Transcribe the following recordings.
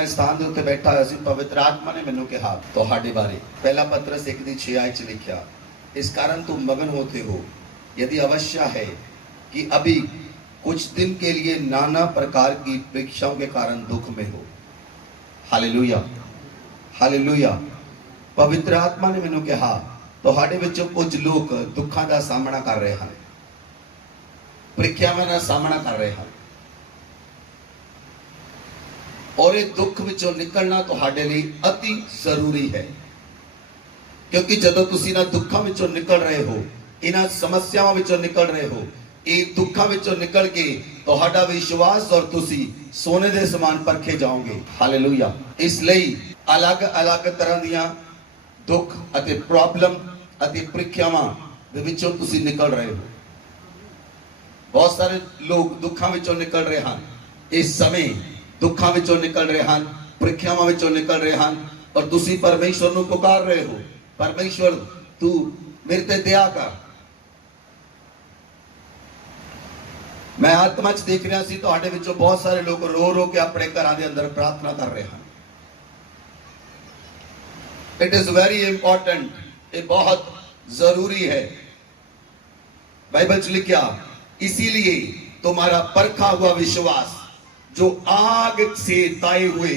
मैं स्थान के उत्ते बैठा हुआ सी, पवित्र आत्मा ने मैनू कहा तुहाडे बारे पहला पत्रस 1:6 लिखा, इस कारण तुम मगन होते हो यदि अवश्य है कि अभी कुछ दिन के लिए नाना प्रकार की परीक्षाओं के कारण दुख में हो। Hallelujah, hallelujah. पवित्र आत्मा ने मैनू कहा तुहाडे विचों कुछ लोग दुखों का सामना कर रहे हैं, ਪ੍ਰੀਖਿਆਵਾਂ ਦਾ ਸਾਹਮਣਾ कर रहे हैं, और ये दुख विचों निकलना तुहाडे लिए अति जरूरी है, क्योंकि जदों तुसीं इन्हां दुखों विचों निकल रहे हो, इन्हां समस्यावां विचों निकल रहे हो, ये दुखों विचों निकल के तुहाडा विश्वास और तुसीं सोने दे समान परखे जाओगे। हालेलुया। इसलिए अलग अलग तरह दियां दुख अते प्रॉब्लम अते ਪ੍ਰੀਖਿਆਵਾਂ दे विचों तुसीं निकल रहे हो। बहुत सारे लोग दुखों विचों निकल रहे हैं, इस समय दुखों विचों निकल रहे हैं, ਪ੍ਰੀਖਿਆਵਾਂ विचों निकल रहे हैं, और तुसी परमेश्वर नूं पुकार रहे हो, परमेश्वर तू मेरे ते दया कर। मैं आत्मा च देख रहा सी तुहाडे विचों बहुत सारे लोग रो रो के अपने घरां दे अंदर प्रार्थना कर रहे हैं। इट इज वेरी इंपॉर्टेंट, ये बहुत जरूरी है। बाइबल च लिखा, इसीलिए तुम्हारा परखा हुआ विश्वास जो आग से ताए हुए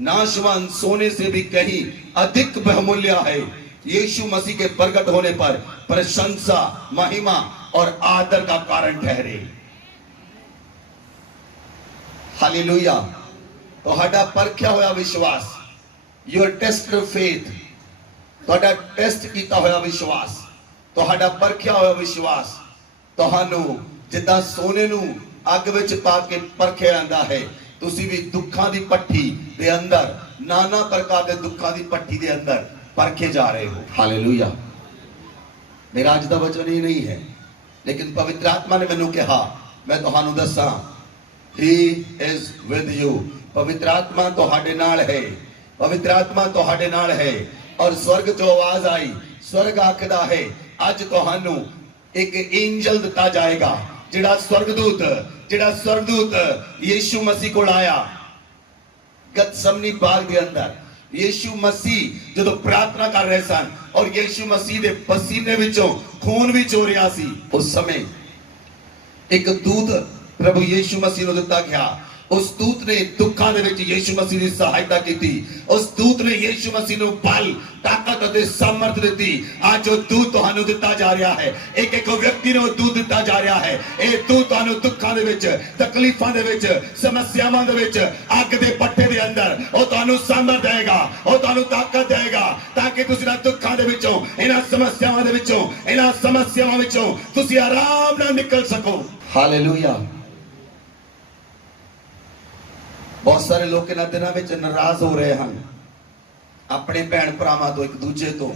नाशवान सोने से भी कहीं अधिक बहुमूल्य है, यीशु मसीह के प्रकट होने पर प्रशंसा, महिमा और आदर का कारण ठहरे। हालेलुया। तुहाडा परखिया होया विश्वास, योर टेस्टेड फेथ, तुहाडा टेस्ट कीता होया विश्वास, तुहाडा परखिया होया विश्वास तुहानू जिद्दां सोने नू अग विच पा के परखिया जांदा है, तुसीं भी दुखां दी पट्टी दे अंदर, नाना प्रकार दे दुखां दी पट्टी दे अंदर परखे जा रहे हो। हालेलुया। मेरा अज दा वचन ही नहीं है, लेकिन पवित्र आत्मा ने मैनू कहा मैं तुहानू दसां, ही इज विद यू। पवित्र आत्मा तुहाडे नाल है, पवित्र आत्मा तुहाडे नाल है। और स्वर्ग जो आवाज आई, स्वर्ग आखदा है अज तुहानू एक एंजल दिता जाएगा, जिहड़ा स्वर्गदूत यीशु मसीह कोल आया गतसमनी बाग के अंदर। यीशु मसीह जदों प्रार्थना कर रहे सन और यीशु मसीह दे पसीने विचों खून भी चो रहा सी, उस समय एक दूत प्रभु यीशु मसीह नूं दिता गया। उस दूत ने दुखों दे विच यीशु मसीह की सहायता की। उस दूत ने यीशु मसीह नूं बल, ताकत और सामर्थ दी। आज जो दूत तुहानू दिता जा रहा है, एक एक व्यक्ति ने दूत दिता जा रहा है। ये दूत तुहानू दुखों दे विच, तकलीफां दे विच, समस्यावां दे विच, अग दे पट्टे दे अंदर वो तुहानू सामर्थ देगा, वो तुहानू ताकत देगा, ताकि तुसीं इन्हां दुखों दे विचों, इन्हां समस्यावां दे विचों, इन्हां समस्यावां विचों तुसीं आराम नाल निकल सको। हालेलुया। बहुत सारे लोग इन दिनों में नाराज हो रहे हैं अपने भैन भरावां तो, एक दूजे तो,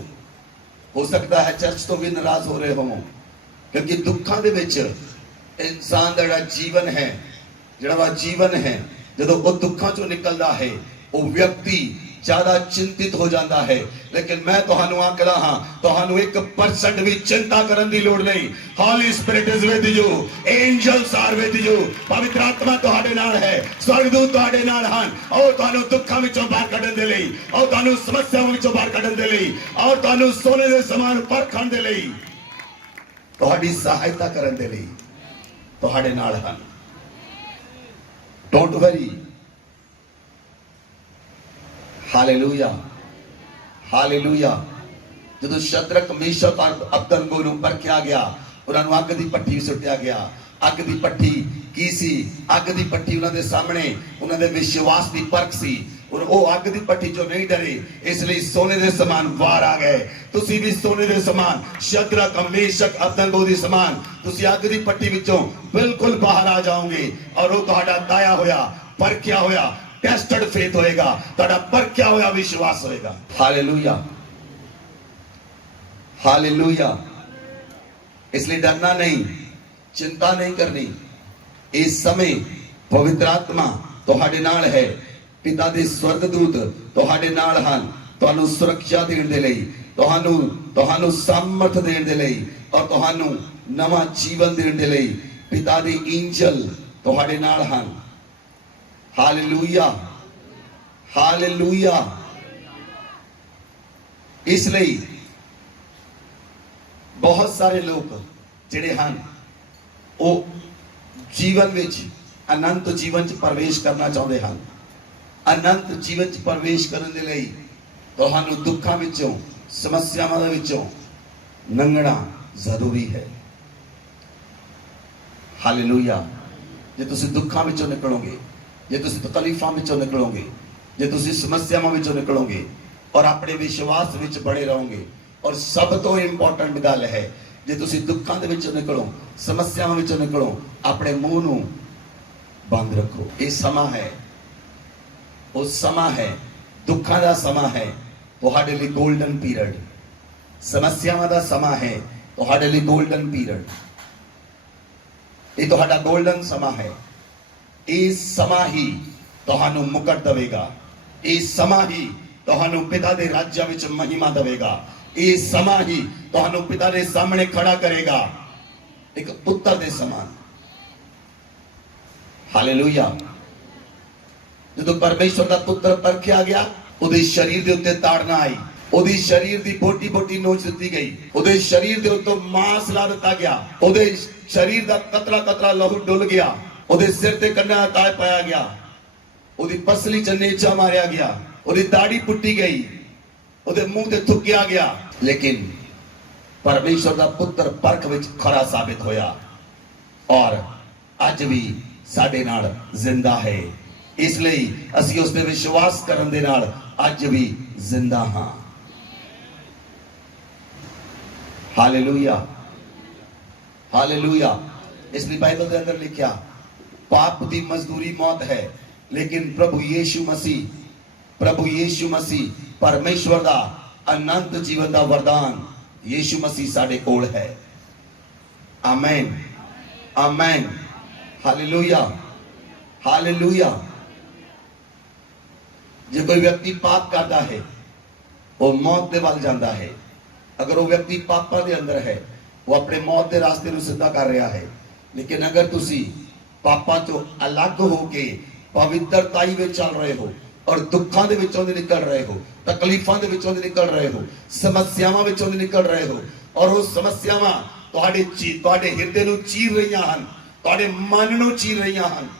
हो सकता है चर्च तो भी नाराज हो रहे हो, क्योंकि दुखों दे विच इंसान दा जीवन है, जिहड़ा जीवन है, जदों वो दुखों चों निकलदा है वो व्यक्ति ज्यादा चिंतित हो जाता है। लेकिन मैं तुहानू आखदा हां, तुहानू 1% भी चिंता करन दी लोड़ नहीं। Holy Spirit is with you, angels are with you. पवित्र आत्मा तुहाडे नाल है, स्वर्गदूत तुहाडे नाल हन, और तुहानू दुखां विचों बाहर कढण दे लई, और तुहानू समस्यावां विचों बाहर कढण दे लई, और तुहानू सोने दे समान परखण दे लई, तुहाडी सहायता करन दे लई तुहाडे नाल हन। Don't worry. Hallelujah, hallelujah. जदों शद्रक, मेशक और अबदनगो नूं परखिया गया, उन्हां नूं अग दी भट्ठी सुट्टिया गया। अग दी भट्ठी की सी? अग दी भट्ठी उन्हां दे सामने उन्हां दे विश्वास दी परख सी, और वो अग दी भट्ठी चों नहीं डरे, इसलिए सोने दे समान बाहर आ गए। तुसीं भी सोने दे समान, शद्रक, मेशक, अबदनगो दी समान तुसीं अग दी भट्ठी विचों बिल्कुल बाहर आ जाओगे, और वो तुहाडा ताया होया, परखिया होया, टेस्टेड फेथ होएगा, तुहाडा परखिया होया विश्वास होएगा। Hallelujah, hallelujah. इसलिए डरना नहीं, चिंता नहीं करनी। इस समय पवित्र आत्मा तुहाडे नाल है, पिता दे स्वर्गदूत तुहाडे नाल हन, तुहानू सुरक्षा देण दे लई, तुहानू सामर्थ देण दे लई, और तुहानू नवा जीवन देण दे लई पिता दे एंजल तुहाडे नाल हन। Hallelujah, hallelujah. इसलिए बहुत सारे लोग जिहड़े हन वो जीवन विच अनंत जीवन च प्रवेश करना चाहते हैं। अनंत जीवन च प्रवेश करने दे लई तुहानू दुखों विचों समस्यावां दे विचों लंघना जरूरी है। हालेलुया। जे तुसी दुखों विचों निकलोगे, जे तुसी तकलीफां विचों निकलोगे, जे तुसी समस्यावां विचों निकलोगे और अपने विश्वास विच बड़े रहोगे, और सब तो इंपॉर्टेंट गल है जे तुसी दुखों दे विचों निकलो, समस्यावां विचों निकलो, अपने मुंह नूं बंद रखो। ये समा है, वो समा है, दुखों का समा है तुहाडे लई गोल्डन पीरियड, समस्यावां दा समा है तुहाडे लई गोल्डन पीरियड। ये तुहाडा गोल्डन समा है। ये समा ही तुहानू मुकट देवेगा। ये समा ही तुहानू पिता दे राज्य विच महिमा देवेगा। ये समा ही तुहानू पिता दे सामने खड़ा करेगा एक पुत्र दे समान। हालेलुया। जो परमेश्वर का पुत्र परखिया गया, उहदे शरीर दे उत्ते ताड़ना आई, उहदे शरीर दी बोटी बोटी नोच दी गई, उहदे शरीर दे उत्तों मांस ला दिता गया, उहदे शरीर दा कतरा कतरा लहू डुल गया, उहदे सिर ते कन्ना ताज पाया गया, उहदी पसली च नेजा मारिया गया, उहदी दाढ़ी पुट्टी गई, उहदे मुंह ते थुकिया गया, लेकिन परमेश्वर का पुत्र परख विच खरा साबित होया और अज भी साडे नाल जिंदा है। इसलिए असी उस पे विश्वास करन दे नाल अज भी जिंदा हां। Hallelujah, hallelujah. इसलिए बाइबल के अंदर लिखा पाप की मजदूरी मौत है, लेकिन प्रभु यीशु मसीह परमेश्वर का अनंत जीवन का वरदान यीशु मसीह साडे कोल है। आमीन, आमीन, हालेलुया, हालेलुया। जो कोई व्यक्ति पाप करता है वो मौत के वल जाता है। अगर वो व्यक्ति पापा के अंदर है वो अपने मौत के रास्ते को सीधा कर रहा है। लेकिन अगर तुसी पापा तो अलग होके पवित्रताई में चल रहे हो और दुखों के विचों दे निकल रहे हो, तकलीफों के विचों दे निकल रहे हो, समस्यावां विचों दे निकल रहे हो, और वो समस्यावां तुहाडे हिरदे नूं चीर रहीआं हन, तुहाडे मन नूं चीर रहीआं हन,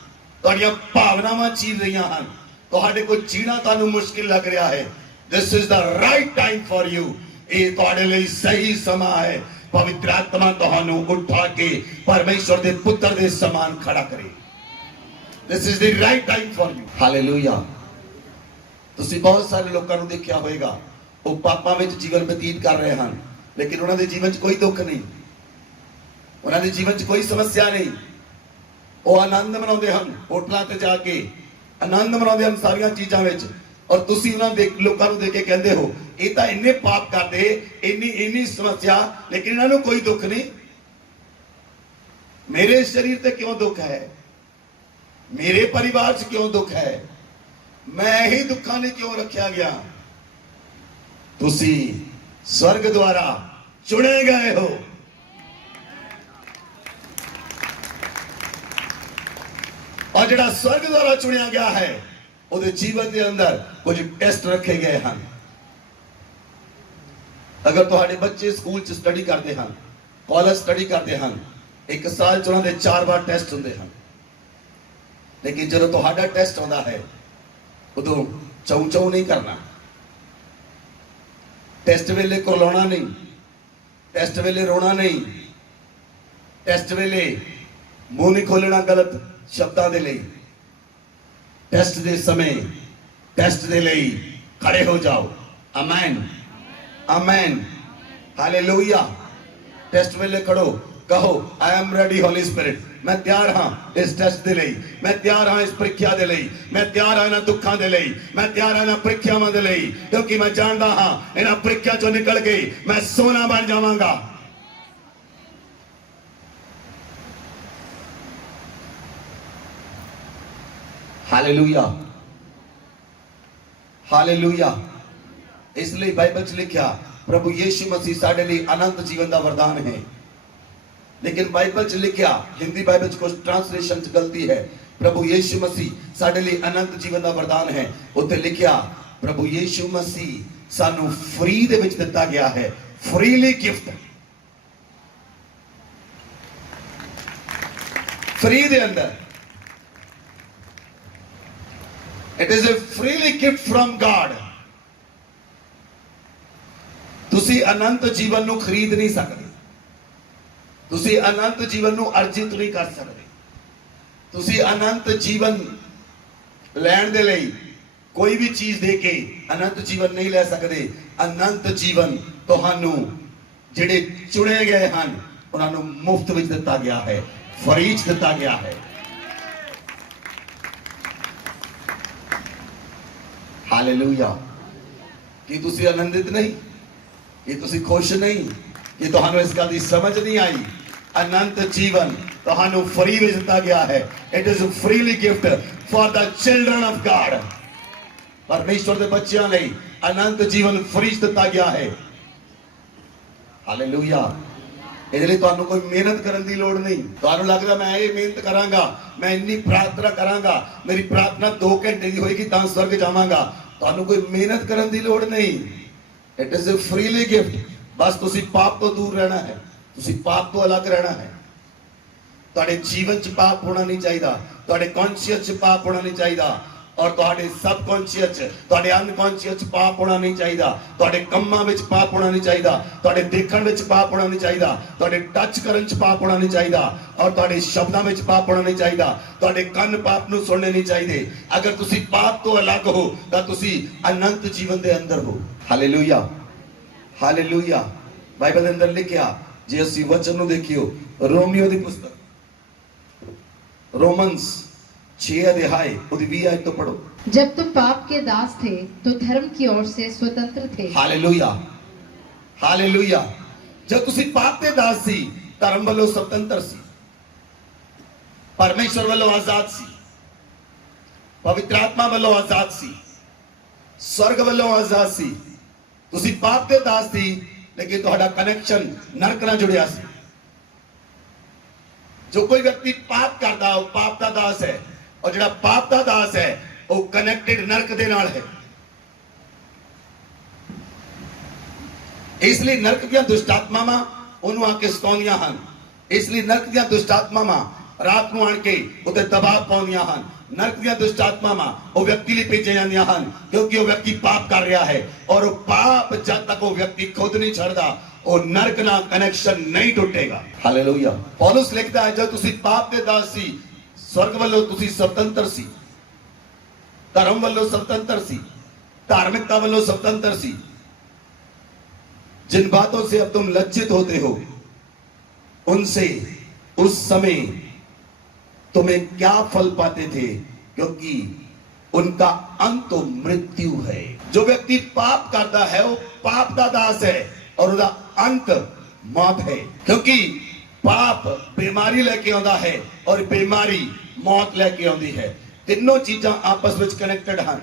तुहाडीआं भावनावां चीर रहीआं हन, तुहाडे कोल जीना तुहानूं मुश्किल लग रहा है, this is the right time for you. ये तुहाडे लई सही समा है। पवित्र आत्मा तुहानूं उठा के परमेश्वर दे पुत्र दे समान खड़ा करे। This is the right time for you. Hallelujah. तुसी बहुत सारे लोगों को देखा होगा वो पापां विच जीवन बतीत कर रहे हैं, लेकिन उन्होंने जीवन च कोई दुख नहीं, उन्होंने जीवन च कोई समस्या नहीं, वो आनंद मनाते हैं, होटलों ते जाके आनंद मनाते हैं सारिया चीजों में, और तुसी उन्होंने लोगों को देख के कहते हो ये तो इन्ने पाप करते, इन्नी समस्या, लेकिन इन्होंने कोई दुख नहीं। मेरे शरीर ते क्यों दुख है, मेरे परिवार च क्यों दुख है, मैं ही दुखा ने क्यों रखा गया। तुसी स्वर्ग द्वारा चुने गए हो। और जिहड़ा स्वर्ग द्वारा चुनिया गया है उहदे जीवन के अंदर कुछ टेस्ट रखे गए हैं। अगर तुहाडे बच्चे स्कूल च स्टडी करते हैं, कॉलेज स्टडी करते हैं, एक साल च उन्हां दे 4 बार टेस्ट होंदे हैं, लेकिन जदों तुहाडा टेस्ट होंदा है उदों चौ चौ नहीं करना, टेस्ट वेले कुरलाउणा नहीं, टेस्ट वेले रोना नहीं, टेस्ट वेले मुंह नहीं खोलना गलत शब्दों के लिए, टेस्ट के समय टेस्ट के लिए खड़े हो जाओ। आमीन, आमीन, हालेलुया। टेस्ट वेले खड़ो, कहो I am ready Holi spirit, मैं तैयार हाँ इस टेस्ट के लिए, मैं तैयार हाँ इस प्रीख्या के लिए, मैं तैयार हाँ इन्हां दुखों के लिए, मैं तैयार हाँ इन्हां प्रीख्यावां के लिए, क्योंकि मैं जानता हाँ इन्हां प्रीख्या चों निकल के मैं सोना बन जावांगा। Hallelujah, hallelujah. इसलिए बाइबल च लिखा प्रभु यीशु मसीह साडे लिए अनंत जीवन का वरदान है। लेकिन बाइबल च लिखा, हिंदी बाइबल च कुछ ट्रांसलेशन च गलती है, प्रभु यीशु मसीह साडे लिए अनंत जीवन का वरदान है। उत्ते लिखिया प्रभु यीशु मसीह सानू फ्री दे विच दिता गया है, फ्रीली गिफ्ट, फ्री दे अंदर। It is a freely gift from God. तुसी अनंत जीवन नू खरीद नहीं सकते, तुसी अनंत जीवन नू अर्जित नहीं कर सकते, तुसी अनंत जीवन लैण दे लई कोई भी चीज दे के अनंत जीवन नहीं ले सकते। अनंत जीवन तुहानू जिहड़े चुने गए हैं उन्होंने मुफ्त विच दिता गया है, फ्री च दिता गया है। हालेलुया। कि तुसी आनंदित नहीं, कि तुसी खुश नहीं, कि तुहानू इस गल दी समझ नहीं आई। अनंत जीवन तुहानू फ्री विच दिता गया है। It is freely gift for the children of God. परमेश्वर के बच्चों लई अनंत जीवन फ्री दिता गया है। हालेलुया। इसलिए लिए तुहानू कोई मेहनत करने की लोड़ नहीं। तुहानू लगदा मैं ये मेहनत करांगा, मैं इन्नी प्रार्थना करांगा, मेरी प्रार्थना 2 घंटे की होएगी तां स्वर्ग जावांगा। तुहानू कोई मेहनत करने की लोड़ नहीं। It is a freely gift. बस तुसी पाप तो दूर रहना है, तुसी पाप तो अलग रहना है। तुहाडे जीवन च पाप होना नहीं चाहिए, तुहाडे कॉन्शियस च पाप होना नहीं चाहिए, और तुहाडे सबकॉन्शियस तुहाडे अनकॉन्शियस पाप होना नहीं चाहिए, तुहाडे कम्मां विच पाप होना नहीं चाहिए, तुहाडे देखण विच पाप होना नहीं चाहिए, तुहाडे टच करन च पाप होना नहीं चाहिए, और तुहाडे शब्दां विच पाप होना नहीं चाहिए, तुहाडे कन पाप नूं सुनने नहीं चाहिए। अगर तुसी पाप तो अलग हो तां तुसी अनंत जीवन दे अंदर हो। Hallelujah, hallelujah. बाइबल दे अंदर लिखिया जे असीं वचन नूं देखियो, रोमियो दी पुस्तक रोमन्स 6 अध्याय 20 आयत तो पढ़ो। जब तुम पाप के दास थे तो धर्म की ओर से स्वतंत्र थे। Hallelujah, hallelujah. जब तुसी पाप के दास सी, धर्म वालों स्वतंत्र सी, परमेश्वर वालों आजाद सी, पवित्र आत्मा वालों आजाद सी, स्वर्ग वालों आजाद सी। तुसी पाप के दास सी, लेकिन तुहाडा कनेक्शन नरक नाल जुड़िया सी। जो कोई व्यक्ति पाप करता वो पाप का दास है, और जो पाप का दास है वो कनेक्टेड नरक दे नाल है। इसलिए नरक दी दुष्ट आत्मावां उन्होंने आके सताउंदियां हन। इसलिए नरक दी दुष्ट आत्मावां रात नूं आण के उत्ते दबाव पाउंदियां हन। नरक दी दुष्ट आत्मावां वो व्यक्ति लिए भेजे जांदियां हन, क्योंकि वो व्यक्ति पाप कर रहा है, और वो पाप जब तक वो व्यक्ति खुद नहीं छड़दा और नरक ना कनेक्शन नहीं टूटेगा। हालेलुया। पौलुस लिखता है जब तुसी पाप के दास सी, स्वर्ग वालों तुसी स्वतंत्र सी, धर्म वालों स्वतंत्र सी, धार्मिकता वालों स्वतंत्र सी। जिन बातों से अब तुम लज्जित होते हो उनसे उस समय तुम्हें क्या फल पाते थे, क्योंकि उनका अंत तो मृत्यु है। जो व्यक्ति पाप करता है वो पाप का दास है, और उसका अंत मौत है, क्योंकि पाप बीमारी लेके आता है और बीमारी मौत लेके आती है। तीनों चीजां आपस में कनेक्टेड हैं।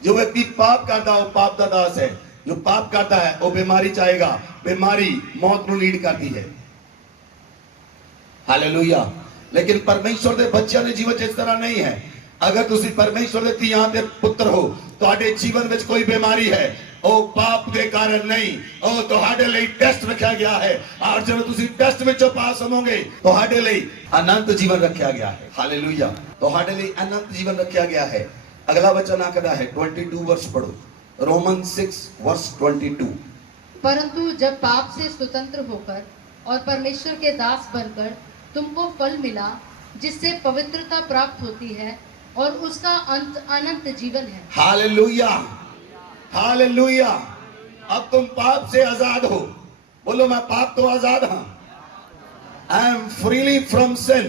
जो व्यक्ति पाप करता है वो पाप का दास है, जो पाप करता है वो बीमारी चाहेगा, बीमारी मौत को लीड करती है। हालेलुया। लेकिन परमेश्वर के बच्चों के जीवन इस तरह नहीं है। अगर तुसी परमेश्वर के धीआं ते पुत्र हो, तुहाडे जीवन में कोई बीमारी है ओ पाप के कारण नहीं, ओ तुहाडे लिए टेस्ट रखा गया है, और जब तुसी टेस्ट विचों पास होवोगे तुहाडे लिए अनंत जीवन रखा गया है। हालेलुया। तुहाडे लिए अनंत जीवन रखा गया है। अगला वचन आखदा है 22 वर्ष पढ़ो, रोमन 6 वर्ष 22। परंतु जब पाप से स्वतंत्र होकर और परमेश्वर के दास बनकर तुमको फल मिला, जिससे पवित्रता प्राप्त होती है और उसका अंत अनंत जीवन है। Hallelujah, hallelujah. अब तुम पाप से आजाद हो। बोलो मैं पाप तो आजाद हूं। I am freely from sin,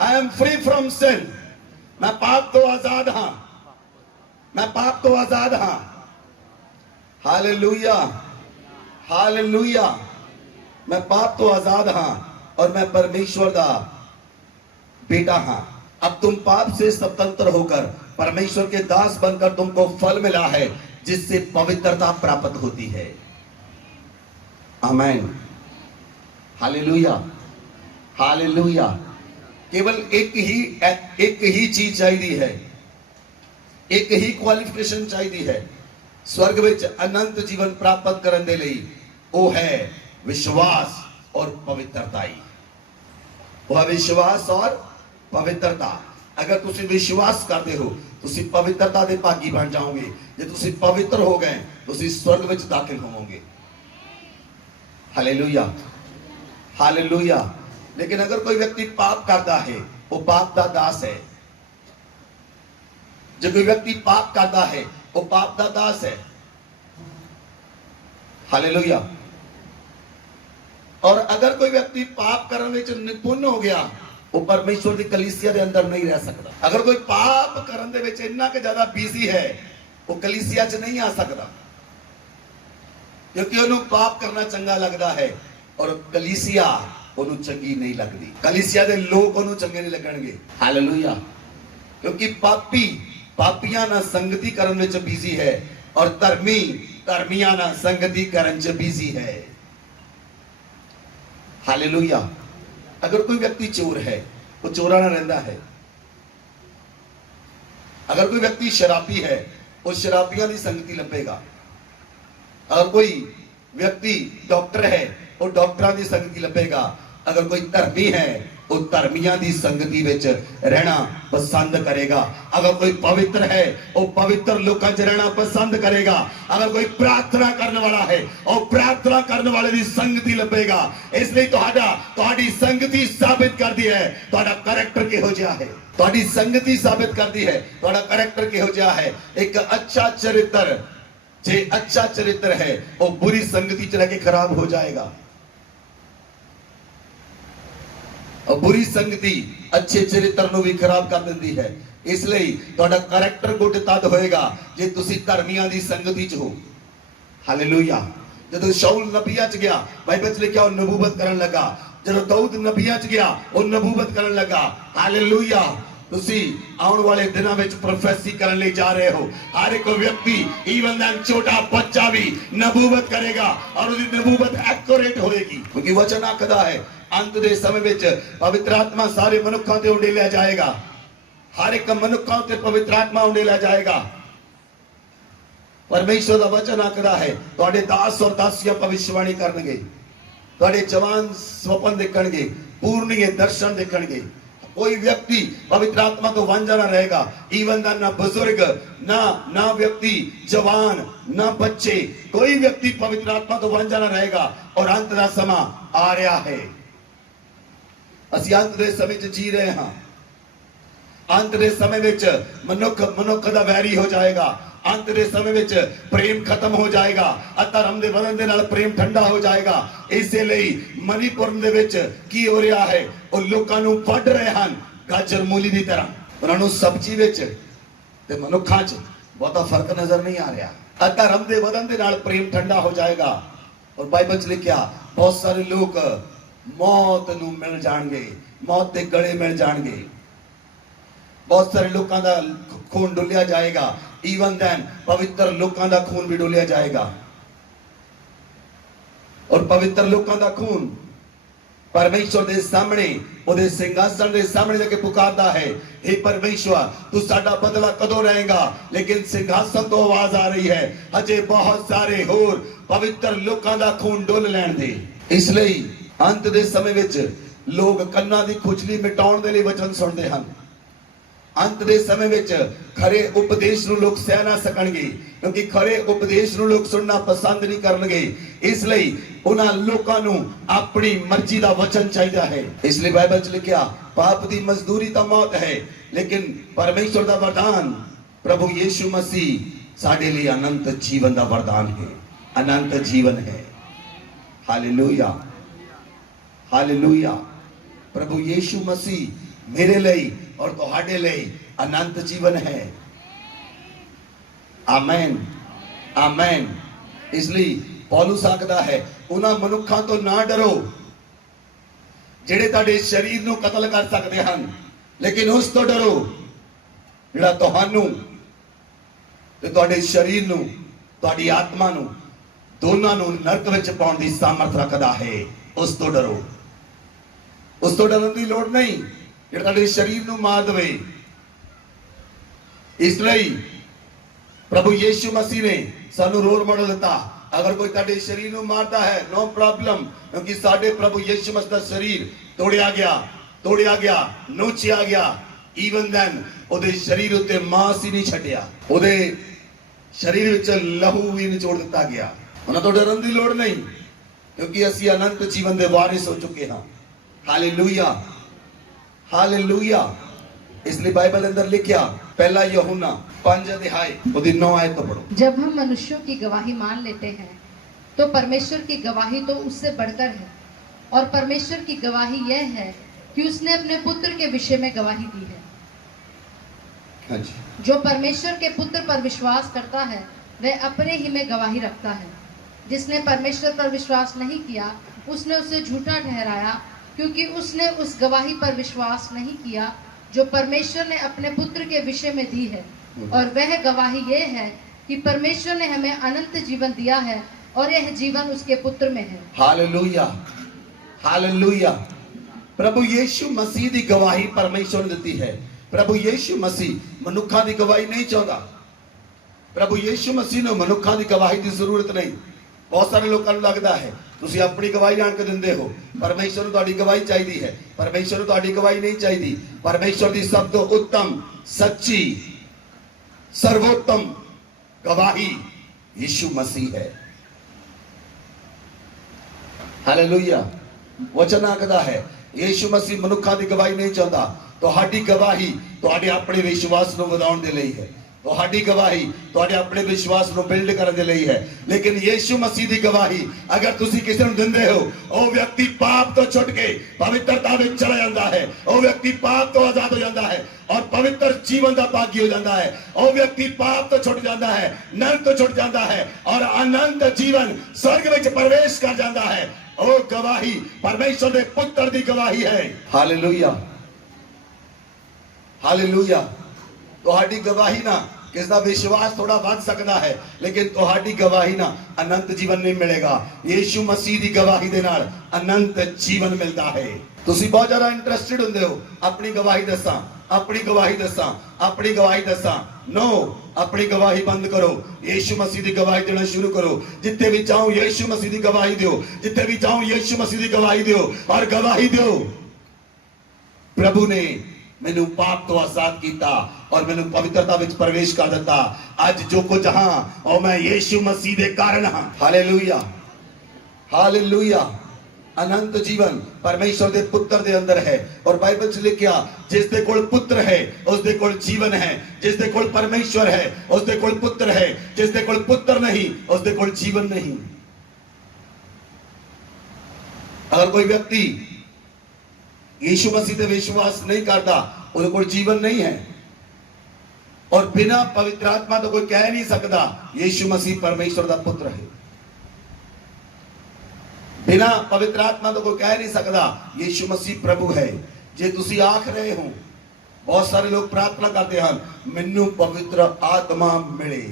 I am free from sin. मैं पाप तो आजाद हूं, मैं पाप तो आजाद हूं। Hallelujah, hallelujah. मैं पाप तो आजाद हूं और मैं परमेश्वर का बेटा हूं। अब तुम पाप से स्वतंत्र होकर परमेश्वर के दास बनकर तुमको फल मिला है, जिससे पवित्रता प्राप्त होती है। आमीन। Hallelujah, hallelujah. केवल एक ही चीज चाहिए है, एक ही क्वालिफिकेशन चाहिए है स्वर्ग विच अनंत जीवन प्राप्त करने दे लई, वो है विश्वास और पवित्रता ही। वह विश्वास और पवित्रता। अगर तुसी विश्वास करते हो तुसी पवित्रता दे भागी बन जाओगे। जे तुसी पवित्र हो गए तुसी स्वर्ग विच दाखिल होवोगे। Hallelujah, hallelujah. लेकिन अगर कोई व्यक्ति पाप करता है वो पाप का दास है। जो कोई व्यक्ति पाप करता है वो पाप का दास है। हालेलुया। और अगर कोई व्यक्ति पाप करने में निपुण हो गया वो परमेश्वर की कलीसिया के अंदर नहीं रह सकता। अगर कोई पाप करने में इतना के ज्यादा बिजी है वो कलीसिया च नहीं आ सकता, क्योंकि उन्होंने पाप करना चंगा लगता है और कलीसिया उन्होंने चंगी नहीं लगती। कलीसिया के लोग उन्होंने चंगे नहीं लगणगे। हालेलुया। क्योंकि पापी पापियां ना संगति करने में बिजी है और धर्मी धर्मियां ना संगति करने च बिजी है। हालेलुया। अगर कोई व्यक्ति चोर है वो चोराना रहता है। अगर कोई व्यक्ति शराबी है वो शराबियों की संगति लपेगा। अगर कोई व्यक्ति डॉक्टर है वो डॉक्टरों की संगति लपेगा। अगर कोई धर्मी है वो धर्मियों की संगति विच रहना पसंद करेगा। अगर कोई पवित्र है वो पवित्र लोगों च रहना पसंद करेगा। अगर कोई प्रार्थना करने वाला है और प्रार्थना करने वाले की संगति लपेगा। इसलिए तुहाडी संगति साबित करती है तुहाडा करैक्टर किहो जिहा है। तुहाडी संगति साबित करती है तुहाडा करैक्टर किहो जिहा है। एक अच्छा चरित्र, जे अच्छा चरित्र है वो बुरी संगति च रह के खराब हो जाएगा और बुरी संगति अच्छे चरित्र को भी खराब कर देती है। इसलिए तुहाडा करैक्टर गुड तद होएगा जे तुसी धर्मियां दी संगति च हो। हालेलुया। जदों शाऊल नबियां च गया बाइबल च लिखा वो नबूवत करन लगा। जदों दाऊद नबियां च गया वो नबूवत करन लगा। हालेलुया। तुसी आने वाले दिनों में प्रोफेसी करने ले जा रहे हो। हर एक व्यक्ति इवन दैट छोटा बच्चा भी नबूवत करेगा और उसकी नबूवत एक्यूरेट होएगी, क्योंकि वचन आखदा है अंत दे समय विच पवित्र आत्मा सारे मनुखों ते उंडेलिया जाएगा। हर एक मनुखों ते पवित्र आत्मा उंडेलिया जाएगा। परमेश्वर का वचन आखदा है तुहाडे दास और दासियां भविष्यवाणी करनगे, तुहाडे जवान स्वप्न देखणगे, पूर्णीय दर्शन देखणगे। कोई व्यक्ति पवित्र आत्मा तो वांझा ना रहेगा। इवन ना बुजुर्ग ना व्यक्ति जवान ना बच्चे, कोई व्यक्ति पवित्र आत्मा तो वांझा ना रहेगा। और अंत का समा आ रहा है। ਅਸੀਂ अंत ਦੇ ਸਮੇਂ 'ਚ जी रहे हैं। अंत ਦੇ ਸਮੇਂ ਵਿੱਚ ਮਨੁੱਖ ਦਾ ਵੈਰੀ ਹੋ ਜਾਏਗਾ। अंत ਦੇ ਸਮੇਂ ਵਿੱਚ प्रेम खत्म हो जाएगा। अधर्म ਦੇ ਵਧਣ ਦੇ ਨਾਲ प्रेम ठंडा हो जाएगा। ਇਸੇ ਲਈ ਮਨੀਪੁਰ ਦੇ ਵਿੱਚ ਕੀ ਹੋ ਰਿਹਾ ਹੈ, ਉਹ ਲੋਕਾਂ ਨੂੰ ਵੱਢ ਰਹੇ ਹਨ ਗਾਜਰ ਮੂਲੀ ਦੀ ਤਰ੍ਹਾਂ। ਉਹਨਾਂ ਨੂੰ ਸਬਜ਼ੀ ਵਿੱਚ ਤੇ ਮਨੁੱਖਾਂ 'ਚ ਬਹੁਤਾ ਫਰਕ ਨਜ਼ਰ ਨਹੀਂ ਆ ਰਿਹਾ। अधर्म ਦੇ ਵਧਣ ਦੇ ਨਾਲ प्रेम ठंडा हो जाएगा। और बाइबल 'ਚ लिखਿਆ बहुत सारे लोग मौत नूं मिल जाणगे, मौत के गले मिल जाणगे। बहुत सारे लोगों का खून डुलिया जाएगा। इवन दैन पवित्र लोगों का खून भी डुलिया जाएगा। और पवित्र लोगों का खून परमेश्वर के सामने उहदे सिंहासन के सामने जाके पुकारदा है, हे परमेश्वर तू साडा बदला कदों रहेगा। लेकिन सिंहासन तो आवाज आ रही है अजे बहुत सारे होर पवित्र लोगों का खून डुल लैण दे। इसलिए अंत दे समय विच लोग कन्ना दी खुजली मिटाउण दे लई वचन सुनते हैं। अंत दे समय विच खरे उपदेश नूं लोग सह ना सकणगे, क्योंकि खरे उपदेश नूं लोग सुनना पसंद नहीं करनगे। इसलिए उन्हां लोकां नूं अपनी मर्जी दा वचन चाहिदा है। इसलिए बाइबल च लिखिया पाप दी मजदूरी तां मौत है, लेकिन परमेश्वर दा वरदान प्रभु यीशु मसीह साडे लई अनंत जीवन दा वरदान है, अनंत जीवन है। Hallelujah, hallelujah. प्रभु यीशु मसीह मेरे लिए और तुहाडे लिए अनंत जीवन है। आमेन, आमेन। इसलिए पौलुस आखदा है उन्हां मनुखां तो ना डरो जिहड़े तुहाडे शरीर नूं कतल कर सकदे हन, लेकिन उस तो डरो जिहड़ा तुहानूं ते तुहाडे शरीर नूं तुहाडी आत्मा नूं दोनों नूं नरक विच पाउण दी सामर्थ रखदा है। उस तो डरो, उस तो डरन की लोड़ नहीं। ਜਿਹੜਾ ਤੁਹਾਡੇ ਸਰੀਰ ਨੂੰ ਮਾਰ ਦੇਵੇ। ਇਸ ਲਈ ਪ੍ਰਭੂ ਯੀਸ਼ੂ ਮਸੀਹ ਨੇ ਸਾਨੂੰ ਰੋਲ ਮਾਡਲ ਦਿੱਤਾ। ਅਗਰ ਕੋਈ ਤੁਹਾਡੇ ਸਰੀਰ ਨੂੰ ਮਾਰਦਾ ਹੈ, ਨੋ ਪ੍ਰੋਬਲਮ, ਕਿਉਂਕਿ ਸਾਡੇ ਪ੍ਰਭੂ ਯੀਸ਼ੂ ਮਸੀਹ ਦਾ ਸਰੀਰ ਤੋੜਿਆ ਗਿਆ, ਨੋਚਿਆ ਗਿਆ। ਈਵਨ ਦੈਨ ਉਹਦੇ ਸਰੀਰ ਉੱਤੇ ਮਾਂਸ ਹੀ ਨਹੀਂ ਛੱਡਿਆ, ਉਹਦੇ ਸਰੀਰ ਵਿੱਚ ਲਹੂ ਵੀ ਨਿਚੋੜ ਦਿੱਤਾ ਗਿਆ। ਉਹਨਾਂ ਤੋਂ ਡਰਨ ਦੀ ਲੋੜ ਨਹੀਂ, ਕਿਉਂਕਿ ਅਸੀਂ ਅਨੰਤ ਜੀਵਨ ਦੇ ਵਾਰਿਸ ਹੋ ਚੁੱਕੇ ਹਾਂ। Hallelujah, hallelujah. ਇਸ ਲਈ ਬਾਈਬਲ ਦੇ ਅੰਦਰ ਲਿਖਿਆ, पहला यूहन्ना 5 अध्याय उसकी 9 आयत तो पढ़ो। जब हम मनुष्यों की गवाही मान लेते हैं तो परमेश्वर की गवाही तो उससे बढ़कर है, और परमेश्वर की गवाही यह है कि उसने अपने पुत्र के विषय में गवाही दी है। हाँ जी। जो परमेश्वर के पुत्र पर विश्वास करता है वह अपने ही में गवाही रखता है। जिसने परमेश्वर पर विश्वास नहीं किया उसने उसे झूठा ठहराया, क्योंकि उसने उस गवाही पर विश्वास नहीं किया जो परमेश्वर ने अपने पुत्र के विषय में दी है। और वह गवाही ये है कि परमेश्वर ने हमें अनंत जीवन दिया है और यह जीवन उसके पुत्र में है। Hallelujah, hallelujah. प्रभु यीशु मसीह की गवाही परमेश्वर ने दी है। प्रभु यीशु मसीह मनुखा की गवाही नहीं चाहता। प्रभु यीशु मसीह ने मनुखा की गवाही की जरूरत नहीं। बहुत सारे लोगों को लगता है ਤੁਸੀਂ ਆਪਣੀ ਗਵਾਹੀ ਜਾਣ ਕੇ ਦਿੰਦੇ ਹੋ, ਪਰਮੇਸ਼ਰ ਨੂੰ ਤੁਹਾਡੀ ਗਵਾਹੀ ਚਾਹੀਦੀ ਹੈ। ਪਰਮੇਸ਼ਰ ਨੂੰ ਤੁਹਾਡੀ ਗਵਾਹੀ ਨਹੀਂ ਚਾਹੀਦੀ। ਪਰਮੇਸ਼ਰ ਦੀ ਸਭ ਤੋਂ ਉੱਤਮ, ਸੱਚੀ, ਸਰਵੋਤਮ ਗਵਾਹੀ ਯੀਸ਼ੂ ਮਸੀਹ ਹੈ। ਹਾਲੇਲੂਇਆ। ਵਚਨ ਆਖਦਾ ਹੈ ਯੀਸ਼ੂ ਮਸੀਹ ਮਨੁੱਖਾਂ ਦੀ ਗਵਾਹੀ ਨਹੀਂ ਚਾਹੁੰਦਾ। ਤੁਹਾਡੀ ਗਵਾਹੀ ਤੁਹਾਡੇ ਆਪਣੇ ਵਿਸ਼ਵਾਸ ਨੂੰ ਵਧਾਉਣ ਦੇ ਲਈ ਹੈ। ਤੁਹਾਡੀ ਗਵਾਹੀ ਤੁਹਾਡੇ ਆਪਣੇ ਵਿਸ਼ਵਾਸ ਨੂੰ ਬਿਲਡ ਕਰਨ ਦੇ ਲਈ ਹੈ। ਲੇਕਿਨ ਯੀਸ਼ੂ ਮਸੀਹ ਦੀ ਗਵਾਹੀ ਅਗਰ ਤੁਸੀਂ ਕਿਸੇ ਨੂੰ ਦਿੰਦੇ ਹੋ, ਉਹ ਵਿਅਕਤੀ ਪਾਪ ਤੋਂ ਛੁੱਟ ਕੇ ਪਵਿੱਤਰਤਾ ਵਿੱਚ ਚਲਾ ਜਾਂਦਾ ਹੈ। ਉਹ ਵਿਅਕਤੀ ਪਾਪ ਤੋਂ ਆਜ਼ਾਦ ਹੋ ਜਾਂਦਾ ਹੈ ਔਰ ਪਵਿੱਤਰ ਜੀਵਨ ਦਾ ਭਾਗੀ ਹੋ ਜਾਂਦਾ ਹੈ। ਉਹ ਵਿਅਕਤੀ ਪਾਪ ਤੋਂ ਛੁੱਟ ਜਾਂਦਾ ਹੈ, ਨਰਕ ਤੋਂ ਛੁੱਟ ਜਾਂਦਾ ਹੈ ਔਰ ਅਨੰਤ ਜੀਵਨ स्वर्ग ਵਿੱਚ ਪ੍ਰਵੇਸ਼ ਕਰ ਜਾਂਦਾ ਹੈ। ਉਹ ਗਵਾਹੀ ਪਰਮੇਸ਼ਰ ਦੇ ਪੁੱਤਰ ਦੀ ਗਵਾਹੀ ਹੈ। Hallelujah, hallelujah. ਤੁਹਾਡੀ ਗਵਾਹੀ ਨਾ किस का विश्वास थोड़ा बढ़ सकता है, लेकिन तुम्हारी गवाही ना अनंत जीवन नहीं मिलेगा। यीशु मसीह की गवाही दे नाल अनंत जीवन मिलता है। तुसी बहुत ज्यादा इंटरेस्टेड होंदे हो अपनी गवाही दसा, अपनी गवाही दसा, अपनी गवाही दसा। नो, अपनी गवाही बंद करो, यीशु मसीह की गवाही देना शुरू करो। जिथे भी जाओ यीशु मसीह की गवाही दो, जिथे भी जाओ यीशु मसीह की गवाही दो और गवाही दो, प्रभु ने मैनू पाप तो आजाद किया और मैनू पवित्रता विच प्रवेश कर दिता। आज जो कुछ हाँ और मैं यीशु मसीह दे कारण हाँ। Hallelujah, hallelujah. अनंत जीवन परमेश्वर दे पुत्र दे अंदर है। और बाइबल च लिखिया, जिस दे कोल पुत्र है उस दे कोल जीवन है। जिस दे कोल परमेश्वर है उस दे कोल पुत्र है। जिस दे कोल पुत्र नहीं उस दे कोल जीवन नहीं। अगर कोई व्यक्ति यीशु मसीह पे विश्वास नहीं करता, उन्हें कोई जीवन नहीं है। और बिना पवित्र आत्मा तो कोई कह नहीं सकता यीशु मसीह परमेश्वर का पुत्र है। बिना पवित्र आत्मा तो कोई कह नहीं सकता यीशु मसीह प्रभु है। जे तुसी आख रहे हो, बहुत सारे लोग प्रार्थना करते हैं मैनू पवित्र आत्मा मिले।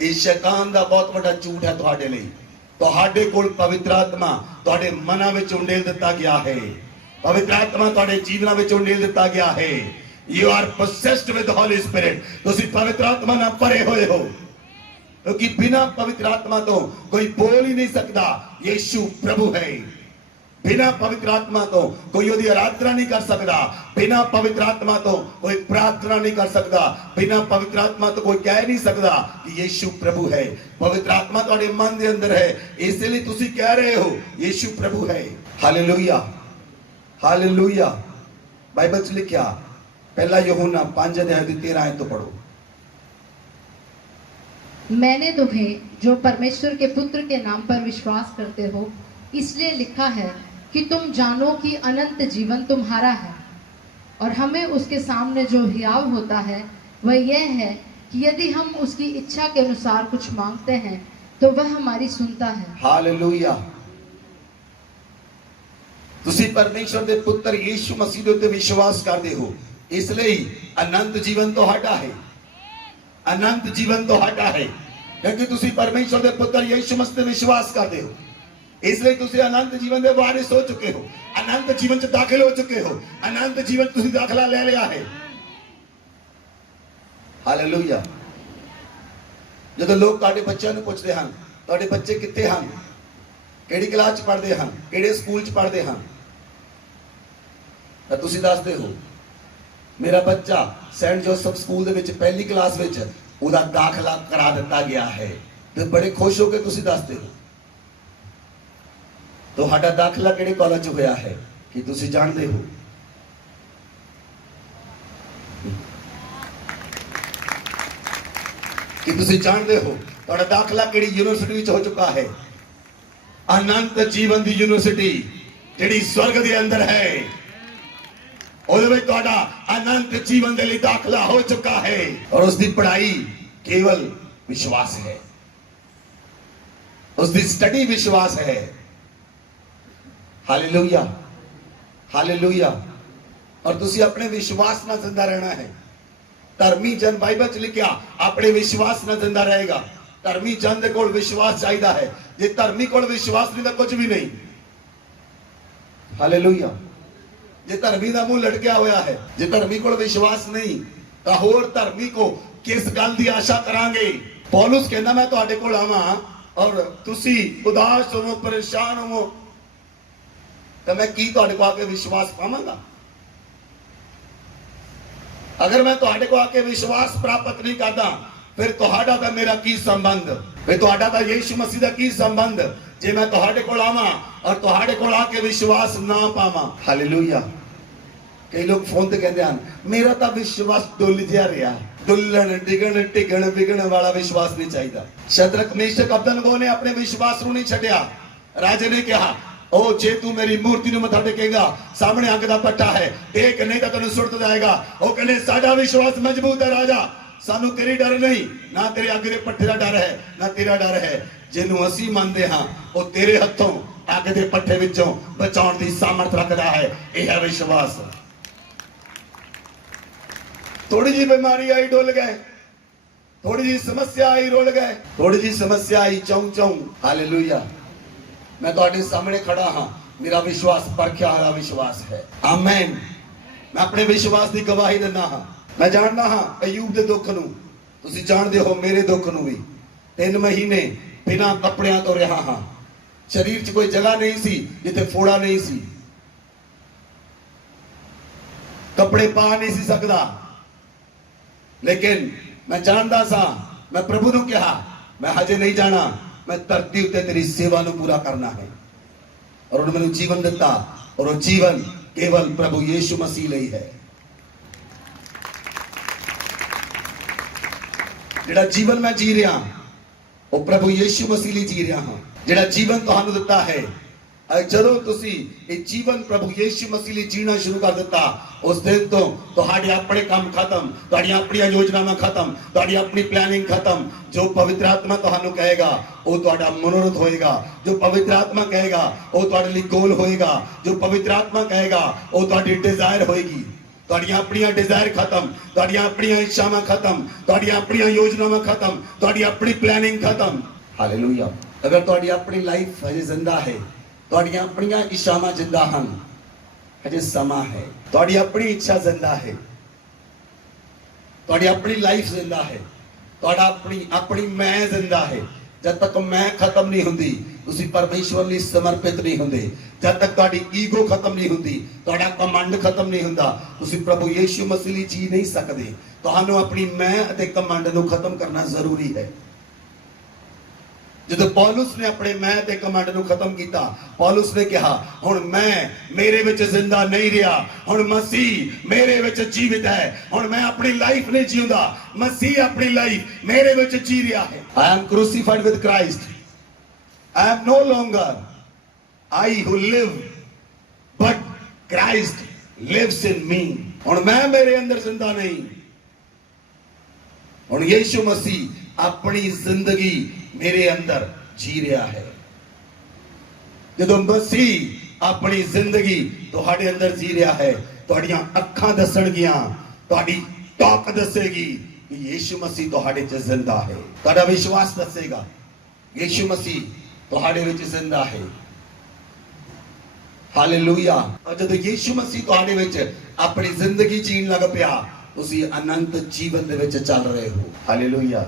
ये शैतान का बहुत बड़ा झूठ है तुहाडे लई। ਤੁਹਾਡੇ ਕੋਲ ਪਵਿੱਤਰ ਆਤਮਾ ਤੁਹਾਡੇ ਮਨਾਂ ਵਿੱਚ ਉੰਡੇਲ ਦਿੱਤਾ ਗਿਆ ਹੈ। ਪਵਿੱਤਰ ਆਤਮਾ ਤੁਹਾਡੇ ਜੀਵਨਾਂ ਵਿੱਚ ਉੰਡੇਲ ਦਿੱਤਾ ਗਿਆ ਹੈ। You are possessed with Holy Spirit. ਤੁਸੀਂ ਪਵਿੱਤਰ ਆਤਮਾ ਨਾਲ ਭਰੇ ਹੋਏ ਹੋ, ਕਿਉਂਕਿ ਬਿਨਾਂ ਪਵਿੱਤਰ ਆਤਮਾ ਤੋਂ ਕੋਈ ਬੋਲ ਹੀ ਨਹੀਂ ਸਕਦਾ ਯੀਸ਼ੂ ਪ੍ਰਭੂ ਹੈ। बिना पवित्र आत्मा तो कोई ओदी आराधना नहीं कर सकता। बिना पवित्र आत्मा तो कोई प्रार्थना नहीं कर सकता। बिना पवित्र आत्मा तो कोई कह नहीं सकता कि यीशु प्रभु है। पवित्र आत्मा तुम्हारे मन के अंदर है, इसलिए तुसी कह रहे हो यीशु प्रभु है। Hallelujah, hallelujah. बाइबल च लिखिया, पहला यूहन्ना 5 अध्याय 13 आयत तो पढ़ो। मैंने तुम्हें जो परमेश्वर के पुत्र के नाम पर विश्वास करते हो इसलिए लिखा है कि तुम जानो कि अनंत जीवन तुम्हारा है। और हमें उसके सामने जो हियाव होता है वह यह है कि यदि हम उसकी इच्छा के अनुसार कुछ मांगते हैं तो वह हमारी सुनता है। हालेलुया। तुसी परमेश्वर दे पुत्र यीशु मसीह दे उत्ते विश्वास करदे हो, इसलिए अनंत जीवन तुहाडा है। अनंत जीवन तुहाडा है क्योंकि तुसी परमेश्वर दे पुत्र यीशु मसीह ते विश्वास करदे हो, इसलिए तुसी अनंत जीवन दे वारिस हो चुके हो। अनंत जीवन च दाखिल हो चुके हो, अनंत जीवन तुसी दाखला ले लिया है। हालेलुया। ਜਦੋਂ ਲੋਕ ਤੁਹਾਡੇ ਬੱਚਿਆਂ ਨੂੰ ਪੁੱਛਦੇ ਹਨ ਤੁਹਾਡੇ ਬੱਚੇ ਕਿੱਥੇ ਹਨ, ਕਿਹੜੀ ਕਲਾਸ ਚ ਪੜ੍ਹਦੇ ਹਨ, ਕਿਹੜੇ ਸਕੂਲ ਚ ਪੜ੍ਹਦੇ ਹਨ, ਤਾਂ ਤੁਸੀਂ ਦੱਸਦੇ ਹੋ ਮੇਰਾ ਬੱਚਾ ਸੈਂਟ ਜੋਸਫ ਸਕੂਲ ਦੇ ਵਿੱਚ ਪਹਿਲੀ ਕਲਾਸ ਵਿੱਚ ਉਹਦਾ ਦਾਖਲਾ ਕਰਾ ਦਿੱਤਾ ਗਿਆ ਹੈ, ਤੇ ਬੜੇ ਖੁਸ਼ ਹੋ ਕੇ ਤੁਸੀਂ ਦੱਸਦੇ ਹੋ। ਤੁਹਾਡਾ ਦਾਖਲਾ ਕਿਹੜੇ ਕਾਲਜ ਚ ਹੋਇਆ ਹੈ ਕਿ ਤੁਸੀਂ ਜਾਣਦੇ ਹੋ। ਕਿ ਤੁਸੀਂ ਜਾਣਦੇ ਹੋ ਤੁਹਾਡਾ ਦਾਖਲਾ ਕਿਹੜੀ ਯੂਨੀਵਰਸਿਟੀ ਵਿੱਚ ਹੋ ਚੁੱਕਾ ਹੈ। ਅਨੰਤ ਜੀਵਨ ਦੀ ਯੂਨੀਵਰਸਿਟੀ ਜਿਹੜੀ ਸਵਰਗ ਦੇ ਅੰਦਰ ਹੈ, ਉਹਦੇ ਵਿੱਚ ਤੁਹਾਡਾ ਅਨੰਤ ਜੀਵਨ ਦੇ ਲਈ ਦਾਖਲਾ ਹੋ ਚੁੱਕਾ ਹੈ, ਔਰ ਉਸ ਦੀ ਪੜ੍ਹਾਈ ਕੇਵਲ ਵਿਸ਼ਵਾਸ ਹੈ, ਉਸ ਦੀ ਸਟੱਡੀ ਵਿਸ਼ਵਾਸ ਹੈ। Hallelujah, hallelujah. ਔਰ ਤੁਸੀਂ ਆਪਣੇ ਵਿਸ਼ਵਾਸ ਨਾਲ ਜ਼ਿੰਦਾ ਰਹਿਣਾ ਹੈ। ਧਰਮੀ ਜਨ ਬਾਈਬਲ ਚ ਲਿਖਿਆ ਆਪਣੇ ਵਿਸ਼ਵਾਸ ਨਾਲ ਜ਼ਿੰਦਾ ਰਹੇਗਾ। ਧਰਮੀ ਜਨ ਦੇ ਕੋਲ ਵਿਸ਼ਵਾਸ ਚਾਹੀਦਾ ਹੈ, ਜੇ ਧਰਮੀ ਕੋਲ ਵਿਸ਼ਵਾਸ ਨਹੀਂ ਤਾਂ ਕੁਝ ਵੀ ਨਹੀਂ। ਹਾਲੇਲੂਇਆ। ਜੇ ਧਰਮੀ ਦਾ ਮੂੰਹ ਲਟਕਿਆ ਹੋਇਆ ਹੈ, ਜੇ ਧਰਮੀ ਕੋਲ ਵਿਸ਼ਵਾਸ ਨਹੀਂ ਤਾਂ ਹੋਰ ਧਰਮੀ ਕੋ ਕਿਸ ਗੱਲ ਦੀ ਆਸ਼ਾ ਕਰਾਂਗੇ। ਪੌਲੁਸ ਕਹਿੰਦਾ ਮੈਂ ਤੁਹਾਡੇ ਕੋਲ ਆਵਾਂ ਔਰ ਤੁਸੀਂ ਉਦਾਸ ਹੋਵੋ, ਪਰੇਸ਼ਾਨ ਹੋਵੋ, ਤਾਂ ਮੈਂ ਕੀ ਤੁਹਾਡੇ ਕੋਲ ਆ ਕੇ ਵਿਸ਼ਵਾਸ ਪਾਵਾਂਗਾ। अगर मैं तुहाडे को आके विश्वास प्राप्त नहीं करता फिर तुहाडा ता मेरा की संबंध, फिर तुहाडा ता यीशु मसीह दा की संबंध जे मैं तुहाडे कोल आवां और तुहाडे कोल आके विश्वास ना पावां। हालेलुया। कई लोग फोन ते कहते हैं मेरा ता विश्वास डुल जिहा रहा, डुलन डिगण टिगण विगण वाला विश्वास नहीं चाहिए। शद्रक मेशक अबदनगो ने अपने विश्वास नूं नहीं छड्डिया। राजे ने कहा ओ जे तू मेरी मूर्ति ਨੂੰ ਮੱਥਾ ਟੇਕੇਗਾ ਸਾਹਮਣੇ ਅੱਗ ਦਾ ਪੱਟਾ ਹੈ, ਦੇਖ ਨਹੀਂ ਤਾਂ ਤੈਨੂੰ ਸੁੱਟ ਜਾਏਗਾ। ਉਹ ਕਹਿੰਦੇ ਸਾਡਾ ਵਿਸ਼ਵਾਸ ਮਜ਼ਬੂਤ ਹੈ ਰਾਜਾ, ਸਾਨੂੰ ਤੇਰੀ ਡਰ ਨਹੀਂ, ਨਾ ਤੇਰੇ ਅੱਗ ਦੇ ਪੱਟੇ ਦਾ ਡਰ ਹੈ, ਨਾ ਤੇਰਾ ਡਰ ਹੈ। ਜਿਹਨੂੰ ਅਸੀਂ ਮੰਨਦੇ ਹਾਂ ਉਹ ਤੇਰੇ ਹੱਥੋਂ ਅੱਗ ਦੇ ਪੱਟੇ ਵਿੱਚੋਂ ਬਚਾਉਣ ਦੀ ਸਾਮਰਥ ਰੱਖਦਾ ਹੈ। ਇਹ ਹੈ ਵਿਸ਼ਵਾਸ। ਥੋੜੀ ਜਿਹੀ ਬਿਮਾਰੀ ਆਈ ਡੁੱਲ ਗਏ, ਥੋੜੀ ਜਿਹੀ ਸਮੱਸਿਆ ਆਈ ਰੁੱਲ ਗਏ, ਥੋੜੀ ਜਿਹੀ ਸਮੱਸਿਆ ਆਈ ਚੌਂ ਚੌਂ। ਹਾਲੇਲੂਇਆ। मैं ਤੁਹਾਡੇ ਸਾਹਮਣੇ ਖੜਾ ਹਾਂ, ਮੇਰਾ ਵਿਸ਼ਵਾਸ ਪਰਖਿਆ ਹੋਇਆ ਵਿਸ਼ਵਾਸ ਹੈ। ਆਮੇਨ। ਮੈਂ ਆਪਣੇ ਵਿਸ਼ਵਾਸ ਦੀ ਗਵਾਹੀ ਦਿੰਦਾ ਹਾਂ। ਮੈਂ ਜਾਣਦਾ ਹਾਂ ਅਯੂਬ ਦੇ ਦੁੱਖ ਨੂੰ, ਤੁਸੀਂ ਜਾਣਦੇ ਹੋ ਮੇਰੇ ਦੁੱਖ ਨੂੰ ਵੀ। 3 ਮਹੀਨੇ ਬਿਨਾਂ ਕੱਪੜਿਆਂ ਤੋਂ ਰਿਹਾ ਹਾਂ, ਸਰੀਰ 'ਚ ਕੋਈ ਜਗ੍ਹਾ ਨਹੀਂ ਸੀ ਜਿੱਥੇ ਫੋੜਾ ਨਹੀਂ ਸੀ, ਕੱਪੜੇ ਪਾ ਨਹੀਂ ਸੀ ਸਕਦਾ। ਲੇਕਿਨ ਮੈਂ ਜਾਣਦਾ ਸਾਂ, ਮੈਂ ਪ੍ਰਭੂ ਨੂੰ ਕਿਹਾ ਮੈਂ ਹਜੇ ਨਹੀਂ ਜਾਣਾ, मैं धरती उत्ते तेरी सेवा ਨੂੰ पूरा करना है। और उन्होंने मैंने जीवन दिता और वो जीवन केवल प्रभु यीशु मसीह ਲਈ है। ਜਿਹੜਾ ਜੀਵਨ ਮੈਂ ਜੀ ਰਿਹਾ ਉਹ ਪ੍ਰਭੂ ਯੀਸ਼ੂ ਮਸੀਹ ਲਈ ਜੀ ਰਿਹਾ ਹਾਂ। ਜਿਹੜਾ ਜੀਵਨ ਤੁਹਾਨੂੰ ਦਿੱਤਾ ਹੈ, ਜਦੋਂ ਤੁਸੀਂ ਇਹ ਜੀਵਨ ਪ੍ਰਭੂ ਯੀਸ਼ੂ ਮਸੀਹ ਲਈ ਜੀਣਾ ਸ਼ੁਰੂ ਕਰ ਦਿੱਤਾ, ਉਸ ਦਿਨ ਤੋਂ ਤੁਹਾਡੇ ਆਪਣੇ ਕੰਮ ਖਤਮ, ਤੁਹਾਡੀਆਂ ਆਪਣੀਆਂ ਯੋਜਨਾਵਾਂ ਖਤਮ, ਤੁਹਾਡੀ ਆਪਣੀ ਪਲੈਨਿੰਗ ਖਤਮ। ਜੋ ਪਵਿੱਤਰ ਆਤਮਾ ਤੁਹਾਨੂੰ ਕਹੇਗਾ ਉਹ ਤੁਹਾਡਾ ਮਨੋਰਥ ਹੋਏਗਾ, ਜੋ ਪਵਿੱਤਰ ਆਤਮਾ ਕਹੇਗਾ ਉਹ ਤੁਹਾਡੇ ਲਈ ਗੋਲ ਹੋਏਗਾ, ਜੋ ਪਵਿੱਤਰ ਆਤਮਾ ਕਹੇਗਾ ਉਹ ਤੁਹਾਡੀ ਡਿਜ਼ਾਇਰ ਹੋਏਗੀ। ਤੁਹਾਡੀਆਂ ਆਪਣੀਆਂ ਡਿਜ਼ਾਇਰ ਖਤਮ, ਤੁਹਾਡੀਆਂ ਆਪਣੀਆਂ ਇੱਛਾਵਾਂ ਖਤਮ, ਤੁਹਾਡੀਆਂ ਆਪਣੀਆਂ ਯੋਜਨਾਵਾਂ ਖਤਮ, ਤੁਹਾਡੀ ਆਪਣੀ ਪਲੈਨਿੰਗ ਖਤਮ। ਹਾਲੇਲੂਇਆ। ਅਗਰ ਤੁਹਾਡੀ ਆਪਣੀ ਲਾਈਫ ਹਜੇ ਜ਼ਿੰਦਾ ਹੈ, ਤੁਹਾਡੀਆਂ ਆਪਣੀਆਂ ਇੱਛਾਵਾਂ ਜ਼ਿੰਦਾ ਹਨ, ਹਜੇ ਸਮਾਂ ਹੈ। ਤੁਹਾਡੀ ਆਪਣੀ ਇੱਛਾ ਜ਼ਿੰਦਾ ਹੈ, ਤੁਹਾਡੀ ਆਪਣੀ ਲਾਈਫ ਜ਼ਿੰਦਾ ਹੈ, ਤੁਹਾਡਾ ਆਪਣੀ ਮੈਂ ਜ਼ਿੰਦਾ ਹੈ। ਜਦ ਤੱਕ ਮੈਂ ਖਤਮ ਨਹੀਂ ਹੁੰਦੀ ਤੁਸੀਂ ਪਰਮੇਸ਼ਵਰ ਲਈ ਸਮਰਪਿਤ ਨਹੀਂ ਹੁੰਦੇ। ਜਦ ਤੱਕ ਤੁਹਾਡੀ ਈਗੋ ਖਤਮ ਨਹੀਂ ਹੁੰਦੀ, ਤੁਹਾਡਾ ਕਮਾਂਡ ਖਤਮ ਨਹੀਂ ਹੁੰਦਾ, ਤੁਸੀਂ ਪ੍ਰਭੂ ਯੀਸ਼ੂ ਮਸੀਹ ਲਈ ਜੀ ਨਹੀਂ ਸਕਦੇ। ਤੁਹਾਨੂੰ ਆਪਣੀ ਮੈਂ ਅਤੇ ਕਮਾਂਡ ਨੂੰ ਖਤਮ ਕਰਨਾ ਜ਼ਰੂਰੀ ਹੈ। ਜਦੋਂ ਪੌਲੁਸ ਨੇ ਆਪਣੇ ਮੈਂ ਤੇ ਕਮਾਂਡ ਨੂੰ ਖਤਮ ਕੀਤਾ, ਪੌਲੁਸ ਨੇ ਕਿਹਾ ਹੁਣ ਮੈਂ ਮੇਰੇ ਵਿੱਚ ਜ਼ਿੰਦਾ ਨਹੀਂ ਰਿਹਾ, ਹੁਣ ਮਸੀਹ ਮੇਰੇ ਵਿੱਚ ਜੀਵਿਤ ਹੈ। ਹੁਣ ਮੈਂ ਆਪਣੀ ਲਾਈਫ ਨਹੀਂ ਜਿਉਂਦਾ, ਮਸੀਹ ਆਪਣੀ ਲਾਈਫ ਮੇਰੇ ਵਿੱਚ ਜੀ ਰਿਹਾ ਹੈ। I am crucified with Christ. I am no longer I who live, but Christ lives in me. ਹੁਣ ਮੈਂ ਮੇਰੇ ਅੰਦਰ ਜ਼ਿੰਦਾ ਨਹੀਂ, ਹੁਣ ਯੀਸ਼ੂ ਮਸੀਹ ਆਪਣੀ ਜ਼ਿੰਦਗੀ ਮੇਰੇ ਅੰਦਰ ਜੀ ਰਿਹਾ ਹੈ। ਜਦੋਂ ਮਸੀਹ ਆਪਣੀ ਜ਼ਿੰਦਗੀ ਤੁਹਾਡੇ ਅੰਦਰ ਜੀ ਰਿਹਾ ਹੈ, ਤੁਹਾਡੀਆਂ ਅੱਖਾਂ ਦੱਸਣਗੀਆਂ, ਤੁਹਾਡੀ ਟਾਕ ਦੱਸੇਗੀ ਕਿ ਯੀਸ਼ੂ ਮਸੀਹ ਤੁਹਾਡੇ 'ਚ ਜ਼ਿੰਦਾ ਹੈ। ਤੁਹਾਡਾ ਵਿਸ਼ਵਾਸ ਦੱਸੇਗਾ ਯੀਸ਼ੂ ਮਸੀਹ ਤੁਹਾਡੇ ਵਿੱਚ ਜ਼ਿੰਦਾ ਹੈ। ਹਾਲੇਲੂਇਆ। ਔਰ ਜਦੋਂ ਯੀਸ਼ੂ ਮਸੀਹ ਤੁਹਾਡੇ ਵਿੱਚ ਆਪਣੀ ਜ਼ਿੰਦਗੀ ਜੀਣ ਲੱਗ ਪਿਆ, ਤੁਸੀਂ ਅਨੰਤ ਜੀਵਨ ਦੇ ਵਿੱਚ ਚੱਲ ਰਹੇ ਹੋ। ਹਾਲੇਲੂਇਆ।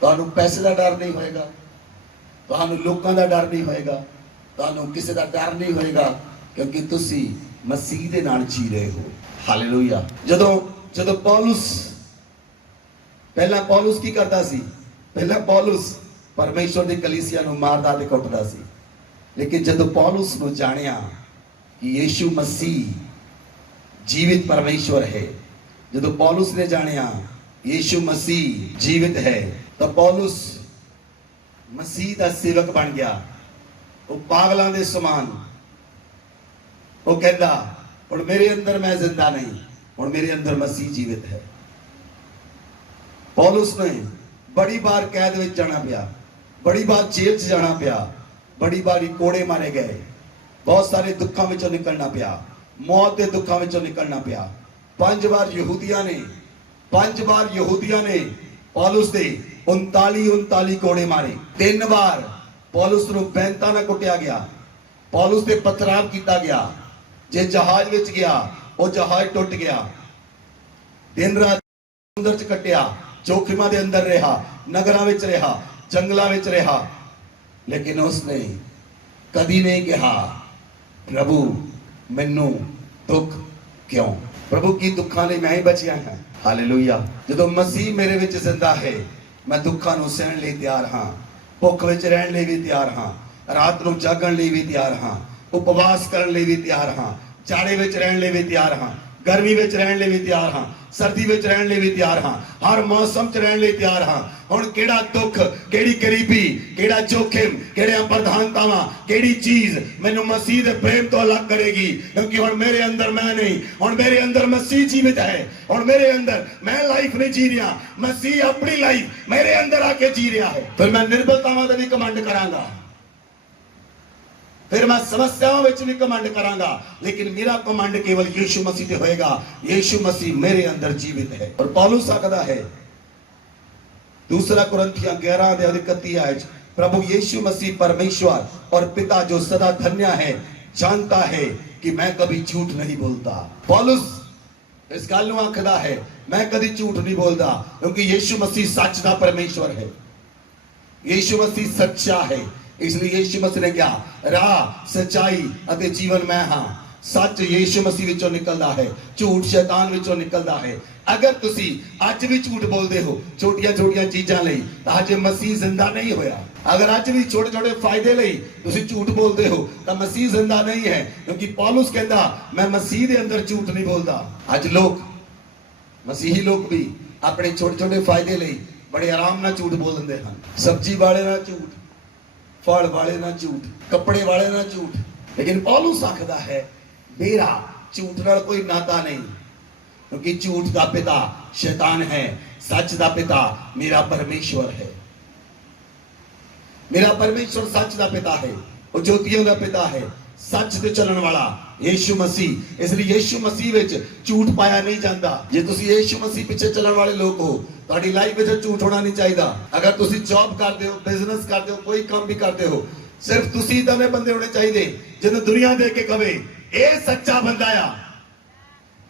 ਤੁਹਾਨੂੰ ਪੈਸੇ ਦਾ ਡਰ ਨਹੀਂ ਹੋਏਗਾ, ਤੁਹਾਨੂੰ ਲੋਕਾਂ ਦਾ ਡਰ ਨਹੀਂ ਹੋਏਗਾ, ਤੁਹਾਨੂੰ ਕਿਸੇ ਦਾ ਡਰ ਨਹੀਂ ਹੋਏਗਾ, ਕਿਉਂਕਿ ਤੁਸੀਂ ਮਸੀਹ ਦੇ ਨਾਲ ਜੀ ਰਹੇ ਹੋ। ਹਾਲੇਲੂਇਆ। ਜਦੋਂ ਪਹਿਲਾਂ ਪੌਲੁਸ ਕੀ ਕਰਦਾ ਸੀ? ਪਹਿਲਾਂ ਪੌਲੁਸ ਪਰਮੇਸ਼ਵਰ ਦੀ ਕਲੀਸਿਆ ਨੂੰ ਮਾਰਦਾ ਤੇ ਕੁੱਟਦਾ ਸੀ। ਲੇਕਿਨ ਜਦੋਂ ਪੌਲੁਸ ਨੂੰ ਜਾਣਿਆ ਕਿ ਯੀਸ਼ੂ ਮਸੀਹ ਜੀਵਿਤ ਪਰਮੇਸ਼ਵਰ ਹੈ, ਜਦੋਂ ਪੌਲੁਸ ਨੇ ਜਾਣਿਆ ਯੀਸ਼ੂ ਮਸੀਹ ਜੀਵਿਤ ਹੈ, ਤਾਂ ਪੌਲੁਸ ਮਸੀਹ ਦਾ ਸੇਵਕ ਬਣ ਗਿਆ। ਉਹ ਪਾਗਲਾਂ ਦੇ ਸਮਾਨ, ਉਹ ਕਹਿੰਦਾ ਹੁਣ ਮੇਰੇ ਅੰਦਰ ਮੈਂ ਜ਼ਿੰਦਾ ਨਹੀਂ, ਹੁਣ ਮੇਰੇ ਅੰਦਰ ਮਸੀਹ ਜੀਵਿਤ ਹੈ। ਪੌਲੁਸ ਨੇ ਬੜੀ ਬਾਰ ਕੈਦ ਵਿੱਚ ਜਾਣਾ ਪਿਆ, ਬੜੀ ਬਾਰ ਜੇਲ੍ਹ 'ਚ ਜਾਣਾ ਪਿਆ, ਬੜੀ ਵਾਰੀ ਕੋੜੇ ਮਾਰੇ ਗਏ, ਬਹੁਤ ਸਾਰੇ ਦੁੱਖਾਂ ਵਿੱਚੋਂ ਨਿਕਲਣਾ ਪਿਆ, ਮੌਤ ਦੇ ਦੁੱਖਾਂ ਵਿੱਚੋਂ ਨਿਕਲਣਾ ਪਿਆ। 5 ਵਾਰ ਯਹੂਦੀਆਂ ਨੇ ਪੌਲੁਸ ਦੇ 39 ਕੋੜੇ ਮਾਰੇ। 3 ਵਾਰ ਪੌਲੁਸ ਨੂੰ ਬੈਂਤਾਂ ਨਾਲ ਕੁੱਟਿਆ ਗਿਆ, ਪੌਲੁਸ ਤੇ ਪਥਰਾਵ ਕੀਤਾ ਗਿਆ। ਜੇ ਜਹਾਜ਼ ਵਿੱਚ ਗਿਆ, ਉਹ ਜਹਾਜ਼ ਟੁੱਟ ਗਿਆ। ਦਿਨ ਰਾਤ ਸਮੁੰਦਰ 'ਚ ਕੱਟਿਆ, ਜੋਖਿਮਾਂ ਦੇ ਅੰਦਰ ਰਿਹਾ, ਨਗਰਾਂ ਵਿੱਚ ਰਿਹਾ, ਜੰਗਲਾਂ ਵਿੱਚ ਰਿਹਾ। ਲੇਕਿਨ ਉਸਨੇ ਕਦੀ ਨਹੀਂ ਕਿਹਾ ਪ੍ਰਭੂ ਮੈਨੂੰ ਦੁੱਖ ਕਿਉਂ? ਪ੍ਰਭੂ ਕੀ ਦੁੱਖਾਂ ਲਈ ਮੈਂ ਹੀ ਬਚਿਆ ਹਾਂ। ਹਾਲੇਲੂਇਆ। ਜਦੋਂ ਮਸੀਹ ਮੇਰੇ ਵਿੱਚ ਜ਼ਿੰਦਾ ਹੈ, ਮੈਂ ਦੁੱਖਾਂ ਨੂੰ ਸਹਿਣ ਲਈ ਤਿਆਰ ਹਾਂ, ਭੁੱਖ ਵਿੱਚ ਰਹਿਣ ਲਈ ਵੀ ਤਿਆਰ ਹਾਂ, ਰਾਤ ਨੂੰ ਜਾਗਣ ਲਈ ਵੀ ਤਿਆਰ ਹਾਂ, ਉਪਵਾਸ ਕਰਨ ਲਈ ਵੀ ਤਿਆਰ ਹਾਂ, ਜਾੜੇ ਵਿੱਚ ਰਹਿਣ ਲਈ ਵੀ ਤਿਆਰ ਹਾਂ, ਗਰਮੀ ਵਿੱਚ ਰਹਿਣ ਲਈ ਵੀ ਤਿਆਰ ਹਾਂ, ਸਰਦੀ ਵਿੱਚ ਰਹਿਣ ਲਈ ਵੀ ਤਿਆਰ ਹਾਂ, ਹਰ ਮੌਸਮ 'ਚ ਰਹਿਣ ਲਈ ਤਿਆਰ ਹਾਂ। ਹੁਣ ਕਿਹੜਾ ਦੁੱਖ, ਕਿਹੜੀ ਗਰੀਬੀ, ਕਿਹੜਾ ਜੋਖਿਮ, ਕਿਹੜੀਆਂ ਪ੍ਰਧਾਨਤਾਵਾਂ, ਕਿਹੜੀ ਚੀਜ਼ ਮੈਨੂੰ ਮਸੀਹ ਦੇ ਪ੍ਰੇਮ ਤੋਂ ਅਲੱਗ ਕਰੇਗੀ? ਕਿਉਂਕਿ ਹੁਣ ਮੇਰੇ ਅੰਦਰ ਮੈਂ ਨਹੀਂ, ਹੁਣ ਮੇਰੇ ਅੰਦਰ ਮਸੀਹ ਜੀਵਿਤ ਹੈ। ਹੁਣ ਮੇਰੇ ਅੰਦਰ ਮੈਂ ਲਾਈਫ ਨਹੀਂ ਜੀ ਰਿਹਾ, ਮਸੀਹ ਆਪਣੀ ਲਾਈਫ ਮੇਰੇ ਅੰਦਰ ਆ ਕੇ ਜੀ ਰਿਹਾ ਹੈ। ਫਿਰ ਮੈਂ ਨਿਰਬਲਤਾਵਾਂ ਦਾ ਵੀ ਕਮਾਂਡ ਕਰਾਂਗਾ, फिर मैं समस्याओं में भी कमांड करांगा, लेकिन मेरा कमांड केवल यीशु मसीह से होएगा। यीशु मसीह मेरे अंदर जीवित है। और पौलुस आखदा है 2 कुरिन्थियों 11:31, प्रभु यीशु मसीह परमेश्वर और पिता जो सदा धन्य है जानता है कि मैं कभी झूठ नहीं बोलता। पौलुस इस गल नूं आखदा है मैं कभी झूठ नहीं बोलता, क्योंकि यीशु मसीह सच दा परमेश्वर है, यीशु मसीह सच्चा है। इसलिए यीशु मसीह ने क्या राह, सच्चाई अते जीवन मैं हां। सच यीशु मसीह विचों निकलदा है, झूठ शैतान विचों निकलदा है। अगर तुसी अज भी झूठ बोलदे हो छोटियां छोटियां चीजां लई, तां अजे मसीह जिंदा नहीं होया। अगर अज भी छोटे छोटे फायदे लई तुसी झूठ बोलदे हो तां मसीह जिंदा नहीं है, क्योंकि पौलुस कहंदा मैं मसीह दे अंदर झूठ नहीं बोलदा। अज लोग, मसीही लोग भी अपने छोटे छोटे फायदे लई बड़े आराम नाल झूठ बोल दिंदे हन। सब्जी वाले नाल झूठ, फल वाले ना झूठ, कपड़े वाले ना झूठ। लेकिन पौलुस आखदा है मेरा झूठ नाल कोई नाता नहीं, क्योंकि झूठ का पिता शैतान है, सच का पिता मेरा परमेश्वर है। मेरा परमेश्वर सच का पिता है, वो ज्योतियों का पिता है, सच ते चलन वाला यीशु मसीह। इसलिए यीशु मसीह विच झूठ पाया नहीं जाता। जे तुसी यीशु मसीह पीछे चलने वाले लोग हो, ਤੁਹਾਡੀ ਲਾਈਫ ਵਿੱਚ ਝੂਠ ਹੋਣਾ ਨਹੀਂ ਚਾਹੀਦਾ। ਅਗਰ ਤੁਸੀਂ ਜੌਬ ਕਰਦੇ ਹੋ, ਬਿਜ਼ਨਸ ਕਰਦੇ ਹੋ, ਕੋਈ ਕੰਮ ਵੀ ਕਰਦੇ ਹੋ, ਸਿਰਫ ਤੁਸੀਂ ਤਾਂ ਬੰਦੇ ਹੋਣੇ ਚਾਹੀਦੇ ਜਿਹਨੂੰ ਦੁਨੀਆ ਦੇਖ ਕੇ ਕਵੇ ਇਹ ਸੱਚਾ ਬੰਦਾ ਆ,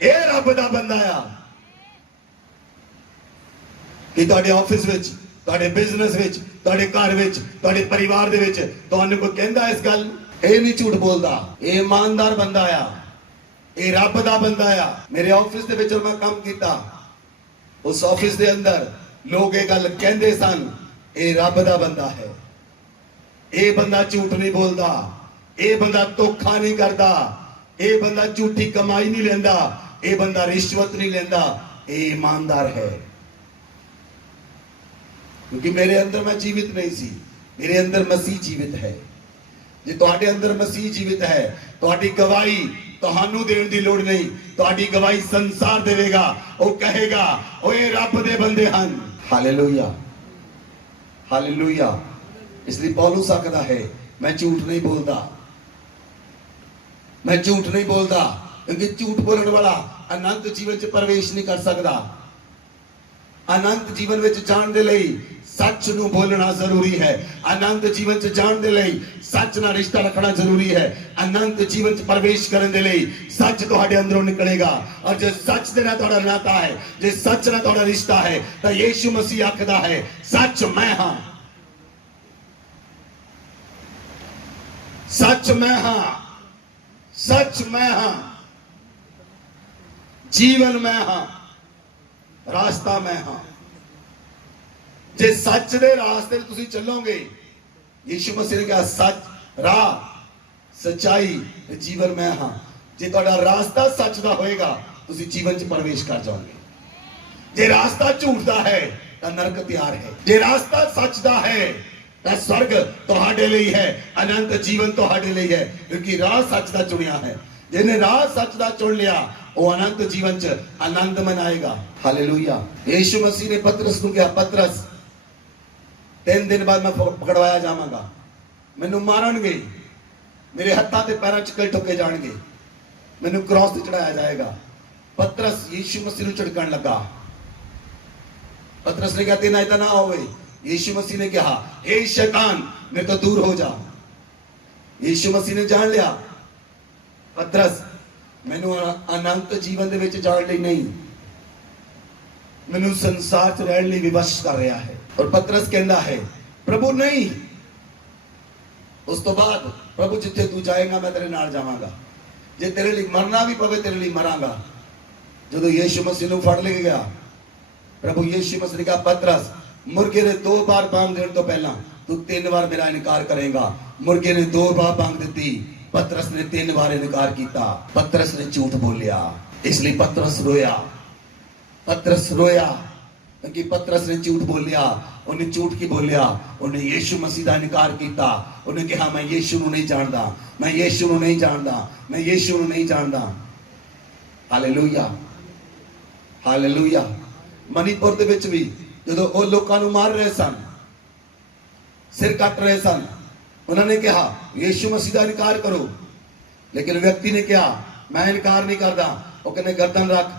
ਇਹ ਰੱਬ ਦਾ ਬੰਦਾ ਆ। ਕਿ ਤੁਹਾਡੇ ਆਫਿਸ ਵਿੱਚ, ਤੁਹਾਡੇ ਬਿਜ਼ਨਸ ਵਿੱਚ, ਤੁਹਾਡੇ ਘਰ ਵਿੱਚ, ਤੁਹਾਡੇ ਪਰਿਵਾਰ ਦੇ ਵਿੱਚ ਤੁਹਾਨੂੰ ਕੋਈ ਕਹਿੰਦਾ ਇਸ ਗੱਲ, ਇਹ ਨਹੀਂ ਝੂਠ ਬੋਲਦਾ, ਇਹ ਇਮਾਨਦਾਰ ਬੰਦਾ ਆ, ਇਹ ਰੱਬ ਦਾ ਬੰਦਾ ਆ। ਮੇਰੇ ਆਫਿਸ ਦੇ ਵਿੱਚ ਮੈਂ ਕੰਮ ਕੀਤਾ, उस ऑफिस के अंदर लोग ये गल कहते सन ये रब दा बंदा है, ये बंदा झूठ नहीं बोलता, ये बंदा धोखा नहीं करता, ये बंदा झूठी कमाई नहीं लेंदा, ये बंदा रिश्वत नहीं लेंदा, ये ईमानदार है। क्योंकि मेरे अंदर मैं जीवित नहीं सी, मेरे अंदर मसीह जीवित है। जे तुहाडे अंदर मसीह जीवित है, तुहाडी गवाही ਤੁਹਾਨੂੰ ਦੇਣ ਦੀ ਲੋੜ ਨਹੀਂ, ਤੁਹਾਡੀ ਗਵਾਹੀ ਸੰਸਾਰ ਦੇਵੇਗਾ। ਉਹ ਕਹੇਗਾ ਓਏ ਰੱਬ ਦੇ ਬੰਦੇ ਹਨ। Hallelujah, hallelujah. ਇਸ ਲਈ ਪੌਲੁਸ ਆਖਦਾ ਹੈ ਮੈਂ ਝੂਠ ਨਹੀਂ ਬੋਲਦਾ, मैं झूठ नहीं बोलता, क्योंकि झूठ बोलने वाला अनंत जीवन च प्रवेश नहीं कर सकता। अनंत जीवन में जाने दे लई सच नू बोलना जरूरी है। अनंत जीवन च जाण दे लई सच नाल रिश्ता रखना जरूरी है। अनंत जीवन च प्रवेश करन दे लई सच तुहाडे अंदरों निकलेगा। और जो सच दे नाल तुहाडा नाता है, जे सच नाल तुहाडा रिश्ता है, तां यीशु मसीह आखदा है सच मैं हां, सच मैं हां, सच मैं हां, जीवन मैं हां, रास्ता मैं हां। जे सच दे रास्ते तुसी चलोगे, यीशु मसीह ने कहा सच, राह, सच्चाई ते जीवन मैं हां। जे तुहाडा रास्ता सच दा होएगा, तुसी जीवन च प्रवेश कर जाओगे। जे रास्ता झूठ दा है तां नरक तैयार है। जे रास्ता सच दा है तां स्वर्ग तुहाडे लई है, अनंत जीवन तुहाडे लई है, क्योंकि राह सच दा चुनिया है। जिन्हें राह सच दा चुन लिया, वो अनंत जीवन च आनंद मनाएगा। हालेलुया। यीशु मसीह ने पतरस को कहा, पतरस 3 दिन बाद मैं पकड़वाया जावांगा, मैनू मारनगे, मेरे हत्थां ते पैरां च कई ठुके जाणगे, मैनू क्रॉस ते चढ़ाया जाएगा। पतरस यीशु मसीह नू झिड़कण लगा। पतरस ने कहा तेरे नाल ना होवे। यीशु मसीह ने कहा हे शैतान मेरे तो दूर हो जा। यीशु मसीह ने जान लिया पतरस मैनू अनंत जीवन दे विच जाण लई नहीं, मैनू संसार च रहण लई विवश कर रहा है। और पतरस कहता है प्रभु नहीं। उस तो बाद प्रभु जिथे तू जाएगा मैं तेरे नाल जावांगा, जे तेरे लिए मरना भी पवे तेरे लिए मरांगा। जो यीशु मसीह नू फड़ ले गया, प्रभु यीशु मसीह ने कहा पतरस मुर्गे ने 2 बार बांग देने तो पहला तू 3 बार मेरा इनकार करेगा। मुर्गे ने 2 बार बांग दी, पतरस ने 3 बार इनकार किया। पतरस ने झूठ बोलिया, इसलिए पतरस रोया। पतरस रोया क्योंकि पतरस ने झूठ बोलिया। उन्हें झूठ की बोलिया, उन्हें यीशु मसीह का इनकार किया। उन्हें कहा मैं यीशु नू नहीं जानता, मैं यीशु नू नहीं जानता, मैं यीशु नू नहीं जानता। Hallelujah, hallelujah. मणिपुर दे विच भी जो वो लोगों को मार रहे सन, सिर कट रहे सन, उन्होंने कहा यीशु मसीह का इनकार करो, लेकिन व्यक्ति ने कहा मैं इनकार नहीं करता। वो कहने गर्दन रख,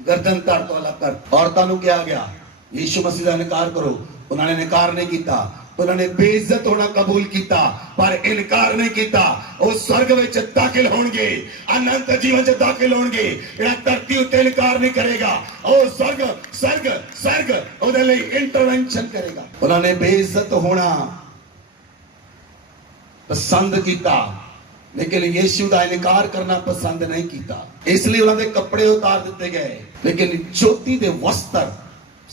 गर्दन तड़ तो अलग कर। औरतों को कहा गया यीशु मसीह का इनकार करो, उन्होंने इनकार नहीं किया। उन्होंने बेइज्जत होना कबूल किया पर इनकार नहीं किया। वो स्वर्ग में दाखिल होंगे, अनंत जीवन च दाखिल होंगे। जेड़ा धरती उत्ते इनकार नहीं करेगा, वो स्वर्ग स्वर्ग स्वर्ग उहदे लई इंटरवेंशन करेगा। उन्होंने बेइज्जत होना पसंद किया, लेकिन यीशु का इनकार करना पसंद नहीं किया, इसलिए उन्होंने कपड़े उतार दिते गए। लेकिन ज्योति के वस्त्र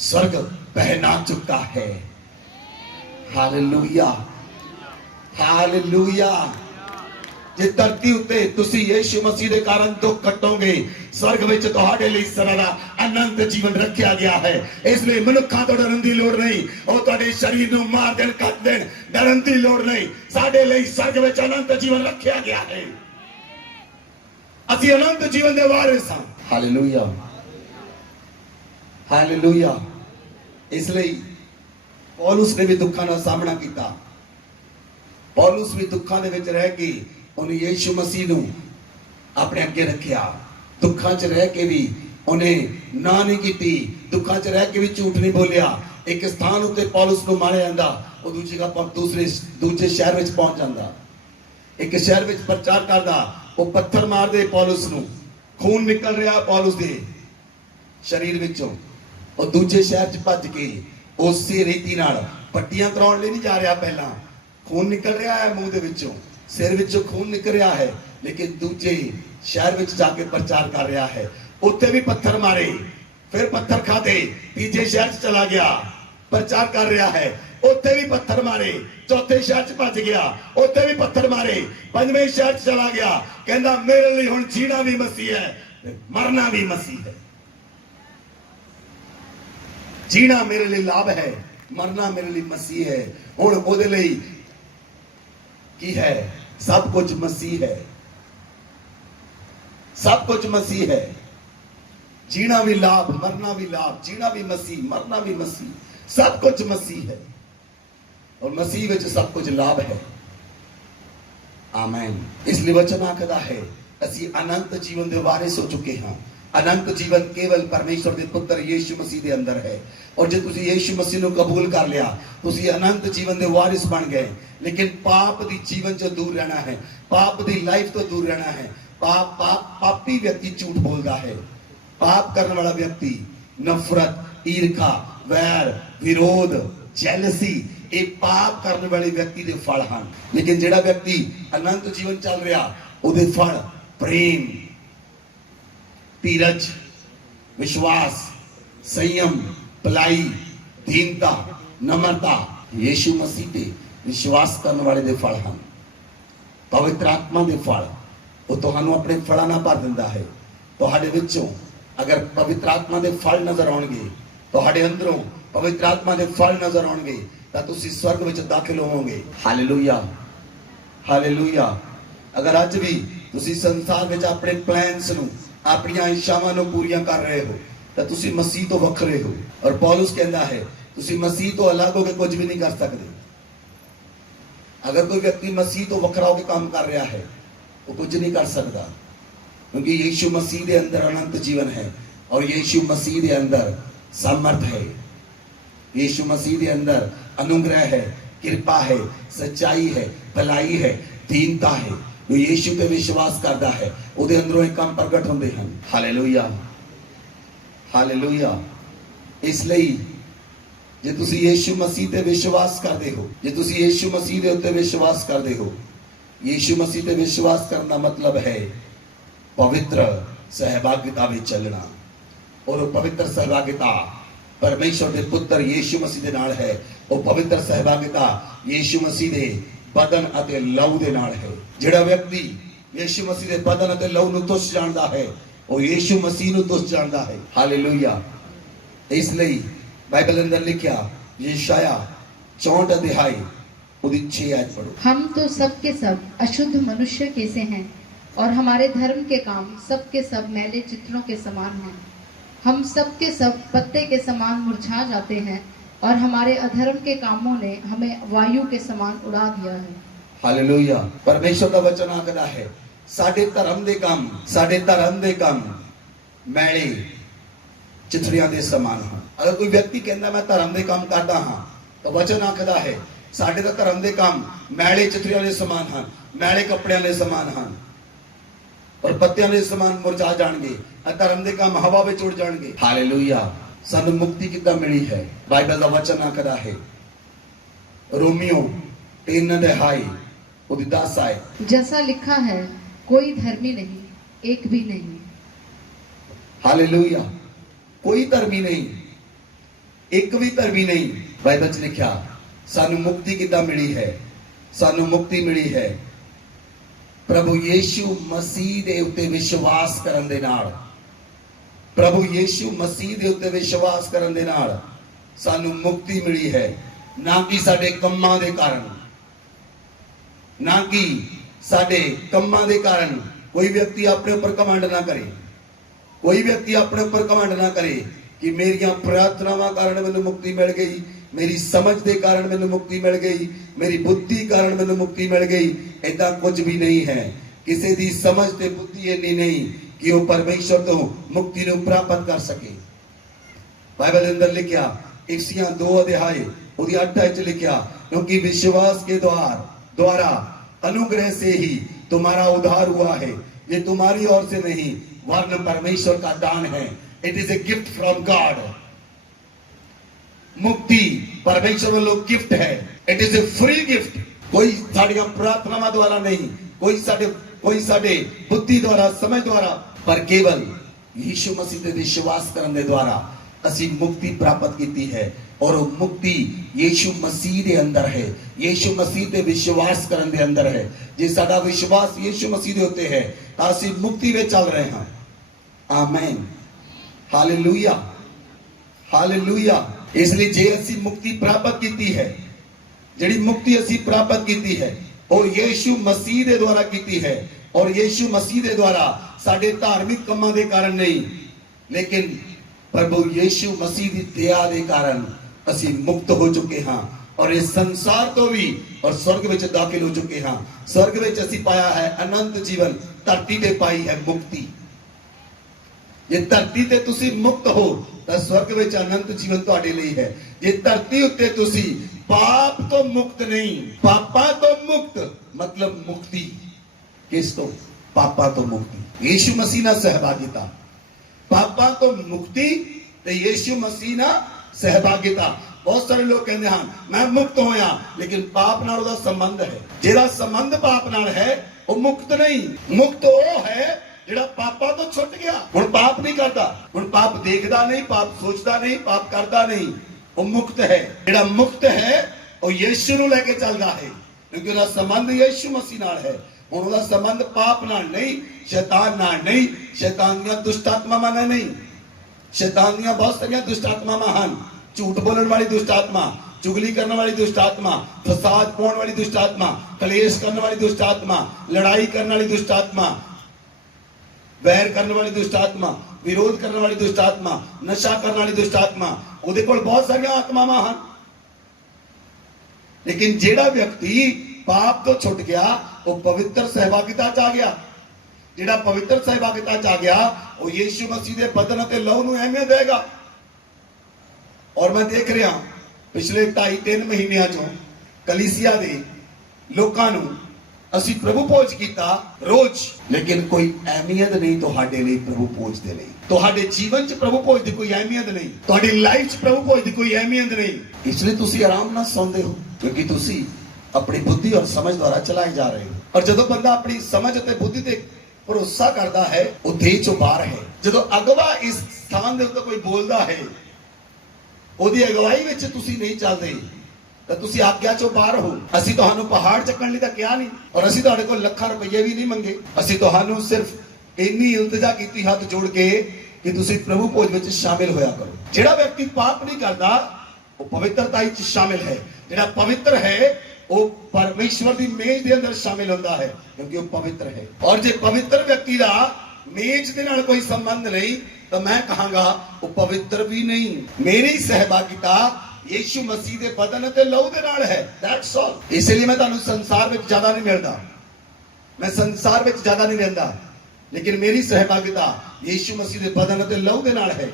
स्वर्ग पहना चुका है। Hallelujah, hallelujah. जे धरती उत्ते तुसी यीशु मसीह के कारण दुख कटोगे, स्वर्ग विच तुहाडे लई सदा अनंत जीवन रखा गया है। इसलिए मनुखा तो डरन की लोड़ नहीं, वो तुहाडे शरीर नूं मार देन कट देन, डरन की लोड़ नहीं। साडे लई स्वर्ग विच अनंत जीवन रखा गया है। असीं अनंत जीवन दे वारिस हां। Hallelujah, hallelujah. इसलिए पौलुस ने भी दुखों का सामना किया। पौलुस भी दुखों के विच रह के उन्हें यीशु मसीह नूं अपने अगे रखिया। दुखों च रह के भी उन्हें ना नहीं की, दुखों च रह के भी झूठ नहीं बोलिया। एक स्थान उत्ते पौलुस नूं मारिया जांदा, वो दूजे शहर में पहुंच जाता। एक शहर में प्रचार करता, वो पत्थर मार दे पौलुस नूं, खून निकल रहा पौलुस के शरीर विचों। और दूजे शहर च भज के उसी रीति नाल पट्टियां कराउण लई नहीं जा रहा। पहला खून निकल रहा है मुंह दे विचों, सिर विचों खून निकल रहा है, लेकिन दूजे शहर विच जाके प्रचार कर रहा है। उत्थे भी पत्थर मारे, फिर पत्थर खाते, तीजे शहर च चला गया, प्रचार कर रहा है। उत्थे भी पत्थर मारे, चौथे शहर च भज गया, उत्थे भी पत्थर मारे, पंजवें शहर च चला गया। कहंदा मेरे लिए हुण जीना भी मसीह है, मरना भी मसीह है। जीना मेरे लिए लाभ है, मरना मेरे लिए मसीह है। हुण ओहदे लई की है, सब कुछ मसीह है, सब कुछ मसीह है। जीना भी लाभ, मरना भी लाभ, जीना भी मसीह, मरना भी मसीह, सब कुछ मसीह है। और मसीह विच सब कुछ लाभ है। आमीन। इसलिए वचन आखदा है असीं अनंत जीवन दे वारिस हो चुके हां। अनंत जीवन केवल परमेश्वर के पुत्र यीशु मसीह के अंदर है। और जो तुसी यीशु मसीह को कबूल कर लिया, तुसी अनंत जीवन के वारिस बन गए। लेकिन पाप दी जीवन जो दूर रहना है, पाप दी लाइफ तो दूर रहना है। पापी व्यक्ति झूठ बोलता है। पाप करने वाला व्यक्ति नफरत, ईर्खा, वैर, विरोध, जेलसी, ये पाप करने वाले व्यक्ति के फल हैं। लेकिन जेड़ा व्यक्ति अनंत जीवन चल रहा, उहदे फल प्रेम, धीरज, विश्वास, संयम, भलाई, दीनता, नम्रता, यीशु मसीह पे विश्वास करने वाले दे फल हैं। पवित्र आत्मा दे फल वो तुहानू अपने फलों नाल भर दिंदा है। तुहाडे विचों अगर पवित्र आत्मा दे फल नजर आउणगे, तुहाडे अंदरों पवित्र आत्मा दे फल नजर आउणगे, तां तुसीं स्वर्ग विच दाखिल होवोगे। Hallelujah, hallelujah. अगर अज भी तुसीं संसार विच अपने प्लान्स नू, अपनी इच्छावां नू पूरीआं कर रहे हो, तां तुसीं मसीह तो वखरे हो। और पौलुस कहता है तुसीं मसीह तो अलग होकर कुछ भी नहीं कर सकते। अगर कोई व्यक्ति मसीह तो वखरा होकर काम कर रहा है, वो कुछ नहीं कर सकता, क्योंकि यीशु मसीह के अंदर अनंत जीवन है और यीशु मसीह के अंदर सामर्थ है। यीशु मसीह के अंदर अनुग्रह है, कृपा है, सच्चाई है, भलाई है, दीनता है। जो यीशु पे विश्वास करता है, उसके अंदरों एक काम प्रगट होंगे हैं। Hallelujah, hallelujah. इसलिए जे तुसी यीशु मसीह ते विश्वास करते हो, जे तुसी यीशु मसीह के उत्ते विश्वास करते हो, यीशु मसीह पे विश्वास करना मतलब है पवित्र सहभागिता में चलना। और पवित्र सहभागिता परमेश्वर के पुत्र यीशु मसीह के नाल है। वो पवित्र सहभागिता यीशु मसीह के बदन अते लहू के नाल है। जिहड़ा व्यक्ति यीशु मसीह के बदन अते लहू नूं तुच्छ जानदा है, वो यीशु मसीह नूं तुच्छ जानदा है। हालेलुया। इसलिए बाइबल अंदर लिखा यशाया 64 अध्याय उसदी 6 आयत पढ़ो। हम तो सब के सब अशुद्ध मनुष्य के से हैं और हमारे धर्म के काम सब के सब मैले चित्रों के समान हैं। हम सब के सब पत्ते के समान मुरझा जाते हैं और हमारे अधर्म के कामों ने हमें वायु के समान उड़ा दिया है। हालेलुया। परमेश्वर का वचन आखदा है साडे धर्म दे काम मैले चित्रियां दे समान हैं। अगर कोई व्यक्ति कहता मैं धर्म दे काम करता हाँ, तो वचन आखदा है साडे तां धर्म दे काम मैले चित्रियां दे समान हैं, मैले कपड़ियां दे समान हैं और पत्तियां दे समान मुरझा जाणगे। धर्म दे काम हवा विच उड़ जाणगे। हालेलुया। सानू मुक्ति किद्दां मिली है? बाइबल दा वचन आखदा है रोमियो 3 अध्याय उसदी 10 आयत, जैसा लिखा है कोई धर्मी नहीं, एक भी नहीं। हालेलुया। कोई धर्मी नहीं, एक भी धर्मी नहीं। बाइबल च लिखा सानू मुक्ति किद्दां मिली है? सानू मुक्ति मिली है प्रभु यीशु मसीह दे उत्ते विश्वास करन दे नाल। प्रभु यीशु मसीह दे उत्ते विश्वास करन दे नाल सानू मुक्ति मिली है, ना कि साडे कम्मां दे कारण, ना कि साडे कम्मां दे कारण। कोई व्यक्ति अपने ऊपर घमंड ना करे, कोई व्यक्ति अपने ऊपर घमंड ना करे कि मेरियां प्रार्थनावां कारण मैनूं मुक्ति मिल गई, मेरी समझ के कारण मैनूं मुक्ति मिल गई, मेरी बुद्धि कारण मैनूं मुक्ति मिल गई। ऐसा कुछ भी नहीं है। किसी की समझ ते बुद्धि इन्नी नहीं कि वो परमेश्वर तो मुक्ति को प्राप्त कर सके। बाइबल अंदर लिखा इफिसियां 2 अध्याय उसदी 8 आयत लिखा क्योंकि विश्वास के द्वारा अनुग्रह से ही तुम्हारा उद्धार हुआ है, ये तुम्हारी ओर से नहीं वरन परमेश्वर का दान है। It is a gift from God. मुक्ति परमेश्वर वालों गिफ्ट है। It is a free gift. कोई साड़ियां प्रार्थनावां द्वारा नहीं, कोई साडे बुद्धि द्वारा, समझ द्वारा, पर केवल यीशु मसीह ते विश्वास करने द्वारा असी मुक्ति प्राप्त की है। और वो मुक्ति यीशु मसीह के अंदर है, यीशु मसीह ते विश्वास करने दे अंदर है। जे साडा विश्वास यीशु मसीह दे उत्ते है तां असी मुक्ति में चल रहे हैं। आमीन, हालेलुया, हालेलुया। इसलिए जे असी मुक्ति प्राप्त की है, जिहड़ी मुक्ति असी प्राप्त की है वो यीशु मसीह के द्वारा की है। और यीशु मसीह के द्वारा साडे धार्मिक कामां दे कारण नहीं, लेकिन प्रभु यीशु मसीह की दया के कारण असी मुक्त हो चुके हाँ और इस संसार तो भी और स्वर्ग में दाखिल हो चुके हाँ। स्वर्ग में असी पाया है अनंत जीवन, धरती पे पाई है मुक्ति। ਜੇ ਧਰਤੀ ਤੇ ਤੁਸੀਂ ਮੁਕਤ ਹੋ ਤਾਂ ਸਵਰਗ ਵਿੱਚ ਅਨੰਤ ਜੀਵਨ ਤੁਹਾਡੇ ਲਈ ਹੈ। ਜੇ ਧਰਤੀ ਉੱਤੇ ਤੁਸੀਂ ਪਾਪ ਤੋਂ ਮੁਕਤ ਨਹੀਂ, ਪਾਪਾਂ ਤੋਂ ਮੁਕਤ ਮਤਲਬ ਮੁਕਤੀ ਕਿਸ ਤੋਂ? ਪਾਪਾਂ ਤੋਂ ਮੁਕਤੀ, ਯੀਸ਼ੂ ਮਸੀਹ ਨਾਲ ਸਹਿਭਾਗਿਤਾ। ਪਾਪਾਂ ਤੋਂ ਮੁਕਤੀ ਤੇ ਯੀਸ਼ੂ ਮਸੀਹ ਨਾਲ ਸਹਿਭਾਗਿਤਾ। ਬਹੁਤ ਸਾਰੇ ਲੋਕ ਕਹਿੰਦੇ ਹਨ ਮੈਂ ਮੁਕਤ ਹੋਇਆ, ਲੇਕਿਨ ਪਾਪ ਨਾਲ ਉਹਦਾ ਸੰਬੰਧ ਹੈ। ਜਿਹੜਾ ਸੰਬੰਧ ਪਾਪ ਨਾਲ ਹੈ ਉਹ ਮੁਕਤ ਨਹੀਂ। ਮੁਕਤ ਉਹ ਹੈ ਜਿਹੜਾ ਪਾਪਾਂ ਤੋਂ ਛੁੱਟ ਗਿਆ। ਹੁਣ ਪਾਪ ਨਹੀਂ ਕਰਦਾ, ਹੁਣ ਪਾਪ ਦੇਖਦਾ ਨਹੀਂ, ਪਾਪ ਸੋਚਦਾ ਨਹੀਂ, ਪਾਪ ਕਰਦਾ ਨਹੀਂ, ਉਹ ਮੁਕਤ ਹੈ। ਜਿਹੜਾ ਮੁਕਤ ਹੈ ਉਹ ਯੀਸ਼ੂ ਨੂੰ ਲੈ ਕੇ ਚੱਲਦਾ ਹੈ, ਕਿਉਂਕਿ ਉਹਦਾ ਸੰਬੰਧ ਯੀਸ਼ੂ ਮਸੀਹ ਨਾਲ ਹੈ। ਹੁਣ ਉਹਦਾ ਸੰਬੰਧ ਪਾਪ ਨਾਲ ਨਹੀਂ, ਸ਼ੈਤਾਨ ਨਾਲ ਨਹੀਂ, ਸ਼ੈਤਾਨ ਦੀਆਂ ਦੁਸ਼ਟ ਆਤਮਾਵਾਂ ਨਾਲ ਨਹੀਂ। ਸ਼ੈਤਾਨ ਦੀਆਂ ਬਹੁਤ ਸਾਰੀਆਂ ਦੁਸ਼ਟ ਆਤਮਾਵਾਂ ਹਨ। ਝੂਠ ਬੋਲਣ ਵਾਲੀ ਦੁਸ਼ਟ ਆਤਮਾ, ਚੁਗਲੀ ਕਰਨ ਵਾਲੀ ਦੁਸ਼ਟ ਆਤਮਾ, ਫਸਾਦ ਪਾਉਣ ਵਾਲੀ ਦੁਸ਼ਟ ਆਤਮਾ, ਕਲੇਸ਼ ਕਰਨ ਵਾਲੀ ਦੁਸ਼ਟ ਆਤਮਾ, ਲੜਾਈ ਕਰਨ ਵਾਲੀ ਦੁਸ਼ਟ ਆਤਮਾ, ਵੈਰ ਕਰਨ ਵਾਲੀ ਦੁਸ਼ਟ ਆਤਮਾ, ਵਿਰੋਧ ਕਰਨ ਵਾਲੀ ਦੁਸ਼ਟ ਆਤਮਾ, ਨਸ਼ਾ ਕਰਨ ਵਾਲੀ ਦੁਸ਼ਟ ਆਤਮਾ। ਉਹਦੇ ਕੋਲ ਬਹੁਤ ਸਾਰੀਆਂ ਆਤਮਾਵਾਂ ਹਨ। ਲੇਕਿਨ ਜਿਹੜਾ ਵਿਅਕਤੀ ਪਾਪ ਤੋਂ ਛੁੱਟ ਗਿਆ ਉਹ ਪਵਿੱਤਰ ਸਹਿਭਾਗਿਤਾ ਚ ਆ ਗਿਆ। ਜਿਹੜਾ ਪਵਿੱਤਰ ਸਹਿਭਾਗਿਤਾ ਚ ਆ ਗਿਆ ਉਹ ਯੀਸ਼ੂ ਮਸੀਹ ਦੇ ਬਦਨ ਅਤੇ ਲਹੂ ਨੂੰ ਅਹਿਮੀਅਤ ਦੇਗਾ। ਔਰ ਮੈਂ ਦੇਖ ਰਿਹਾ ਪਿਛਲੇ 2.5-3 ਮਹੀਨਿਆਂ ਚੋਂ ਕਲੀਸਿਆ ਦੇ ਲੋਕਾਂ ਨੂੰ ਅਸੀਂ ਪ੍ਰਭੂ ਭੋਜ ਕੀਤਾ ਰੋਜ਼, ਲੇਕਿਨ ਕੋਈ ਅਹਿਮੀਅਤ ਨਹੀਂ ਤੁਹਾਡੇ ਲਈ ਪ੍ਰਭੂ ਭੋਜ ਦੇ ਲਈ। ਤੁਹਾਡੇ ਜੀਵਨ 'ਚ ਪ੍ਰਭੂ ਭੋਜ ਦੀ ਕੋਈ ਅਹਿਮੀਅਤ ਨਹੀਂ, ਤੁਹਾਡੀ ਲਾਈਫ 'ਚ ਪ੍ਰਭੂ ਭੋਜ ਦੀ ਕੋਈ ਅਹਿਮੀਅਤ ਨਹੀਂ। ਇਸ ਲਈ ਤੁਸੀਂ ਆਰਾਮ ਨਾਲ ਸੌਂਦੇ ਹੋ, ਕਿਉਂਕਿ ਤੁਸੀਂ ਆਪਣੀ ਬੁੱਧੀ ਔਰ ਸਮਝ ਦੁਆਰਾ ਚਲਾਏ ਜਾ ਰਹੇ ਹੋ। ਔਰ ਜਦੋਂ ਬੰਦਾ ਆਪਣੀ ਸਮਝ ਅਤੇ ਬੁੱਧੀ ਤੇ ਭਰੋਸਾ ਕਰਦਾ ਹੈ ਉਹ ਦੇਹ ਚੋਂ ਬਾਹਰ ਹੈ। ਜਦੋਂ ਅਗਵਾ ਇਸ ਸਥਾਨ ਦੇ ਉੱਤੇ ਕੋਈ ਬੋਲਦਾ ਹੈ, ਉਹਦੀ ਅਗਵਾਈ ਵਿੱਚ ਤੁਸੀਂ ਨਹੀਂ ਚੱਲਦੇ ਤਾਂ ਤੁਸੀਂ ਆਗਿਆ ਚੋਂ ਬਾਹਰ ਹੋ। ਅਸੀਂ ਤੁਹਾਨੂੰ ਪਹਾੜ ਚੱਕਣ ਲਈ ਤਾਂ ਕਿਹਾ ਨਹੀਂ, ਔਰ ਅਸੀਂ ਤੁਹਾਡੇ ਕੋਲ ਲੱਖਾਂ ਰੁਪਏ ਵੀ ਨਹੀਂ ਮੰਗੇ। ਅਸੀਂ ਤੁਹਾਨੂੰ ਸਿਰਫ ਇੰਨੀ ਇਲਤਜਾ ਕੀਤੀ ਹੱਥ ਜੋੜ ਕੇ ਕਿ ਤੁਸੀਂ ਪ੍ਰਭੂ ਭੋਜ ਵਿੱਚ ਸ਼ਾਮਿਲ ਹੋਇਆ ਕਰੋ। ਜਿਹੜਾ ਵਿਅਕਤੀ ਪਾਪ ਨਹੀਂ ਕਰਦਾ ਉਹ ਪਵਿੱਤਰਤਾ ਵਿੱਚ ਸ਼ਾਮਿਲ ਹੈ। ਜਿਹੜਾ ਪਵਿੱਤਰ ਹੈ ਉਹ ਪਰਮੇਸ਼ਵਰ ਦੀ ਮੇਜ਼ ਦੇ ਅੰਦਰ ਸ਼ਾਮਿਲ ਹੁੰਦਾ ਹੈ, ਕਿਉਂਕਿ ਉਹ ਪਵਿੱਤਰ ਹੈ। ਔਰ ਜੇ ਪਵਿੱਤਰ ਵਿਅਕਤੀ ਦਾ ਮੇਜ਼ ਦੇ ਨਾਲ ਕੋਈ ਸੰਬੰਧ ਨਹੀਂ ਤਾਂ ਮੈਂ ਕਹਾਂਗਾ ਉਹ ਪਵਿੱਤਰ ਵੀ ਨਹੀਂ। ਮੇਰੀ ਸਹਿਭਾਗਿਤਾ ਯੀਸ਼ੂ ਮਸੀਹ ਦੇ ਬਦਨ ਅਤੇ ਲਹੂ ਦੇ ਨਾਲ ਹੈ। That's all. ਇਸ ਲਈ ਮੈਂ ਤੁਹਾਨੂੰ ਸੰਸਾਰ ਵਿੱਚ ਜ਼ਿਆਦਾ ਨਹੀਂ ਮਿਲਦਾ, ਮੈਂ ਸੰਸਾਰ ਵਿੱਚ ਜ਼ਿਆਦਾ ਨਹੀਂ ਰਹਿੰਦਾ, ਲੇਕਿਨ ਮੇਰੀ ਸਹਿਭਾਗਿਤਾ ਯੀਸ਼ੂ ਮਸੀਹ ਦੇ ਬਦਨ ਅਤੇ ਲਹੂ ਦੇ ਨਾਲ ਹੈ।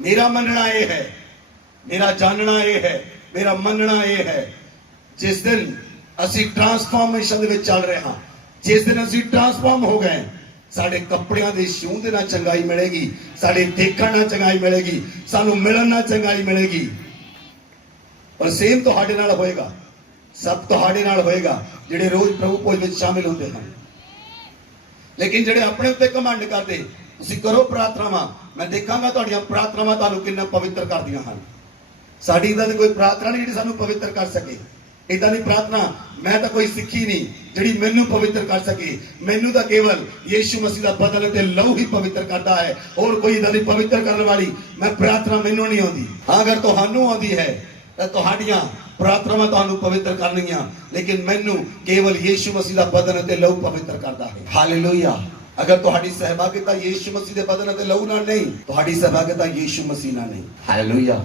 ਮੇਰਾ ਮੰਨਣਾ ਇਹ ਹੈ, ਮੇਰਾ ਜਾਣਨਾ ਇਹ ਹੈ, ਮੇਰਾ ਮੰਨਣਾ ਇਹ ਹੈ, ਜਿਸ ਦਿਨ ਅਸੀਂ ਟਰਾਂਸਫਾਰਮੇਸ਼ਨ ਦੇ ਵਿੱਚ ਚੱਲ ਰਹੇ ਹਾਂ, ਜਿਸ ਦਿਨ ਅਸੀਂ ਟਰਾਂਸਫਾਰਮ ਹੋ ਗਏ, ਸਾਡੇ ਕੱਪੜਿਆਂ ਦੇ ਛੂਹ ਦੇ ਨਾਲ ਚੰਗਾਈ ਮਿਲੇਗੀ, ਸਾਡੇ ਦੇਖਣ ਨਾਲ ਚੰਗਾਈ ਮਿਲੇਗੀ, ਸਾਨੂੰ ਮਿਲਣ ਨਾਲ ਚੰਗਾਈ ਮਿਲੇਗੀ। ਔਰ ਸੇਮ ਤੁਹਾਡੇ ਨਾਲ ਹੋਏਗਾ, ਸਭ ਤੁਹਾਡੇ ਨਾਲ ਹੋਏਗਾ ਜਿਹੜੇ ਰੋਜ਼ ਪ੍ਰਭੂ ਭੋਜ ਵਿੱਚ ਸ਼ਾਮਿਲ ਹੁੰਦੇ ਹਨ। ਲੇਕਿਨ ਜਿਹੜੇ ਆਪਣੇ ਉੱਤੇ ਕਮਾਂਡ ਕਰਦੇ ਤੁਸੀਂ ਕਰੋ ਪ੍ਰਾਰਥਨਾਵਾਂ, ਮੈਂ ਦੇਖਾਂਗਾ ਤੁਹਾਡੀਆਂ ਪ੍ਰਾਰਥਨਾਵਾਂ ਤੁਹਾਨੂੰ ਕਿੰਨਾ ਪਵਿੱਤਰ ਕਰਦੀਆਂ ਹਨ। ਸਾਡੀ ਇਦਾਂ ਦੀ ਕੋਈ ਪ੍ਰਾਰਥਨਾ ਨਹੀਂ ਜਿਹੜੀ ਸਾਨੂੰ ਪਵਿੱਤਰ ਕਰ ਸਕੇ। ਇਦਾਂ ਦੀ ਪ੍ਰਾਰਥਨਾ ਮੈਂ ਤਾਂ ਕੋਈ ਸਿੱਖੀ ਨਹੀਂ ਜਿਹੜੀ ਮੈਨੂੰ ਪਵਿੱਤਰ ਕਰ ਸਕੇ। ਮੈਨੂੰ ਤਾਂ ਕੇਵਲ ਯੀਸ਼ੂ ਮਸੀਹ ਦਾ ਬਦਨ ਤੇ ਲਹੂ ਹੀ ਪਵਿੱਤਰ ਕਰਦਾ ਹੈ। ਹੋਰ ਕੋਈ ਇਦਾਂ ਦੀ ਪਵਿੱਤਰ ਕਰਨ ਵਾਲੀ ਮੈਂ ਪ੍ਰਾਰਥਨਾ ਮੈਨੂੰ ਨਹੀਂ ਆਉਂਦੀ। ਅਗਰ ਤੁਹਾਨੂੰ ਆਉਂਦੀ ਹੈ ਤਾਂ ਤੁਹਾਡੀਆਂ ਪ੍ਰਾਰਥਨਾਵਾਂ ਤੁਹਾਨੂੰ ਪਵਿੱਤਰ ਕਰਨਗੀਆਂ, ਲੇਕਿਨ ਮੈਨੂੰ ਕੇਵਲ ਯੀਸ਼ੂ ਮਸੀਹ ਦਾ ਬਦਨ ਤੇ ਲਹੂ ਪਵਿੱਤਰ ਕਰਦਾ ਹੈ। ਹਾਲੇਲੂਇਆ। ਅਗਰ ਤੁਹਾਡੀ ਸਹਿਭਾਗਿਤਾ ਯੀਸ਼ੂ ਮਸੀਹ ਦੇ ਬਦਨ ਤੇ ਲਹੂ ਨਾਲ ਨਹੀਂ, ਤੁਹਾਡੀ ਸਹਿਭਾਗਿਤਾ ਯੀਸ਼ੂ ਮਸੀਹ ਨਾਲ ਨਹੀਂ। ਹਾਲੇਲੂਇਆ।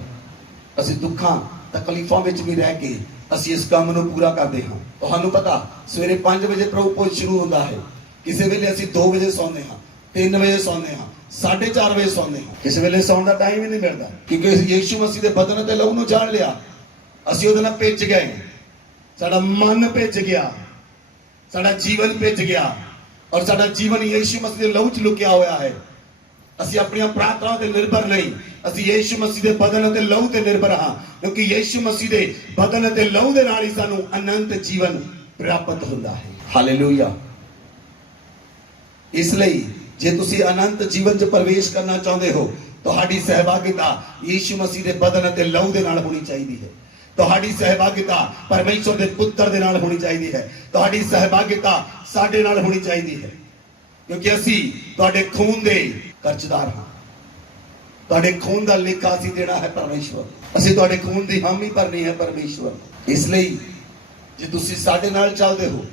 ਅਸੀਂ ਦੁੱਖਾਂ ਤਕਲੀਫਾਂ ਵਿੱਚ ਵੀ ਰਹਿ ਕੇ ਅਸੀਂ ਇਸ ਕੰਮ ਨੂੰ ਪੂਰਾ ਕਰਦੇ ਹਾਂ। ਤੁਹਾਨੂੰ ਪਤਾ ਸਵੇਰੇ 5 ਵਜੇ ਪ੍ਰਭੂ ਭੋਜ ਸ਼ੁਰੂ ਹੁੰਦਾ ਹੈ। ਕਿਸੇ ਵੇਲੇ ਅਸੀਂ 2 ਵਜੇ ਸੌਂਦੇ ਹਾਂ, 3 ਵਜੇ ਸੌਂਦੇ ਹਾਂ, 4:30 ਵਜੇ ਸੌਂਦੇ ਹਾਂ। ਕਿਸੇ ਵੇਲੇ ਸੌਣ ਦਾ ਟਾਈਮ ਹੀ ਨਹੀਂ ਮਿਲਦਾ, ਕਿਉਂਕਿ ਅਸੀਂ ਯੀਸ਼ੂ ਮਸੀਹ ਦੇ ਬਦਨ ਤੇ ਲਹੂ ਨੂੰ ਜਾਣ ਲਿਆ। ਅਸੀਂ ਉਹਦੇ ਨਾਲ ਭਿੱਜ ਗਏ, ਸਾਡਾ ਮਨ ਭਿੱਜ ਗਿਆ, ਸਾਡਾ ਜੀਵਨ ਭਿੱਜ ਗਿਆ, ਔਰ ਸਾਡਾ ਜੀਵਨ ਯੀਸ਼ੂ ਮਸੀਹ ਦੇ ਲਹੂ 'ਚ ਲੁਕਿਆ ਹੋਇਆ ਹੈ। ਅਸੀਂ ਆਪਣੀਆਂ ਪ੍ਰਾਰਥਨਾਵਾਂ ਤੇ ਨਿਰਭਰ ਨਹੀਂ, ਅਸੀਂ ਯੀਸ਼ੂ ਮਸੀਹ ਦੇ ਬਦਨ ਅਤੇ ਲਹੂ ਤੇ ਨਿਰਭਰ ਹਾਂ, ਕਿਉਂਕਿ ਯੀਸ਼ੂ ਮਸੀਹ ਦੇ ਬਦਨ ਅਤੇ ਲਹੂ ਦੇ ਨਾਲ ਹੀ ਸਾਨੂੰ ਅਨੰਤ ਜੀਵਨ ਪ੍ਰਾਪਤ ਹੁੰਦਾ ਹੈ। ਹਾਲੇਲੂਇਆ। ਇਸ ਲਈ ਜੇ ਤੁਸੀਂ ਅਨੰਤ ਜੀਵਨ 'ਚ ਪ੍ਰਵੇਸ਼ ਕਰਨਾ ਚਾਹੁੰਦੇ ਹੋ, ਤੁਹਾਡੀ ਸਹਿਭਾਗਿਤਾ ਯੀਸ਼ੂ ਮਸੀਹ ਦੇ ਬਦਨ ਅਤੇ ਲਹੂ ਦੇ ਨਾਲ ਹੋਣੀ ਚਾਹੀਦੀ ਹੈ। ਤੁਹਾਡੀ ਸਹਿਭਾਗਿਤਾ ਪਰਮੇਸ਼ਵਰ ਦੇ ਪੁੱਤਰ ਦੇ ਨਾਲ ਹੋਣੀ ਚਾਹੀਦੀ ਹੈ। ਤੁਹਾਡੀ ਸਹਿਭਾਗਿਤਾ ਸਾਡੇ ਨਾਲ ਹੋਣੀ ਚਾਹੀਦੀ ਹੈ, ਕਿਉਂਕਿ ਅਸੀਂ ਤੁਹਾਡੇ ਖੂਨ ਦੇ ਕਰਜ਼ਦਾਰ ਹਾਂ। ਤੁਹਾਡੇ ਖੂਨ ਦਾ ਲੇਖਾ ਅਸੀਂ ਦੇਣਾ ਹੈ ਪਰਮੇਸ਼ਵਰ। ਅਸੀਂ ਤੁਹਾਡੇ ਖੂਨ ਦੀ ਹਾਮੀ ਭਰਨੀ ਹੈ ਪਰਮੇਸ਼ਵਰ। ਇਸ ਲਈ ਜੇ ਤੁਸੀਂ ਸਾਡੇ ਨਾਲ ਚੱਲਦੇ ਹੋ,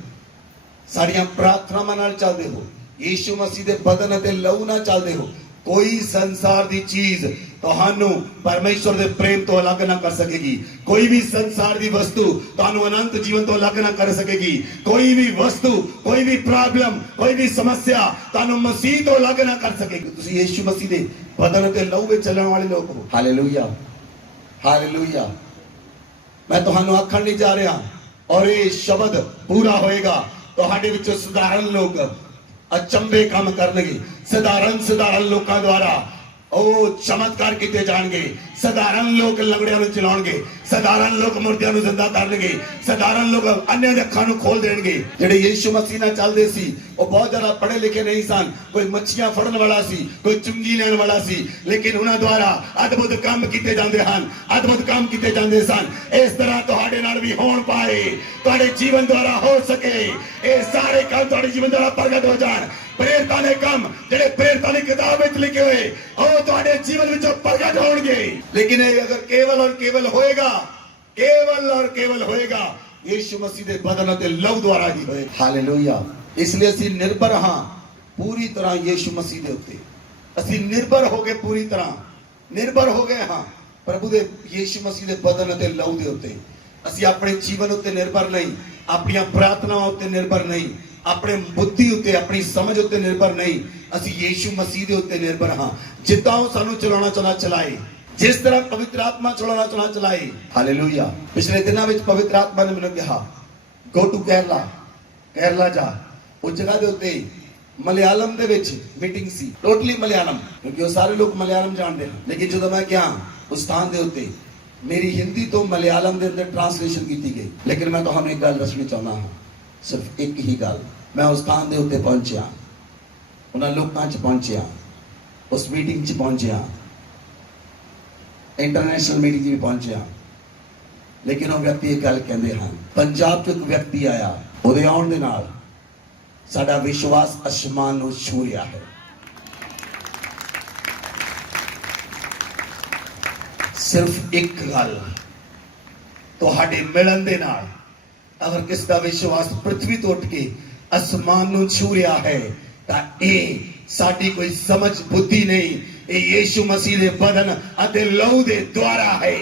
ਸਾਡੀਆਂ ਪ੍ਰਾਰਥਨਾਵਾਂ ਨਾਲ ਚੱਲਦੇ ਹੋ, ਯੀਸ਼ੂ ਮਸੀਹ ਦੇ ਬਦਨ ਅਤੇ ਲਹੂ ਨਾਲ ਚੱਲਦੇ ਹੋ, ਕੋਈ ਸੰਸਾਰ ਦੀ ਚੀਜ਼ ਤੁਹਾਨੂੰ ਪਰਮੇਸ਼ਵਰ ਦੇ ਪ੍ਰੇਮ ਤੋਂ ਅਲੱਗ ਨਾ ਕਰ ਸਕੇਗੀ। ਕੋਈ ਵੀ ਸੰਸਾਰ ਦੀ ਵਸਤੂ ਤੁਹਾਨੂੰ ਅਨੰਤ ਜੀਵਨ ਤੋਂ ਅਲੱਗ ਨਾ ਕਰ ਸਕੇਗੀ। ਕੋਈ ਵੀ ਵਸਤੂ, ਕੋਈ ਵੀ ਪ੍ਰੋਬਲਮ, ਕੋਈ ਵੀ ਸਮੱਸਿਆ ਤੁਹਾਨੂੰ ਮਸੀਹ ਤੋਂ ਅਲੱਗ ਨਾ ਕਰ ਸਕੇਗੀ। ਤੁਸੀਂ ਯੀਸ਼ੂ ਮਸੀਹ ਦੇ ਬਦਨ ਤੇ ਲਹੂ ਵਿੱਚ ਚੱਲਣ ਵਾਲੇ ਲੋਕ ਹੋ। Hallelujah, hallelujah. ਮੈਂ ਤੁਹਾਨੂੰ ਆਖਣ ਨਹੀਂ ਜਾ ਰਿਹਾ, ਔਰ ਇਹ ਸ਼ਬਦ ਪੂਰਾ ਹੋਏਗਾ। ਤੁਹਾਡੇ ਵਿੱਚੋਂ ਸਧਾਰਨ ਲੋਕ ਅਚੰਭੇ ਕੰਮ ਕਰਨਗੇ। ਸਧਾਰਨ ਲੋਕਾਂ ਦੁਆਰਾ ਉਹ ਚਮਤਕਾਰ ਕੀਤੇ ਜਾਣਗੇ। ਸਧਾਰਨ ਲੋਕ ਲੰਗੜਿਆਂ ਨੂੰ ਚਲਾਉਣਗੇ। ਸਧਾਰਨ ਲੋਕ ਮੁਰਦਿਆਂ ਨੂੰ ਜ਼ਿੰਦਾ ਕਰਨਗੇ। ਸਧਾਰਨ ਲੋਕ ਅੰਨ੍ਹਿਆਂ ਦੇ ਅੱਖਾਂ ਨੂੰ ਖੋਲ ਦੇਣਗੇ। ਜਿਹੜੇ ਯੀਸ਼ੂ ਮਸੀਹ ਨਾਲ ਚੱਲਦੇ ਸੀ ਉਹ ਬਹੁਤ ਜ਼ਿਆਦਾ ਪੜ੍ਹੇ ਲਿਖੇ ਨਹੀਂ ਸਨ। ਕੋਈ ਮੱਛੀਆਂ ਫੜਨ ਵਾਲਾ ਸੀ, ਕੋਈ ਚੁੰਗੀ ਲੈਣ ਵਾਲਾ ਸੀ, ਲੇਕਿਨ ਉਹਨਾਂ ਦੁਆਰਾ ਅਦਭੁਤ ਕੰਮ ਕੀਤੇ ਜਾਂਦੇ ਹਨ, ਅਦਭੁਤ ਕੰਮ ਕੀਤੇ ਜਾਂਦੇ ਸਨ। ਇਸ ਤਰ੍ਹਾਂ ਤੁਹਾਡੇ ਨਾਲ ਵੀ ਹੋਣ ਪਾਏ, ਤੁਹਾਡੇ ਜੀਵਨ ਦੁਆਰਾ ਹੋ ਸਕੇ। ਇਹ ਸਾਰੇ ਕੰਮ ਤੁਹਾਡੇ ਜੀਵਨ ਦੁਆਰਾ ਪ੍ਰਗਟ ਹੋ ਜਾਣ। ਪ੍ਰੇਰਿਤਾਂ ਦੇ ਕੰਮ ਜਿਹੜੇ ਪ੍ਰੇਰਿਤਾਂ ਦੀ ਕਿਤਾਬ ਵਿੱਚ ਲਿਖੇ ਹੋਏ ਉਹ ਤੁਹਾਡੇ ਜੀਵਨ ਵਿੱਚ ਪ੍ਰਗਟ ਹੋਣਗੇ। ਲੇਕਿਨ ਇਹ ਅਗਰ ਕੇਵਲ ਔਰ ਕੇਵਲ ਹੋਏਗਾ, ਕੇਵਲ ਔਰ ਕੇਵਲ ਹੋਏਗਾ ਯੀਸ਼ੂ ਮਸੀਹ ਦੇ ਬਦਨ ਅਤੇ ਲਹੂ ਦੁਆਰਾ ਹੀ ਹੋਏ। ਹਾਲੇਲੂਇਆ। ਇਸ ਲਈ ਅਸੀਂ ਨਿਰਭਰ ਹਾਂ ਪੂਰੀ ਤਰ੍ਹਾਂ ਯੀਸ਼ੂ ਮਸੀਹ ਦੇ ਉੱਤੇ। ਅਸੀਂ ਨਿਰਭਰ ਹੋ ਗਏ, ਪੂਰੀ ਤਰ੍ਹਾਂ ਨਿਰਭਰ ਹੋ ਗਏ ਹਾਂ ਪ੍ਰਭੂ ਦੇ ਯੀਸ਼ੂ ਮਸੀਹ ਦੇ ਬਦਨ ਅਤੇ ਲਹੂ ਦੇ ਉੱਤੇ। ਅਸੀਂ ਆਪਣੇ ਜੀਵਨ ਉੱਤੇ ਨਿਰਭਰ ਨਹੀਂ, ਆਪਣੀਆਂ ਪ੍ਰਾਰਥਨਾਵਾਂ ਉੱਤੇ ਨਿਰਭਰ ਨਹੀਂ, ਆਪਣੇ ਬੁੱਧੀ ਉੱਤੇ, ਆਪਣੀ ਸਮਝ ਉੱਤੇ ਨਿਰਭਰ ਨਹੀਂ। ਅਸੀਂ ਯੀਸ਼ੂ ਮਸੀਹ ਦੇ ਉੱਤੇ ਨਿਰਭਰ ਹਾਂ। ਜਿੱਦਾਂ ਉਹ ਸਾਨੂੰ ਚਲਾਉਣਾ ਚਾਹੁੰਦਾ ਚਲਾਏ, ਜਿਸ ਤਰ੍ਹਾਂ ਪਵਿੱਤਰ ਆਤਮਾ ਚਲਾਉਣਾ ਚਾਹੁੰਦਾ ਚਲਾਏ। ਹਾਲੇਲੂਇਆ। ਪਿਛਲੇ ਦਿਨਾਂ ਵਿੱਚ ਪਵਿੱਤਰ ਆਤਮਾ ਨੇ ਮੈਨੂੰ ਕਿਹਾ ਗੋ ਟੂ ਕੇਰਲਾ ਜਾ। ਉਸ ਜਗ੍ਹਾ ਦੇ ਉੱਤੇ ਮਲਿਆਲਮ ਦੇ ਵਿੱਚ ਮੀਟਿੰਗ ਸੀ, ਟੋਟਲੀ ਮਲਿਆਲਮ, ਕਿਉਂਕਿ ਉਹ ਸਾਰੇ ਲੋਕ ਮਲਿਆਲਮ ਜਾਣਦੇ ਹਨ। ਲੇਕਿਨ ਜਦੋਂ ਮੈਂ ਗਿਆ ਉਸ ਸਥਾਨ ਦੇ ਉੱਤੇ, ਮੇਰੀ ਹਿੰਦੀ ਤੋਂ ਮਲਿਆਲਮ ਦੇ ਅੰਦਰ ਟ੍ਰਾਂਸਲੇਸ਼ਨ ਕੀਤੀ ਗਈ। ਲੇਕਿਨ ਮੈਂ ਤੁਹਾਨੂੰ ਇੱਕ ਗੱਲ ਦੱਸਣੀ ਚਾਹੁੰਦਾ ਹਾਂ, ਸਿਰਫ ਇੱਕ ਹੀ ਗੱਲ। ਮੈਂ ਉਸ ਸਥਾਨ ਦੇ ਉੱਤੇ ਪਹੁੰਚਿਆ, ਉਹਨਾਂ ਲੋਕਾਂ 'ਚ ਪਹੁੰਚਿਆ, ਉਸ ਮੀਟਿੰਗ 'ਚ ਪਹੁੰਚਿਆ, ਇੰਟਰਨੈਸ਼ਨਲ ਮੀਟਿੰਗ 'ਚ ਵੀ ਪਹੁੰਚਿਆ। ਲੇਕਿਨ ਉਹ ਵਿਅਕਤੀ ਇਹ ਗੱਲ ਕਹਿੰਦੇ ਹਨ, ਪੰਜਾਬ 'ਚ ਇੱਕ ਵਿਅਕਤੀ ਆਇਆ, ਉਹਦੇ ਆਉਣ ਦੇ ਨਾਲ ਸਾਡਾ ਵਿਸ਼ਵਾਸ ਅਸਮਾਨ ਨੂੰ ਛੂ ਰਿਹਾ ਹੈ। ਸਿਰਫ ਇੱਕ ਗੱਲ, ਤੁਹਾਡੇ ਮਿਲਣ ਦੇ ਨਾਲ ਅਗਰ ਕਿਸ ਦਾ ਵਿਸ਼ਵਾਸ ਪ੍ਰithvi ਤੋਂ ਉੱਠ ਕੇ ਅਸਮਾਨ ਨੂੰ ਛੂ ਰਿਹਾ ਹੈ ਤਾਂ ਇਹ ਸਾਡੀ ਕੋਈ ਸਮਝ ਬੁੱਧੀ ਨਹੀਂ, ਇਹ ਯੀਸ਼ੂ ਮਸੀਹ ਦੇ ਬਦਨ ਅਤੇ ਲਹੂ ਦੇ ਦੁਆਰਾ ਹੈ।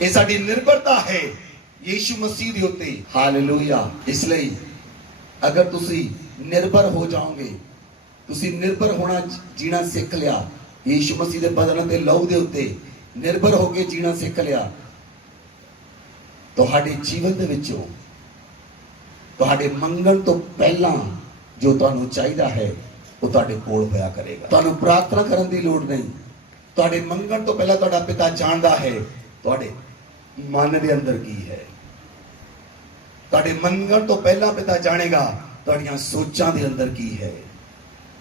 ਇਹ ਸਾਡੀ ਨਿਰਭਰਤਾ ਹੈ ਯੀਸ਼ੂ ਮਸੀਹ ਦੇ ਉੱਤੇ। ਹਾਲੇਲੂਇਆ। ਇਸ ਲਈ ਅਗਰ ਤੁਸੀਂ ਨਿਰਭਰ ਹੋ ਜਾਓਗੇ, ਤੁਸੀਂ ਨਿਰਭਰ ਹੋਣਾ ਜੀਣਾ ਸਿੱਖ ਲਿਆ, ਯੀਸ਼ੂ ਮਸੀਹ ਦੇ ਬਦਨ ਅਤੇ ਲਹੂ ਦੇ ਉੱਤੇ ਨਿਰਭਰ ਹੋ ਕੇ ਜੀਣਾ ਸਿੱਖ ਲਿਆ, ਤੁਹਾਡੇ ਜੀਵਨ ਦੇ ਵਿੱਚੋਂ ਤੁਹਾਡੇ ਮੰਗਣ ਤੋਂ ਪਹਿਲਾਂ ਜੋ ਤੁਹਾਨੂੰ ਚਾਹੀਦਾ ਹੈ ਉਹ ਤੁਹਾਡੇ ਕੋਲ ਹੋਇਆ ਕਰੇਗਾ। ਤੁਹਾਨੂੰ ਪ੍ਰਾਰਥਨਾ ਕਰਨ ਦੀ ਲੋੜ ਨਹੀਂ। ਤੁਹਾਡੇ ਮੰਗਣ ਤੋਂ ਪਹਿਲਾਂ ਤੁਹਾਡਾ ਪਿਤਾ ਜਾਣਦਾ ਹੈ ਤੁਹਾਡੇ ਮਨ ਦੇ ਅੰਦਰ ਕੀ ਹੈ। ਤੁਹਾਡੇ ਮੰਗਣ ਤੋਂ ਪਹਿਲਾਂ ਪਿਤਾ ਜਾਣੇਗਾ ਤੁਹਾਡੀਆਂ ਸੋਚਾਂ ਦੇ ਅੰਦਰ ਕੀ ਹੈ।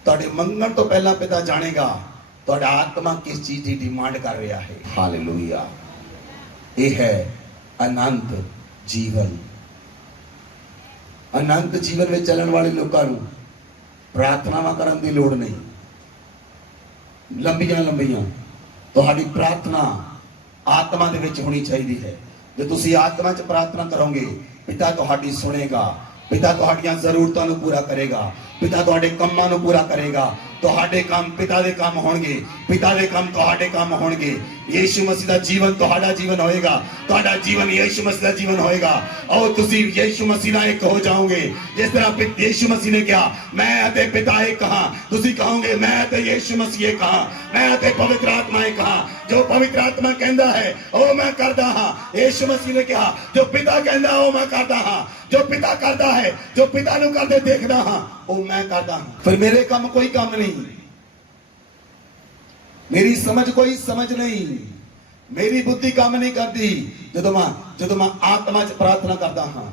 ਤੁਹਾਡੇ ਮੰਗਣ ਤੋਂ ਪਹਿਲਾਂ ਪਿਤਾ ਜਾਣੇਗਾ ਤੁਹਾਡਾ ਆਤਮਾ ਕਿਸ ਚੀਜ਼ ਦੀ ਡਿਮਾਂਡ ਕਰ ਰਿਹਾ ਹੈ। ਹਾਲੇਲੂਇਆ। ਇਹ ਹੈ ਅਨੰਤ ਜੀਵਨ। ਅਨੰਤ ਜੀਵਨ ਵਿੱਚ ਚੱਲਣ ਵਾਲੇ ਲੋਕਾਂ ਨੂੰ ਪ੍ਰਾਰਥਨਾਵਾਂ ਕਰਨ ਦੀ ਲੋੜ ਨਹੀਂ। ਲੰਬੀਆਂ ਤੁਹਾਡੀ ਪ੍ਰਾਰਥਨਾ ਆਤਮਾ ਦੇ ਵਿੱਚ ਹੋਣੀ ਚਾਹੀਦੀ ਹੈ। ਜੇ ਤੁਸੀਂ ਆਤਮਾ 'ਚ ਪ੍ਰਾਰਥਨਾ ਕਰੋਗੇ, ਪਿਤਾ ਤੁਹਾਡੀ ਸੁਣੇਗਾ, ਪਿਤਾ ਤੁਹਾਡੀਆਂ ਜ਼ਰੂਰਤਾਂ ਨੂੰ ਪੂਰਾ ਕਰੇਗਾ, ਪਿਤਾ ਤੁਹਾਡੇ ਕੰਮਾਂ ਨੂੰ ਪੂਰਾ ਕਰੇਗਾ। ਤੁਹਾਡੇ ਕੰਮ ਪਿਤਾ ਦੇ ਕੰਮ ਹੋਣਗੇ, ਪਿਤਾ ਦੇ ਕੰਮ ਤੁਹਾਡੇ ਕੰਮ ਹੋਣਗੇ। ਯੀਸ਼ੂ ਮਸੀਹ ਦਾ ਜੀਵਨ ਤੁਹਾਡਾ ਜੀਵਨ ਹੋਏਗਾ, ਤੁਹਾਡਾ ਜੀਵਨ ਯੀਸ਼ੂ ਮਸੀਹ ਦਾ ਜੀਵਨ ਹੋਏਗਾ। ਔਰ ਤੁਸੀਂ ਯੀਸ਼ੂ ਮਸੀਹ ਨਾਲ ਇੱਕ ਹੋ ਜਾਓਗੇ। ਜਿਸ ਤਰ੍ਹਾਂ ਯੀਸ਼ੂ ਮਸੀਹ ਨੇ ਕਿਹਾ ਮੈਂ ਅਤੇ ਪਿਤਾ ਇੱਕ ਹਾਂ, ਤੁਸੀਂ ਕਹੋਗੇ ਮੈਂ ਅਤੇ ਯੀਸ਼ੂ ਮਸੀਹ ਇੱਕ ਹਾਂ, ਮੈਂ ਅਤੇ ਪਵਿੱਤਰ ਆਤਮਾ ਇੱਕ ਹਾਂ। ਜੋ ਪਵਿੱਤਰ ਆਤਮਾ ਕਹਿੰਦਾ ਹੈ ਉਹ ਮੈਂ ਕਰਦਾ ਹਾਂ। ਯੀਸ਼ੂ ਮਸੀਹ ਨੇ ਕਿਹਾ ਜੋ ਪਿਤਾ ਕਹਿੰਦਾ ਉਹ ਮੈਂ ਕਰਦਾ ਹਾਂ। ਜੋ ਪਿਤਾ ਕਰਦਾ ਹੈ, ਜੋ ਪਿਤਾ ਨੂੰ ਕਰਦੇ ਦੇਖਦਾ ਹਾਂ ਉਹ ਮੈਂ ਕਰਦਾ ਹਾਂ। ਫਿਰ ਮੇਰੇ ਕੰਮ ਕੋਈ ਕੰਮ ਨਹੀਂ, ਮੇਰੀ ਸਮਝ ਕੋਈ ਸਮਝ ਨਹੀਂ, ਮੇਰੀ ਬੁੱਧੀ ਕੰਮ ਨਹੀਂ ਕਰਦੀ ਜਦੋਂ ਮੈਂ ਆਤਮਾ 'ਚ ਪ੍ਰਾਰਥਨਾ ਕਰਦਾ ਹਾਂ।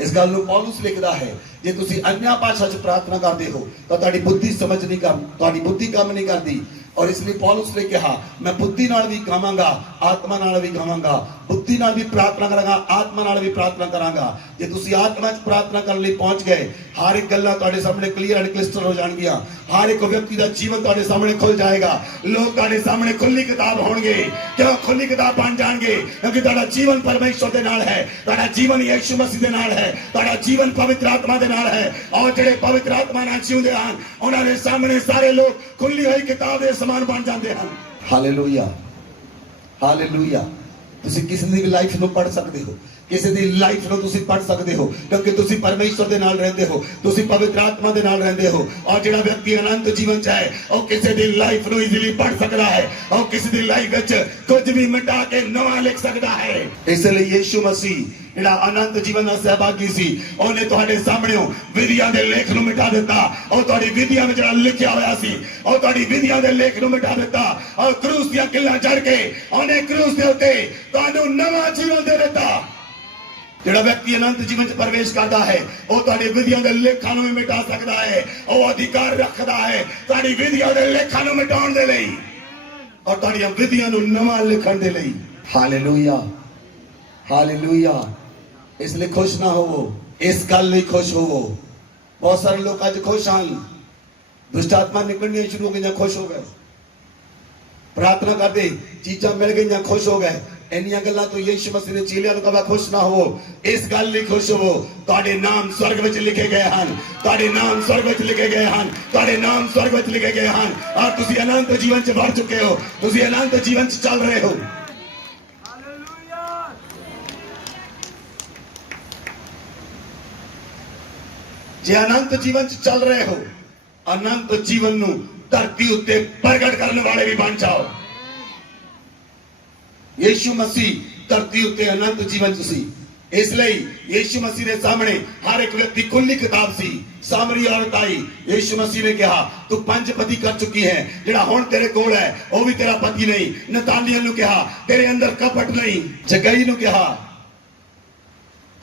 ਇਸ ਗੱਲ ਨੂੰ ਪੌਲੁਸ ਲਿਖਦਾ ਹੈ ਜੇ ਤੁਸੀਂ ਅਨਿਆ ਭਾਸ਼ਾ 'ਚ ਪ੍ਰਾਰਥਨਾ ਕਰਦੇ ਹੋ ਤਾਂ ਤੁਹਾਡੀ ਬੁੱਧੀ ਸਮਝ ਨਹੀਂ ਕਰ, ਤੁਹਾਡੀ ਬੁੱਧੀ ਕੰਮ ਨਹੀਂ ਕਰਦੀ। ਔਰ ਇਸ ਲਈ ਪੌਲੁਸ ਨੇ ਕਿਹਾ ਮੈਂ ਬੁੱਧੀ ਨਾਲ ਵੀ ਗਾਵਾਂਗਾ, ਆਤਮਾ ਨਾਲ ਵੀ ਗਾਵਾਂਗਾ। बुद्धि नाल भी प्रार्थना करांगा, आत्मा नाल भी प्रार्थना करांगा। जे तुसी आत्मा च प्रार्थना करने लई पहुंच गए, हर एक गल्लां तुहाडे सामने क्लीयर एंड क्लिस्टर हो जाणगियां। हर एक व्यक्ति दा जीवन तुहाडे सामने खुल जाएगा। लोग तुहाडे सामने खुली किताब होणगे। क्यों खुली किताब बन जाणगे? क्योंकि तुहाडा जीवन परमेश्वर दे नाल है, तुहाडा जीवन यीशु मसीह दे नाल है, तुहाडा जीवन पवित्र आत्मा दे नाल है। और जेड़े पवित्र आत्मा नाल जीउंदे हन, उन्हां दे सामने सारे लोग खुली हुई किताब दे समान बन जांदे हन। Hallelujah, hallelujah. ਤੁਸੀਂ ਕਿਸੇ ਦੀ ਲਾਈਫ ਨੂੰ ਪੜ ਸਕਦੇ ਹੋ, ਕਿਸੇ ਦੀ ਲਾਈਫ ਨੂੰ ਤੁਸੀਂ ਪੜ ਸਕਦੇ ਹੋ, ਕਿਉਂਕਿ ਤੁਸੀਂ ਪਰਮੇਸ਼ਵਰ ਦੇ ਨਾਲ ਰਹਿੰਦੇ ਹੋ, ਤੁਸੀਂ ਪਵਿੱਤਰ ਆਤਮਾ ਦੇ ਨਾਲ ਰਹਿੰਦੇ ਹੋ। ਔਰ ਜਿਹੜਾ ਵਿਅਕਤੀ ਅਨੰਤ ਜੀਵਨ ਚ ਹੈ, ਉਹ ਕਿਸੇ ਦੀ ਲਾਈਫ ਨੂੰ ਈਜ਼ੀਲੀ ਪੜ ਸਕਦਾ ਹੈ, ਉਹ ਕਿਸੇ ਦੀ ਲਾਈਫ ਵਿੱਚ ਕੁਝ ਵੀ ਮਿਟਾ ਕੇ ਨਵਾਂ ਲਿਖ ਸਕਦਾ ਹੈ। ਇਸ ਲਈ ਯੀਸ਼ੂ ਮਸੀਹ ਜਿਹੜਾ ਅਨੰਤ ਜੀਵਨ ਦਾ ਸਹਿਭਾਗੀ ਸੀ, ਉਹਨੇ ਤੁਹਾਡੇ ਸਾਹਮਣੇ ਵਿਧੀਆਂ ਦੇ ਲੇਖ ਨੂੰ ਮਿਟਾ ਦਿੱਤਾ। ਉਹ ਤੁਹਾਡੀ ਵਿਧੀਆਂ ਵਿੱਚ ਜਿਹੜਾ ਲਿਖਿਆ ਹੋਇਆ ਸੀ, ਉਹ ਤੁਹਾਡੀ ਵਿਧੀਆਂ ਦੇ ਲੇਖ ਨੂੰ ਮਿਟਾ ਦਿੱਤਾ। ਔਰ ਕਰੂਸ ਦੀਆਂ ਕਿੱਲਾਂ ਚੜ ਕੇ ਉਹਨੇ ਕਰੂਸ ਦੇ ਉੱਤੇ ਤੁਹਾਨੂੰ ਨਵਾਂ ਜੀਵਨ ਦੇ ਦਿੱਤਾ। ਜਿਹੜਾ ਵਿਅਕਤੀ ਅਨੰਤ ਜੀਵਨ ਚ ਪ੍ਰਵੇਸ਼ ਕਰਦਾ ਹੈ, ਉਹ ਤੁਹਾਡੀ ਵਿਧੀਆਂ ਦੇ ਲੇਖਾਂ ਨੂੰ ਵੀ ਮਿਟਾ ਸਕਦਾ ਹੈ। ਉਹ ਅਧਿਕਾਰ ਰੱਖਦਾ ਹੈ ਤੁਹਾਡੀ ਵਿਧੀਆਂ ਦੇ ਲੇਖਾਂ ਨੂੰ ਮਿਟਾਉਣ ਦੇ ਲਈ ਔਰ ਤੁਹਾਡੀਆਂ ਵਿਧੀਆਂ ਨੂੰ ਨਵਾਂ ਲਿਖਣ ਦੇ ਲਈ। Hallelujah, hallelujah. ਇਸ ਲਈ ਖੁਸ਼ ਨਾ ਹੋਵੋ, ਇਸ ਗੱਲ ਲਈ ਖੁਸ਼ ਹੋਵੋ। ਬਹੁਤ ਸਾਰੇ ਲੋਕ ਅੱਜ ਖੁਸ਼ ਹਨ, ਦੁਸ਼ਟ ਆਤਮਾ ਨਿਕਲਣੀਆਂ ਸ਼ੁਰੂ ਹੋ ਗਈਆਂ, ਖੁਸ਼ ਹੋ ਗਏ। ਪ੍ਰਾਰਥਨਾ ਕਰਦੇ ਚੀਜ਼ਾਂ ਮਿਲ ਗਈਆਂ, ਖੁਸ਼ ਹੋ ਗਏ। ਇੰਨੀਆਂ ਗੱਲਾਂ ਤੋਂ ਯੀਸ਼ੂ ਮਸੀਹ ਨੇ ਚੇਲਿਆਂ ਨੂੰ ਕਹਾ ਖੁਸ਼ ਨਾ ਹੋਵੋ, ਇਸ ਗੱਲ ਲਈ ਖੁਸ਼ ਹੋਵੋ, ਤੁਹਾਡੇ ਨਾਮ ਸਵਰਗ ਵਿੱਚ ਲਿਖੇ ਗਏ ਹਨ, ਤੁਹਾਡੇ ਨਾਮ ਸਵਰਗ ਵਿੱਚ ਲਿਖੇ ਗਏ ਹਨ, ਤੁਹਾਡੇ ਨਾਮ ਸਵਰਗ ਵਿੱਚ ਲਿਖੇ ਗਏ ਹਨ। ਔਰ ਤੁਸੀਂ ਅਨੰਤ ਜੀਵਨ ਚ ਵੜ ਚੁੱਕੇ ਹੋ, ਤੁਸੀਂ ਅਨੰਤ ਜੀਵਨ ਚ ਚੱਲ ਰਹੇ ਹੋ। ਜੇ ਅਨੰਤ ਜੀਵਨ ਚ ਚੱਲ ਰਹੇ ਹੋ, ਅਨੰਤ ਜੀਵਨ ਨੂੰ ਧਰਤੀ ਉੱਤੇ ਪ੍ਰਗਟ ਕਰਨ ਵਾਲੇ ਵੀ ਬਣ ਜਾਓ। ਯੀਸ਼ੂ ਮਸੀਹ ਧਰਤੀ ਉੱਤੇ ਅਨੰਤ ਜੀਵਨ ਚ ਸੀ, ਇਸ ਲਈ ਯੀਸ਼ੂ ਮਸੀਹ ਦੇ ਸਾਹਮਣੇ ਹਰ ਇੱਕ ਵਿਅਕਤੀ ਖੁੱਲੀ ਕਿਤਾਬ ਸੀ। ਸਾਮਰੀ ਔਰਤ ਆਈ, ਯੀਸ਼ੂ ਮਸੀਹ ਨੇ ਕਿਹਾ ਤੂੰ 5 ਪਤੀ ਕਰ ਚੁੱਕੀ ਹੈ, ਜਿਹੜਾ ਹੁਣ ਤੇਰੇ ਕੋਲ ਹੈ ਉਹ ਵੀ ਤੇਰਾ ਪਤੀ ਨਹੀਂ। ਨਤਾਨੀਏਲ ਨੂੰ ਕਿਹਾ ਤੇਰੇ ਅੰਦਰ ਕਪਟ ਨਹੀਂ। ਜਗਈ ਨੂੰ ਕਿਹਾ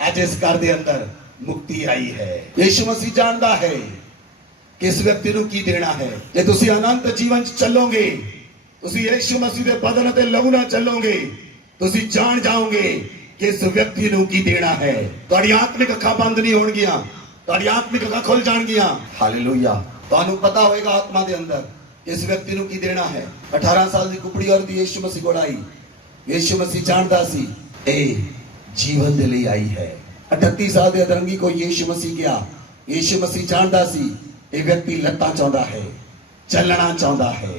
ਅੱਜ ਇਸ ਘਰ ਦੇ ਅੰਦਰ ਮੁਕਤੀ ਆਈ ਹੈ। ਯੀਸ਼ੂ ਮਸੀਹ ਜਾਣਦਾ ਹੈ ਕਿ ਇਸ ਵਿਅਕਤੀ ਨੂੰ ਕੀ ਦੇਣਾ ਹੈ। ਜੇ ਤੁਸੀਂ ਅਨੰਤ ਜੀਵਨ ਚ ਚੱਲੋਗੇ, ਤੁਸੀਂ ਯੀਸ਼ੂ ਮਸੀਹ ਦੇ ਬਦਨ ਅਤੇ ਲਹੂ ਨਾਲ ਚੱਲੋਗੇ, ਤੁਸੀਂ ਜਾਣ ਜਾਓਗੇ ਕਿ ਇਸ ਵਿਅਕਤੀ ਨੂੰ ਕੀ ਦੇਣਾ ਹੈ। ਤੁਹਾਡੀ ਆਤਮਿਕ ਅੱਖਾਂ ਬੰਦ ਨਹੀਂ ਹੋਣਗੀਆਂ, ਤੁਹਾਡੀ ਆਤਮਿਕ ਅੱਖਾਂ ਖੁੱਲ ਜਾਣਗੀਆਂ। ਹਾਲੇਲੂਇਆ। ਤੁਹਾਨੂੰ ਪਤਾ ਹੋਏਗਾ ਆਤਮਾ ਦੇ ਅੰਦਰ ਇਸ ਵਿਅਕਤੀ ਨੂੰ ਕੀ ਦੇਣਾ ਹੈ। 18 ਸਾਲ ਦੀ ਕੁਪੜੀ ਔਰਤ ਯੀਸ਼ੂ ਮਸੀਹ ਕੋਲ ਆਈ। ਯੀਸ਼ੂ ਮਸੀਹ ਜਾਣਦਾ ਸੀ ਇਹ ਜੀਵਨ ਦੇ ਲਈ ਆਈ ਹੈ। 38 ਸਾਲ ਦੇ ਅਧਰੰਗੀ ਕੋ ਯੀਸ਼ੂ ਮਸੀਹ ਕਿਹਾ। ਯੀਸ਼ੂ ਮਸੀਹ ਜਾਣਦਾ ਸੀ ਇਹ ਵਿਅਕਤੀ ਲੱਤਾਂ ਚਾਹੁੰਦਾ ਹੈ, ਚੱਲਣਾ ਚਾਹੁੰਦਾ ਹੈ।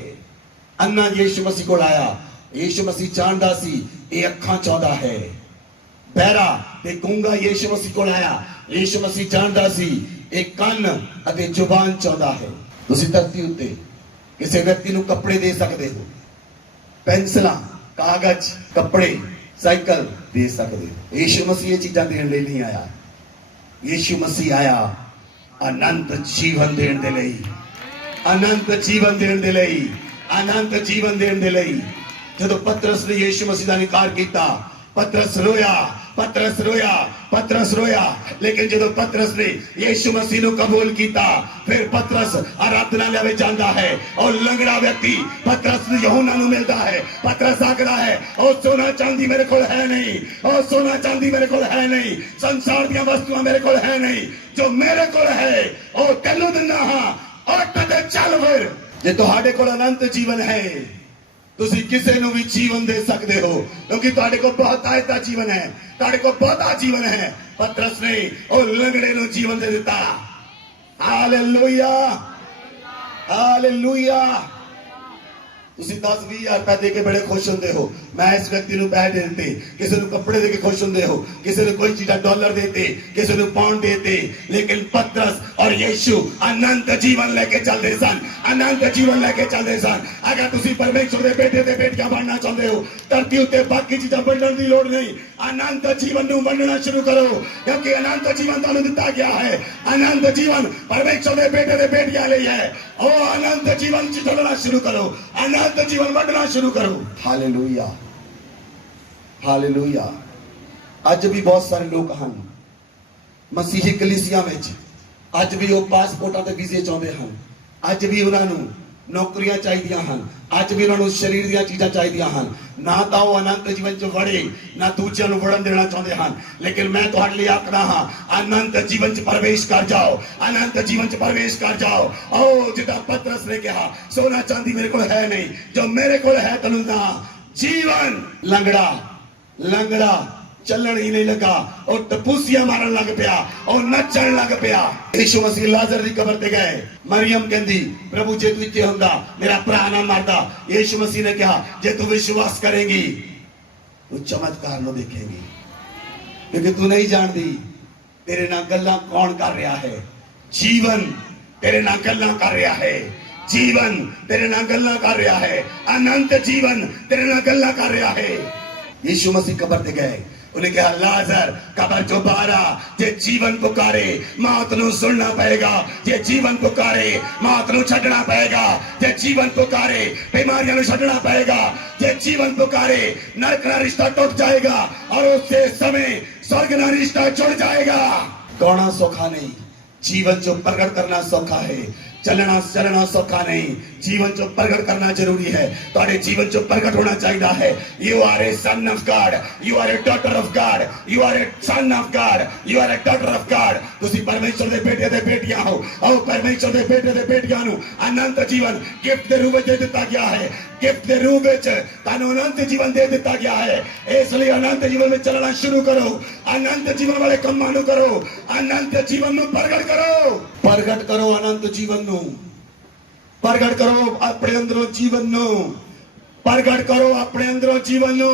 ਅੰਨਾ ਯੀਸ਼ੂ ਮਸੀਹ ਕੋਲ ਆਇਆ। ਯੀਸ਼ੂ ਮਸੀਹ ਜਾਣਦਾ ਸੀ ਇਹ ਅੱਖਾਂ ਚਾਹੁੰਦਾ ਹੈ। ਬਹਿਰਾ ਤੇ ਗੂੰਗਾ ਯੀਸ਼ੂ ਮਸੀਹ ਕੋਲ ਆਇਆ। ਯੀਸ਼ੂ ਮਸੀਹ ਜਾਣਦਾ ਸੀ ਇਹ ਕੰਨ ਅਤੇ ਜ਼ੁਬਾਨ ਚਾਹੁੰਦਾ ਹੈ। ਤੁਸੀਂ ਧਰਤੀ ਉੱਤੇ ਕਿਸੇ ਵਿਅਕਤੀ ਨੂੰ ਕੱਪੜੇ ਦੇ ਸਕਦੇ ਹੋ, ਪੈਨਸਲਾਂ, ਕਾਗਜ਼, ਕੱਪੜੇ, ਸਾਈਕਲ ਦੇ ਸਕਦੇ ਹੋ। ਯੀਸ਼ੂ ਮਸੀਹ ਇਹ ਚੀਜ਼ਾਂ ਦੇਣ ਲਈ ਨਹੀਂ ਆਇਆ। ਯੀਸ਼ੂ ਮਸੀਹ ਆਇਆ ਅਨੰਤ ਜੀਵਨ ਦੇਣ ਦੇ ਲਈ, ਅਨੰਤ ਜੀਵਨ ਦੇਣ ਦੇ ਲਈ, ਅਨੰਤ ਜੀਵਨ ਦੇਣ ਦੇ ਲਈ। ਜਦੋਂ ਪਤਰਸ ਨੇ ਯੀਸ਼ੂ ਮਸੀਹ ਦਾ ਇਨਕਾਰ ਕੀਤਾ, ਪਤਰਸ ਰੋਇਆ, ਪਤਰਸ ਰੋਇਆ, ਪਤਰਸ ਰੋਇਆ। ਲੇਕਿਨ ਜਦੋਂ ਪਤਰਸ ਨੇ ਯੀਸ਼ੂ ਮਸੀਹ ਨੂੰ ਕਬੂਲ ਕੀਤਾ, ਫਿਰ ਪਤਰਸ ਆਰਾਧਨਾਲय ਵਿੱਚ ਜਾਂਦਾ ਹੈ। ਔਰ ਲੰਗੜਾ ਵਿਅਕਤੀ ਪਤਰਸ ਨੂੰ ਯਹੋਨਾ ਨੂੰ ਮਿਲਦਾ ਹੈ। ਪਤਰਸ ਆਖਦਾ ਹੈ ਉਹ ਸੋਨਾ ਚਾਂਦੀ ਮੇਰੇ ਕੋਲ ਹੈ ਨਹੀਂ, ਉਹ ਸੋਨਾ ਚਾਂਦੀ ਮੇਰੇ ਕੋਲ ਹੈ ਨਹੀਂ, ਸੰਸਾਰ ਦੀਆਂ ਵਸਤੂਆਂ ਮੇਰੇ ਕੋਲ ਹੈ ਨਹੀਂ, ਜੋ ਮੇਰੇ ਕੋਲ ਹੈ ਉਹ ਤੈਨੂੰ ਦਿੰਦਾ ਹਾਂ। ਉੱਠ ਤੇ ਚੱਲ ਫਿਰ। ਜੇ ਤੁਹਾਡੇ ਕੋਲ ਅਨੰਤ ਜੀਵਨ ਹੈ, ਤੁਸੀਂ ਕਿਸੇ ਨੂੰ ਵੀ ਜੀਵਨ ਦੇ ਸਕਦੇ ਹੋ, ਕਿਉਂਕਿ ਤੁਹਾਡੇ ਕੋਲ ਬਹੁਤਾਇਤਾ ਜੀਵਨ ਹੈ, ਤੁਹਾਡੇ ਕੋਲ ਬਹੁਤਾ ਜੀਵਨ ਹੈ। ਪਤਰਸ ਨੇ ਉਹ ਲੰਗੜੇ ਨੂੰ ਜੀਵਨ ਦੇ ਦਿੱਤਾ। Hallelujah, hallelujah. ਤੁਸੀਂ 10-20 ਹਜ਼ਾਰ ਰੁਪਏ ਦੇ ਕੇ ਬੜੇ ਖੁਸ਼ ਹੁੰਦੇ ਹੋ। ਮੈਂ ਇਸ ਵਿਅਕਤੀ ਨੂੰ ਪੈਸੇ ਦੇ ਦਿੱਤੇ, ਕਿਸੇ ਨੂੰ ਕੱਪੜੇ ਦੇ ਕੇ ਖੁਸ਼ ਹੁੰਦੇ ਹੋ, ਕਿਸੇ ਨੂੰ ਕੋਈ ਚੀਜ਼ਾਂ ਡਾਲਰ ਦੇਤੇ, ਕਿਸੇ ਨੂੰ ਪਾਉਂਡ ਦੇਤੇ। ਲੇਕਿਨ ਪਤਰਸ ਔਰ ਯੀਸ਼ੂ ਅਨੰਤ ਜੀਵਨ ਲੈ ਕੇ ਚੱਲਦੇ ਸਨ, ਅਨੰਤ ਜੀਵਨ ਲੈ ਕੇ ਚੱਲਦੇ ਸਨ। ਅਗਰ ਤੁਸੀਂ ਪਰਮੇਸ਼ਵਰ ਦੇ ਬੇਟੇ ਤੇ ਬੇਟੀਆਂ ਬਣਨਾ ਚਾਹੁੰਦੇ ਹੋ, ਧਰਤੀ ਉੱਤੇ ਬਾਕੀ ਚੀਜ਼ਾਂ ਵੰਡਣ ਦੀ ਲੋੜ ਨਹੀਂ, ਅਨੰਤ ਜੀਵਨ ਨੂੰ ਵੰਡਣਾ ਸ਼ੁਰੂ ਕਰੋ, ਕਿਉਂਕਿ ਅਨੰਤ ਜੀਵਨ ਤੁਹਾਨੂੰ ਦਿੱਤਾ ਗਿਆ ਹੈ। ਅਨੰਤ ਜੀਵਨ ਪਰਮੇਸ਼ਵਰ ਦੇ ਬੇਟੇ ਤੇ ਬੇਟੀਆਂ ਲਈ ਹੈ। ਉਹ ਅਨੰਤ ਜੀਵਨ ਚ ਚੱਲਣਾ ਸ਼ੁਰੂ ਕਰੋ, ਅਨੰਤ ਜੀਵਨ ਵੰਡਣਾ ਸ਼ੁਰੂ ਕਰੋ। Hallelujah, hallelujah. ਅੱਜ ਵੀ ਬਹੁਤ ਸਾਰੇ ਲੋਕ ਹਨ ਮਸੀਹੀ ਕਲੀਸਿਆ ਵਿੱਚ, ਅੱਜ ਵੀ ਉਹ ਪਾਸਪੋਰਟਾਂ ਤੇ ਵੀਜ਼ੇ ਚਾਹੁੰਦੇ ਹਨ, ਅੱਜ ਵੀ ਉਹਨਾਂ ਨੂੰ ਨੌਕਰੀਆਂ ਚਾਹੀਦੀਆਂ ਹਨ, ਅੱਜ ਵੀ ਉਹਨਾਂ ਨੂੰ ਸਰੀਰ ਦੀਆਂ ਚੀਜ਼ਾਂ ਚਾਹੀਦੀਆਂ ਹਨ। ਨਾ ਤਾਂ ਉਹ ਅਨੰਤ ਜੀਵਨ 'ਚ ਵੜੇ, ਨਾ ਦੂਜਿਆਂ ਨੂੰ ਵੜਨ ਦੇਣਾ ਚਾਹੁੰਦੇ ਹਨ। ਲੇਕਿਨ ਮੈਂ ਤੁਹਾਡੇ ਲਈ ਆਖਦਾ ਹਾਂ, ਅਨੰਤ ਜੀਵਨ 'ਚ ਪ੍ਰਵੇਸ਼ ਕਰ ਜਾਓ, ਅਨੰਤ ਜੀਵਨ 'ਚ ਪ੍ਰਵੇਸ਼ ਕਰ ਜਾਓ। ਆਓ, ਜਿੱਦਾਂ ਪਤਰਸ ਨੇ ਕਿਹਾ, ਸੋਨਾ ਚਾਂਦੀ ਮੇਰੇ ਕੋਲ ਹੈ ਨਹੀਂ, ਜੋ ਮੇਰੇ ਕੋਲ ਹੈ ਤੈਨੂੰ ਨਾ ਜੀਵਨ। ਲੰਗੜਾ ਚੱਲਣ ਹੀ ਨਹੀਂ ਲੱਗਾ, ਉਹ ਟਪੂਸੀਆਂ ਮਾਰਨ ਲੱਗ ਪਿਆ, ਉਹ ਨੱਚਣ ਲੱਗ ਪਿਆ। ਯਿਸੂ ਮਸੀਹ ਲਾਜ਼ਰ ਦੀ ਕਬਰ ਤੇ ਗਏ। ਮਰੀਮ ਕਹਿੰਦੀ, ਪ੍ਰਭੂ ਜੇ ਤੂੰ ਇੱਥੇ ਹੁੰਦਾ ਮੇਰਾ ਭਰਾ ਨਾ ਮਰਦਾ। ਯਿਸੂ ਮਸੀਹ ਨੇ ਕਿਹਾ, ਜੇ ਤੂੰ ਵਿਸ਼ਵਾਸ ਕਰੇਂਗੀ ਤੂੰ ਚਮਤਕਾਰ ਨੂੰ ਦੇਖੇਂਗੀ, ਕਿਉਂਕਿ ਤੂੰ ਨਹੀਂ ਜਾਣਦੀ ਤੇਰੇ ਨਾਲ ਗੱਲਾਂ ਕੌਣ ਕਰ ਰਿਹਾ ਹੈ। ਜੀਵਨ ਤੇਰੇ ਨਾਲ ਗੱਲਾਂ ਕਰ ਰਿਹਾ ਹੈ, ਜੀਵਨ ਤੇਰੇ ਨਾਲ ਗੱਲਾਂ ਕਰ ਰਿਹਾ ਹੈ, ਅਨੰਤ ਜੀਵਨ ਤੇਰੇ ਨਾਲ ਗੱਲਾਂ ਕਰ ਰਿਹਾ ਹੈ। यीशु मसीह कबर ते गए, उन्हें कहा, लाजर कबर चो बाहर आ। जे जीवन पुकारे मौत नू सुनना पएगा, जे जीवन पुकारे मौत नू छड्डना पएगा, जे जीवन पुकारे बीमारियां नू छड्डना पएगा, जे जीवन पुकारे नरक ना रिश्ता टूट जाएगा और उससे समय स्वर्ग ना रिश्ता जुड़ जाएगा। गौना सौखा नहीं, जीवन जो प्रकट करना सौखा है, चलना सौखा नहीं, जीवन जो प्रकट करना जरूरी है। तुम्हारे जीवन जो प्रकट होना चाहिए है। You are a son of God, you are a daughter of God, you are a son of God, you are a daughter of God. तुसी परमेश्वर दे बेटे दे बेटियां हो, आओ परमेश्वर दे बेटे दे बेटियां नु अनंत जीवन गिफ्ट दे रूप में दे दिता गया है। गिफ्ट दे रूप में तानु अनंत जीवन दे दिता गया है। इसलिए अनंत जीवन में चलना शुरू करो, अनंत जीवन वाले कम्मा नु करो, अनंत जीवन नु प्रकट करो अनंत जीवन नु प्रगट करो, अपने अंदरों जीवन नु प्रगट करो, अपने अंदरों जीवन नु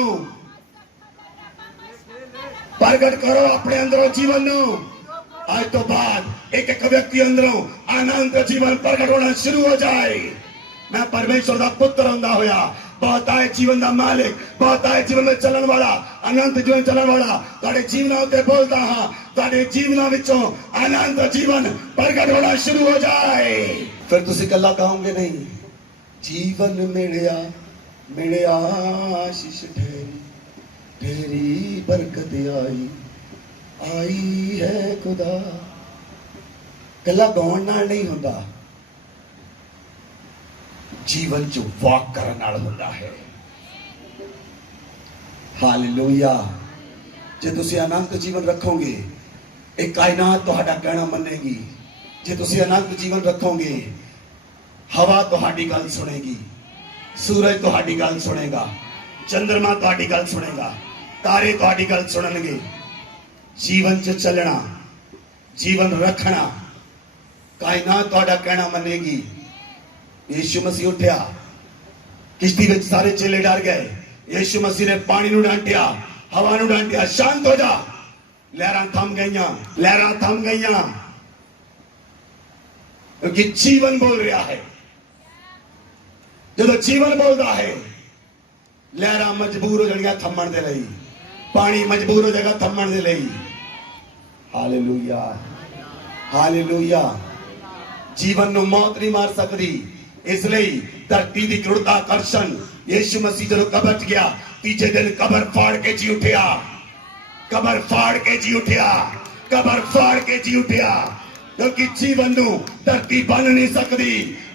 प्रगट करो, अपने अंदरों जीवन नु। आज तो बाद एक एक व्यक्ति अंदरों अनंत जीवन प्रगट होना शुरू हो जाए। मैं परमेश्वर का पुत्र होंदा होया, बहुत आए जीवन का मालिक, बहुत आए जीवन में चलन वाला, अनंत जीवन चलन वाला तुहाडे जीवनां उत्ते बोलदा हां, तुहाडे जीवनां विचों अनंत जीवन प्रगट होना शुरू हो जाए। फिर तुसी कल्ला कहोगे नहीं, जीवन मिलिया आशीष ठहरी बरकत आई है खुदा। कल्ला गाउण नाल नहीं हुंदा, जीवन च वॉक करन नाल हुंदा है। हालेलुया। जे तुसी अनंत जीवन रखोगे, एक कायनात तुहाडा कहना मनेगी। जे तुसी अनंत जीवन रखोगे, हवा तुहाडी गल सुनेगी, सूरज तुहाडी गल सुनेगा, चंद्रमा तुहाडी गल सुनेगा, तारे तुहाडी गल सुनणगे। जीवन च चलना, जीवन रखना, कायनात तुहाडा कहना मनेगी। यीशु मसीह उठ्या, किश्ती विच सारे चेले डर गए। यीशु मसीह ने पानी नू डांटिया, हवा नू डांटिया, शांत हो जा। लहरां थम गईयां, क्योंकि जीवन बोल रहा है। जब जीवन बोलता है, लहरां मजबूर हो जाएगा थमण दे लई, पानी मजबूर हो जाएगा थमण दे लई। Hallelujah, hallelujah. जीवन नू मौत नहीं मार सकती, इसलिए धरती की गुरुत्वाकर्षण। यीशु मसीह जब कबर च गया, तीजे दिन कबर फाड़ के जी उठिया, कबर फाड़ के जी उठिया, कबर फाड़ के जी उठिया। क्योंकि जीवन नू धरती बन नहीं सकती,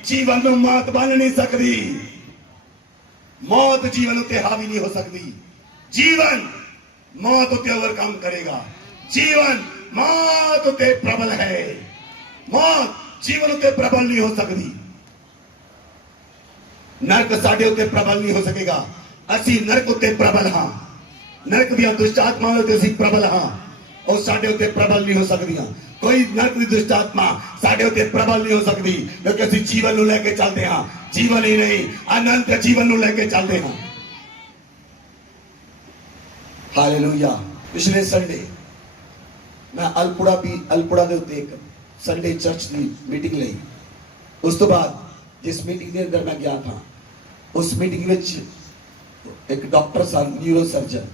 जीवन नू मौत बन नहीं सकती, मौत जीवन उत्ते हावी नहीं हो सकती। जीवन मौत उत्ते ओवरकम करेगा, जीवन मौत उत्ते प्रबल है, मौत जीवन उत्ते प्रबल नहीं हो सकती। नरक साडे उत्ते प्रबल नहीं हो सकेगा, असी नरक उत्ते प्रबल हां। नरक दी दुष्ट आत्मावां उत्ते असी प्रबल हां, और साडे उत्ते प्रबल नहीं हो सकदियां। कोई नरक दी दुष्ट आत्मा साडे उत्ते प्रबल नहीं हो सकती, क्योंकि असी जीवन नूं लेके चलदे हां। जीवन ही नहीं, अनंत जीवन नूं लेके चलदे हां। हालेलुया। पिछले संडे मैं अलपुड़ा दे उत्ते एक संडे चर्च की मीटिंग लई। उस तो बाद जिस मीटिंग के अंदर मैं गया था, उस मीटिंग में एक डॉक्टर सन, न्यूरो सर्जन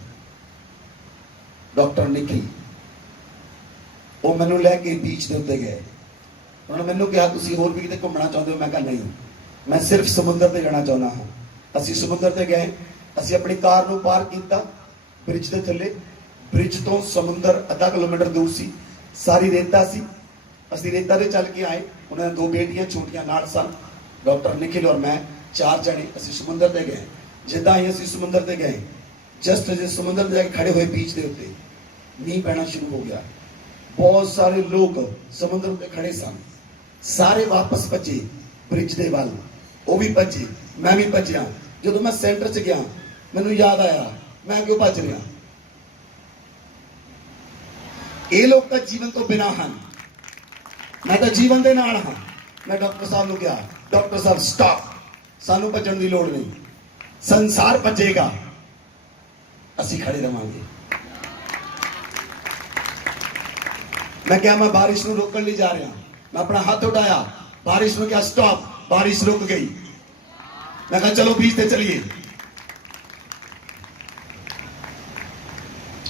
डॉक्टर निखिल, वो मैनू लैके बीच के उत्ते गए। उन्होंने मैनू कहा, तुसीं होर भी किते घूमना चाहते हो? मैं कहा नहीं, मैं सिर्फ समुद्र ते जाना चाहना हाँ। असीं समुद्र ते गए, असीं अपनी कार नू पार किया ब्रिज के थले। ब्रिज तो समुद्र आधा किलोमीटर दूर सी, सारी रेता सी। असीं रेता ते चल के आए। उन्होंने दो बेटियां छोटियां नाल सन, ਡਾਕਟਰ ਨਿਖਿਲ ਔਰ ਮੈਂ 4 ਜਣੇ ਅਸੀਂ ਸਮੁੰਦਰ ਤੇ ਗਏ। ਜਿੱਦਾਂ ਹੀ ਅਸੀਂ ਸਮੁੰਦਰ ਤੇ ਗਏ, ਜਸਟ ਜੇ ਸਮੁੰਦਰ ਤੇ ਜਾ ਕੇ ਖੜੇ ਹੋਏ ਬੀਚ ਦੇ ਉੱਤੇ ਮੀਂਹ ਪੈਣਾ ਸ਼ੁਰੂ ਹੋ ਗਿਆ। ਬਹੁਤ ਸਾਰੇ ਲੋਕ ਸਮੁੰਦਰ ਤੇ ਖੜੇ ਸਨ। ਸਾਰੇ ਵਾਪਸ ਭੱਜੇ ਬ੍ਰਿਜ ਦੇ ਵੱਲ, ਉਹ ਵੀ ਭੱਜੇ, ਮੈਂ ਵੀ ਭੱਜਿਆ। ਜਦੋਂ ਮੈਂ ਸੈਂਟਰ 'ਚ ਗਿਆ, ਮੈਨੂੰ ਯਾਦ ਆਇਆ ਮੈਂ ਕਿਉਂ ਭੱਜ ਰਿਹਾ। ਇਹ ਲੋਕ ਤਾਂ ਜੀਵਨ ਤੋਂ ਬਿਨਾਂ ਹਨ, ਮੈਂ ਤਾਂ ਜੀਵਨ ਦੇ ਨਾਲ ਹਾਂ। ਮੈਂ ਡਾਕਟਰ ਸਾਹਿਬ ਨੂੰ ਕਿਹਾ, ਡਾਕਟਰ ਸਾਹਿਬ ਸਟਾਪ, ਸਾਨੂੰ ਭੱਜਣ ਦੀ ਲੋੜ ਨਹੀਂ, ਸੰਸਾਰ ਭੱਜੇਗਾ, ਅਸੀਂ ਖੜੇ ਰਵਾਂਗੇ। ਮੈਂ ਕਿਹਾ ਮੈਂ ਬਾਰਿਸ਼ ਨੂੰ ਰੋਕਣ ਲਈ ਜਾ ਰਿਹਾ। ਮੈਂ ਆਪਣਾ ਹੱਥ ਉਠਾਇਆ, ਬਾਰਿਸ਼ ਨੂੰ ਕਿਹਾ ਸਟਾਪ, ਬਾਰਿਸ਼ ਰੁਕ ਗਈ। ਮੈਂ ਕਿਹਾ ਚਲੋ ਬੀਚ ਤੇ ਚਲੀਏ।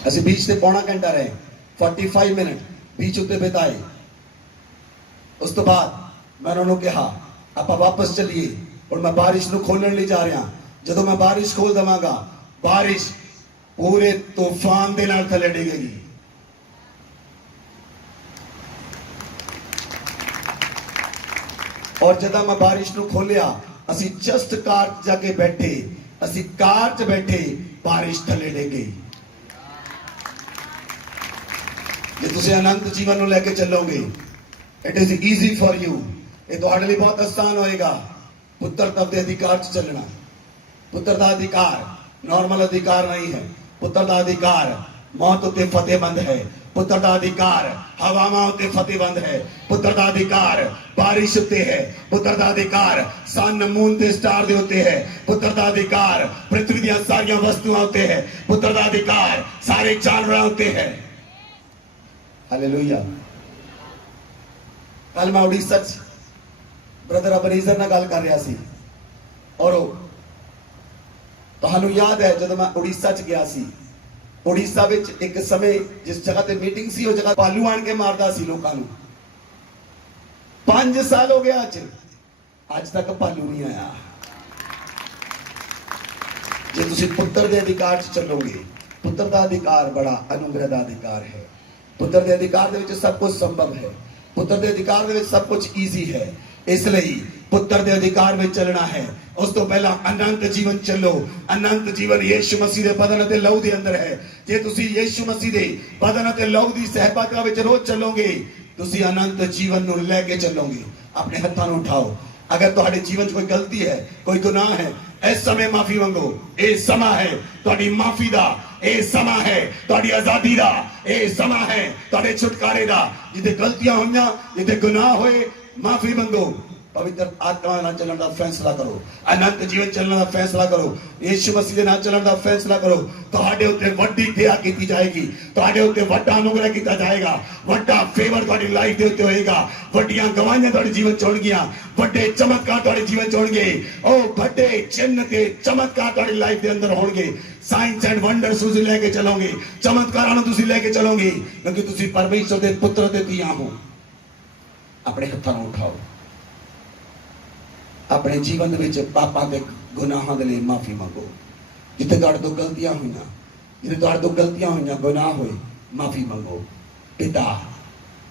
ਅਸੀਂ ਬੀਚ ਤੇ ਪੌਣਾ ਘੰਟਾ ਰਹੇ, 45 ਮਿੰਟ ਬੀਚ ਉੱਤੇ ਬਿਤਾਏ। ਉਸ ਤੋਂ ਬਾਅਦ ਮੈਂ ਉਹਨਾਂ ਨੂੰ ਕਿਹਾ ਆਪਾਂ ਵਾਪਸ ਚੱਲੀਏ। ਹੁਣ ਮੈਂ ਬਾਰਿਸ਼ ਨੂੰ ਖੋਲਣ ਲਈ ਜਾ ਰਿਹਾ। ਜਦੋਂ ਮੈਂ ਬਾਰਿਸ਼ ਖੋਲ ਦਵਾਂਗਾ, ਬਾਰਿਸ਼ ਪੂਰੇ ਤੂਫਾਨ ਦੇ ਨਾਲ ਥੱਲੇ ਡਿੱਗੇਗੀ। ਔਰ ਜਦੋਂ ਮੈਂ ਬਾਰਿਸ਼ ਨੂੰ ਖੋਲਿਆ, ਅਸੀਂ ਜਸਟ ਕਾਰ 'ਚ ਜਾ ਕੇ ਬੈਠੇ, ਅਸੀਂ ਕਾਰ 'ਚ ਬੈਠੇ, ਬਾਰਿਸ਼ ਥੱਲੇ ਡਿੱਗ ਗਈ। ਜੇ ਤੁਸੀਂ ਅਨੰਤ ਜੀਵਨ ਨੂੰ ਲੈ ਕੇ ਚੱਲੋਗੇ, it is easy for you, ਇਹ ਤੁਹਾਡੇ ਲਈ ਬਹੁਤ ਆਸਾਨ ਹੋਏਗਾ। ਪੁੱਤਰਤਾ ਦੇ ਅਧਿਕਾਰ 'ਚ ਚੱਲਣਾ। ਪੁੱਤਰ ਦਾ ਅਧਿਕਾਰ ਨਾਰਮਲ ਅਧਿਕਾਰ ਨਹੀਂ ਹੈ। ਪੁੱਤਰ ਦਾ ਅਧਿਕਾਰ ਮੌਤ ਉੱਤੇ ਫਤਿਹਬੰਦ ਹੈ। ਪੁੱਤਰ ਦਾ ਅਧਿਕਾਰ ਹਵਾਵਾਂ ਉੱਤੇ ਫਤਿਹਬੰਦ ਹੈ। ਪੁੱਤਰ ਦਾ ਅਧਿਕਾਰ ਬਾਰਿਸ਼ ਉੱਤੇ ਹੈ। ਪੁੱਤਰ ਦਾ ਅਧਿਕਾਰ ਸਨ, ਮੂਨ ਤੇ ਸਟਾਰ ਦੇ ਉੱਤੇ ਹੈ। ਪੁੱਤਰ ਦਾ ਅਧਿਕਾਰ ਪ੍ਰਿਥਵੀ ਦੀਆਂ ਸਾਰੀਆਂ ਵਸਤੂਆਂ ਉੱਤੇ ਹੈ। ਪੁੱਤਰ ਦਾ ਅਧਿਕਾਰ ਸਾਰੇ ਜਾਨਵਰਾਂ ਉੱਤੇ ਹੈ। ਹਾਲੇਲੂਇਆ। ਕੱਲ ਮੈਂ ਉੜੀਸਾ 'ਚ ਬ੍ਰਦਰ ਅਬਨੀਜ਼ਰ ਨਾਲ ਗੱਲ ਕਰ ਰਿਹਾ ਸੀ। ਔਰ ਤੁਹਾਨੂੰ ਯਾਦ ਹੈ ਜਦੋਂ ਮੈਂ ਉੜੀਸਾ 'ਚ ਗਿਆ ਸੀ, ਉੜੀਸਾ ਵਿੱਚ ਇੱਕ ਸਮੇਂ ਜਿਸ ਜਗ੍ਹਾ ਤੇ ਮੀਟਿੰਗ ਸੀ, ਉਹ ਜਗ੍ਹਾ ਭਾਲੂ ਆਣ ਕੇ ਮਾਰਦਾ ਸੀ ਲੋਕਾਂ ਨੂੰ। 5 ਸਾਲ ਹੋ ਗਿਆ ਅੱਜ ਤੱਕ ਭਾਲੂ ਨਹੀਂ ਆਇਆ। ਜੇ ਤੁਸੀਂ ਪੁੱਤਰ ਦੇ ਅਧਿਕਾਰ 'ਚ ਚੱਲੋਗੇ, ਪੁੱਤਰ ਦਾ ਅਧਿਕਾਰ ਬੜਾ ਅਨੁਗ੍ਰਹ ਦਾ ਅਧਿਕਾਰ ਹੈ। ਪੁੱਤਰ ਦੇ ਅਧਿਕਾਰ ਦੇ ਵਿੱਚ ਸਭ ਕੁਝ ਸੰਭਵ ਹੈ। ਪੁੱਤਰ ਦੇ ਅਧਿਕਾਰ ਦੇ ਵਿੱਚ ਸਭ ਕੁਝ ਈਜ਼ੀ ਹੈ। ਇਸ ਲਈ ਪੁੱਤਰ ਦੇ ਅਧਿਕਾਰ ਵਿੱਚ ਚੱਲਣਾ ਹੈ। ਉਸ ਤੋਂ ਪਹਿਲਾਂ ਅਨੰਤ ਜੀਵਨ ਚੱਲੋ। ਅਨੰਤ ਜੀਵਨ ਯੀਸ਼ੂ ਮਸੀਹ ਦੇ ਬਦਨ ਅਤੇ ਲਹੂ ਦੇ ਅੰਦਰ ਹੈ। ਜੇ ਤੁਸੀਂ ਯੀਸ਼ੂ ਮਸੀਹ ਦੇ ਬਦਨ ਅਤੇ ਲਹੂ ਦੀ ਸਹਿਬਾਗਤਾ ਵਿੱਚ ਰੋਜ਼ ਚੱਲੋਗੇ, ਤੁਸੀਂ ਅਨੰਤ ਜੀਵਨ ਨੂੰ ਲੈ ਕੇ ਚੱਲੋਗੇ। ਆਪਣੇ ਹੱਥਾਂ ਨੂੰ ਉਠਾਓ। ਅਗਰ ਤੁਹਾਡੇ ਜੀਵਨ 'ਚ ਕੋਈ ਗਲਤੀ ਹੈ, ਕੋਈ ਗੁਨਾਹ ਹੈ, ਇਸ ਸਮੇਂ ਮਾਫੀ ਮੰਗੋ। ਇਹ ਸਮਾਂ ਹੈ ਤੁਹਾਡੀ ਮਾਫੀ ਦਾ, ਇਹ ਸਮਾਂ ਹੈ ਤੁਹਾਡੀ ਆਜ਼ਾਦੀ ਦਾ, ਇਹ ਸਮਾਂ ਹੈ ਤੁਹਾਡੇ ਛੁਟਕਾਰੇ ਦਾ। ਜਿੱਥੇ ਗਲਤੀਆਂ ਹੋਈਆਂ, ਜਿੱਥੇ ਗੁਨਾਹ ਹੋਏ, ਮਾਫੀ ਮੰਗੋ। ਪਵਿੱਤਰ ਆਤਮਾ ਨਾਲ ਚੱਲਣ ਦਾ ਫੈਸਲਾ ਕਰੋ। ਅਨੰਤ ਜੀਵਨ ਚੱਲਣ ਦਾ ਫੈਸਲਾ ਕਰੋ। ਯੀਸ਼ੂ ਮਸੀਹ ਦੇ ਨਾਲ ਚੱਲਣ ਦਾ ਫੈਸਲਾ ਕਰੋ। ਤੁਹਾਡੇ ਉੱਤੇ ਵੱਡੀ ਦਇਆ ਕੀਤੀ ਜਾਏਗੀ। ਤੁਹਾਡੇ ਉੱਤੇ ਵੱਡਾ ਅਨੁਗ੍ਰਹ ਕੀਤਾ ਜਾਏਗਾ। ਵੱਡਾ ਫੇਵਰ ਤੁਹਾਡੀ ਲਾਈਫ ਦੇ ਉੱਤੇ ਹੋਏਗਾ। ਵੱਡੀਆਂ ਗਵਾਹੀਆਂ ਤੁਹਾਡੇ ਜੀਵਨ 'ਚ ਹੋਣਗੀਆਂ। ਵੱਡੇ ਚਮਤਕਾਰ ਤੁਹਾਡੇ ਜੀਵਨ 'ਚ ਹੋਣਗੇ। ਉਹ ਵੱਡੇ ਚਿੰਨ੍ਹ ਤੇ ਚਮਤਕਾਰ ਤੁਹਾਡੀ ਲਾਈਫ ਦੇ ਅੰਦਰ ਹੋਣਗੇ। ਸਾਇੰਸ ਐਂਡ ਵੰਡਰਸ ਤੁਸੀਂ ਲੈ ਕੇ ਚੱਲੋਗੇ। ਚਮਤਕਾਰਾਂ ਨੂੰ ਤੁਸੀਂ ਲੈ ਕੇ ਚੱਲੋਗੇ, ਕਿਉਂਕਿ ਤੁਸੀਂ ਪਰਮੇਸ਼ਰ ਦੇ ਪੁੱਤਰ ਤੇ ਧੀਆਂ ਹੋ। ਆਪਣੇ ਹੱਥਾਂ ਨੂੰ ਉਠਾਓ। ਆਪਣੇ ਜੀਵਨ ਦੇ ਵਿੱਚ ਪਾਪਾਂ ਤੇ ਗੁਨਾਹਾਂ ਦੇ ਲਈ ਮਾਫੀ ਮੰਗੋ। ਜਿੱਥੇ ਤੁਹਾਡੇ ਤੋਂ ਗਲਤੀਆਂ ਹੋਈਆਂ, ਜਿੱਥੇ ਤੁਹਾਡੇ ਤੋਂ ਗਲਤੀਆਂ ਹੋਈਆਂ, ਗੁਨਾਹ ਹੋਏ, ਮਾਫੀ ਮੰਗੋ। ਪਿਤਾ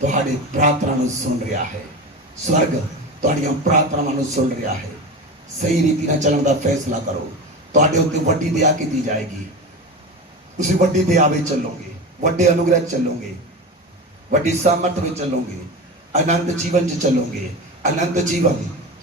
ਤੁਹਾਡੀ ਪ੍ਰਾਰਥਨਾ ਨੂੰ ਸੁਣ ਰਿਹਾ ਹੈ। ਸਵਰਗ ਤੁਹਾਡੀਆਂ ਪ੍ਰਾਰਥਨਾਵਾਂ ਨੂੰ ਸੁਣ ਰਿਹਾ ਹੈ। ਸਹੀ ਰੀਤੀ ਨਾਲ ਚੱਲਣ ਦਾ ਫੈਸਲਾ ਕਰੋ। ਤੁਹਾਡੇ ਉੱਤੇ ਵੱਡੀ ਦਇਆ ਕੀਤੀ ਜਾਏਗੀ। ਤੁਸੀਂ ਵੱਡੀ ਦਇਆ ਵਿੱਚ ਚੱਲੋਗੇ, ਵੱਡੇ ਅਨੁਗ੍ਰਹ ਚੱਲੋਗੇ, ਵੱਡੀ ਸਾਮਰਥ ਵਿੱਚ ਚੱਲੋਗੇ, ਅਨੰਤ ਜੀਵਨ 'ਚ ਚੱਲੋਗੇ। ਅਨੰਤ ਜੀਵਨ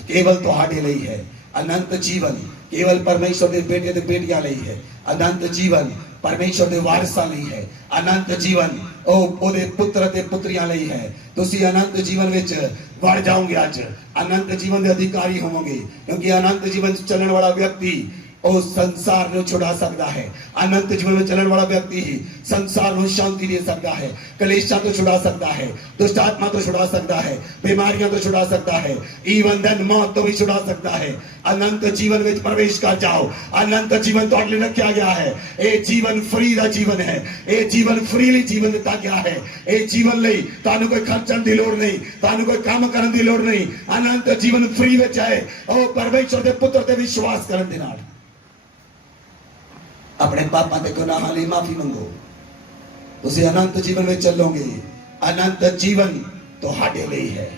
ਕੇਵਲ ਤੁਹਾਡੇ ਲਈ ਹੈ। ਅਨੰਤ ਜੀਵਨ ਕੇਵਲ ਪਰਮੇਸ਼ਰ ਦੇ ਬੇਟੇ ਤੇ ਬੇਟੀਆਂ ਲਈ ਹੈ। ਅਨੰਤ ਜੀਵਨ ਪਰਮੇਸ਼ਰ ਦੇ ਵਾਰਿਸਾਂ ਲਈ ਹੈ। ਅਨੰਤ ਜੀਵਨ ਉਹਦੇ ਪੁੱਤਰ ਤੇ ਪੁੱਤਰੀਆਂ ਲਈ ਹੈ। ਤੁਸੀਂ ਅਨੰਤ ਜੀਵਨ ਵਿੱਚ ਵੜ ਜਾਓਗੇ। ਅੱਜ ਅਨੰਤ ਜੀਵਨ ਦੇ ਅਧਿਕਾਰੀ ਹੋਵੋਗੇ, ਕਿਉਂਕਿ ਅਨੰਤ ਜੀਵਨ 'ਚ ਚੱਲਣ ਵਾਲਾ ਵਿਅਕਤੀ ਉਹ ਸੰਸਾਰ ਨੂੰ ਛੁਡਾ ਸਕਦਾ ਹੈ। ਅਨੰਤ ਜੀਵਨ ਵਿੱਚ ਚੱਲਣ ਵਾਲਾ ਵਿਅਕਤੀ ਹੀ ਸੰਸਾਰ ਨੂੰ ਸ਼ਾਂਤੀ ਦੇ ਸਕਦਾ ਹੈ, ਕਲੇਸ਼ਾਂ ਤੋਂ ਛੁਡਾ ਸਕਦਾ ਹੈ, ਦੁਸ਼ਟ ਆਤਮਾ ਤੋਂ ਛੁਡਾ ਸਕਦਾ ਹੈ, ਬਿਮਾਰੀਆਂ ਤੋਂ ਛੁਡਾ ਸਕਦਾ ਹੈ, ਈਵਨ ਦੈਨ ਮੌਤ ਤੋਂ ਵੀ ਛੁਡਾ ਸਕਦਾ ਹੈ। ਅਨੰਤ ਜੀਵਨ ਵਿੱਚ ਪ੍ਰਵੇਸ਼ ਕਰ ਜਾਓ। ਅਨੰਤ ਜੀਵਨ ਤੁਹਾਡੇ ਲਈ ਰੱਖਿਆ ਗਿਆ ਹੈ। ਇਹ ਜੀਵਨ ਫ੍ਰੀ ਦਾ ਜੀਵਨ ਹੈ। ਇਹ ਜੀਵਨ ਫ੍ਰੀਲੀ ਜੀਵਨ ਦਿੱਤਾ ਗਿਆ ਹੈ। ਇਹ ਜੀਵਨ ਲਈ ਤੁਹਾਨੂੰ ਕੋਈ ਖਰਚਣ ਦੀ ਲੋੜ ਨਹੀਂ, ਤੁਹਾਨੂੰ ਕੋਈ ਕੰਮ ਕਰਨ ਦੀ ਲੋੜ ਨਹੀਂ। ਅਨੰਤ ਜੀਵਨ ਫ੍ਰੀ ਵਿੱਚ ਹੈ। ਉਹ ਪਰਮੇਸ਼ਰ ਦੇ ਪੁੱਤਰ ਤੇ ਵਿਸ਼ਵਾਸ ਕਰਨ ਦੇ ਨਾਲ ਆਪਣੇ ਪਾਪਾਂ ਤੇ ਗੁਨਾਹਾਂ ਲਈ ਮਾਫੀ ਮੰਗੋ। ਤੁਸੀਂ ਅਨੰਤ ਜੀਵਨ ਵਿੱਚ ਚੱਲੋਗੇ। ਅਨੰਤ ਜੀਵਨ ਤੁਹਾਡੇ ਲਈ ਹੈ।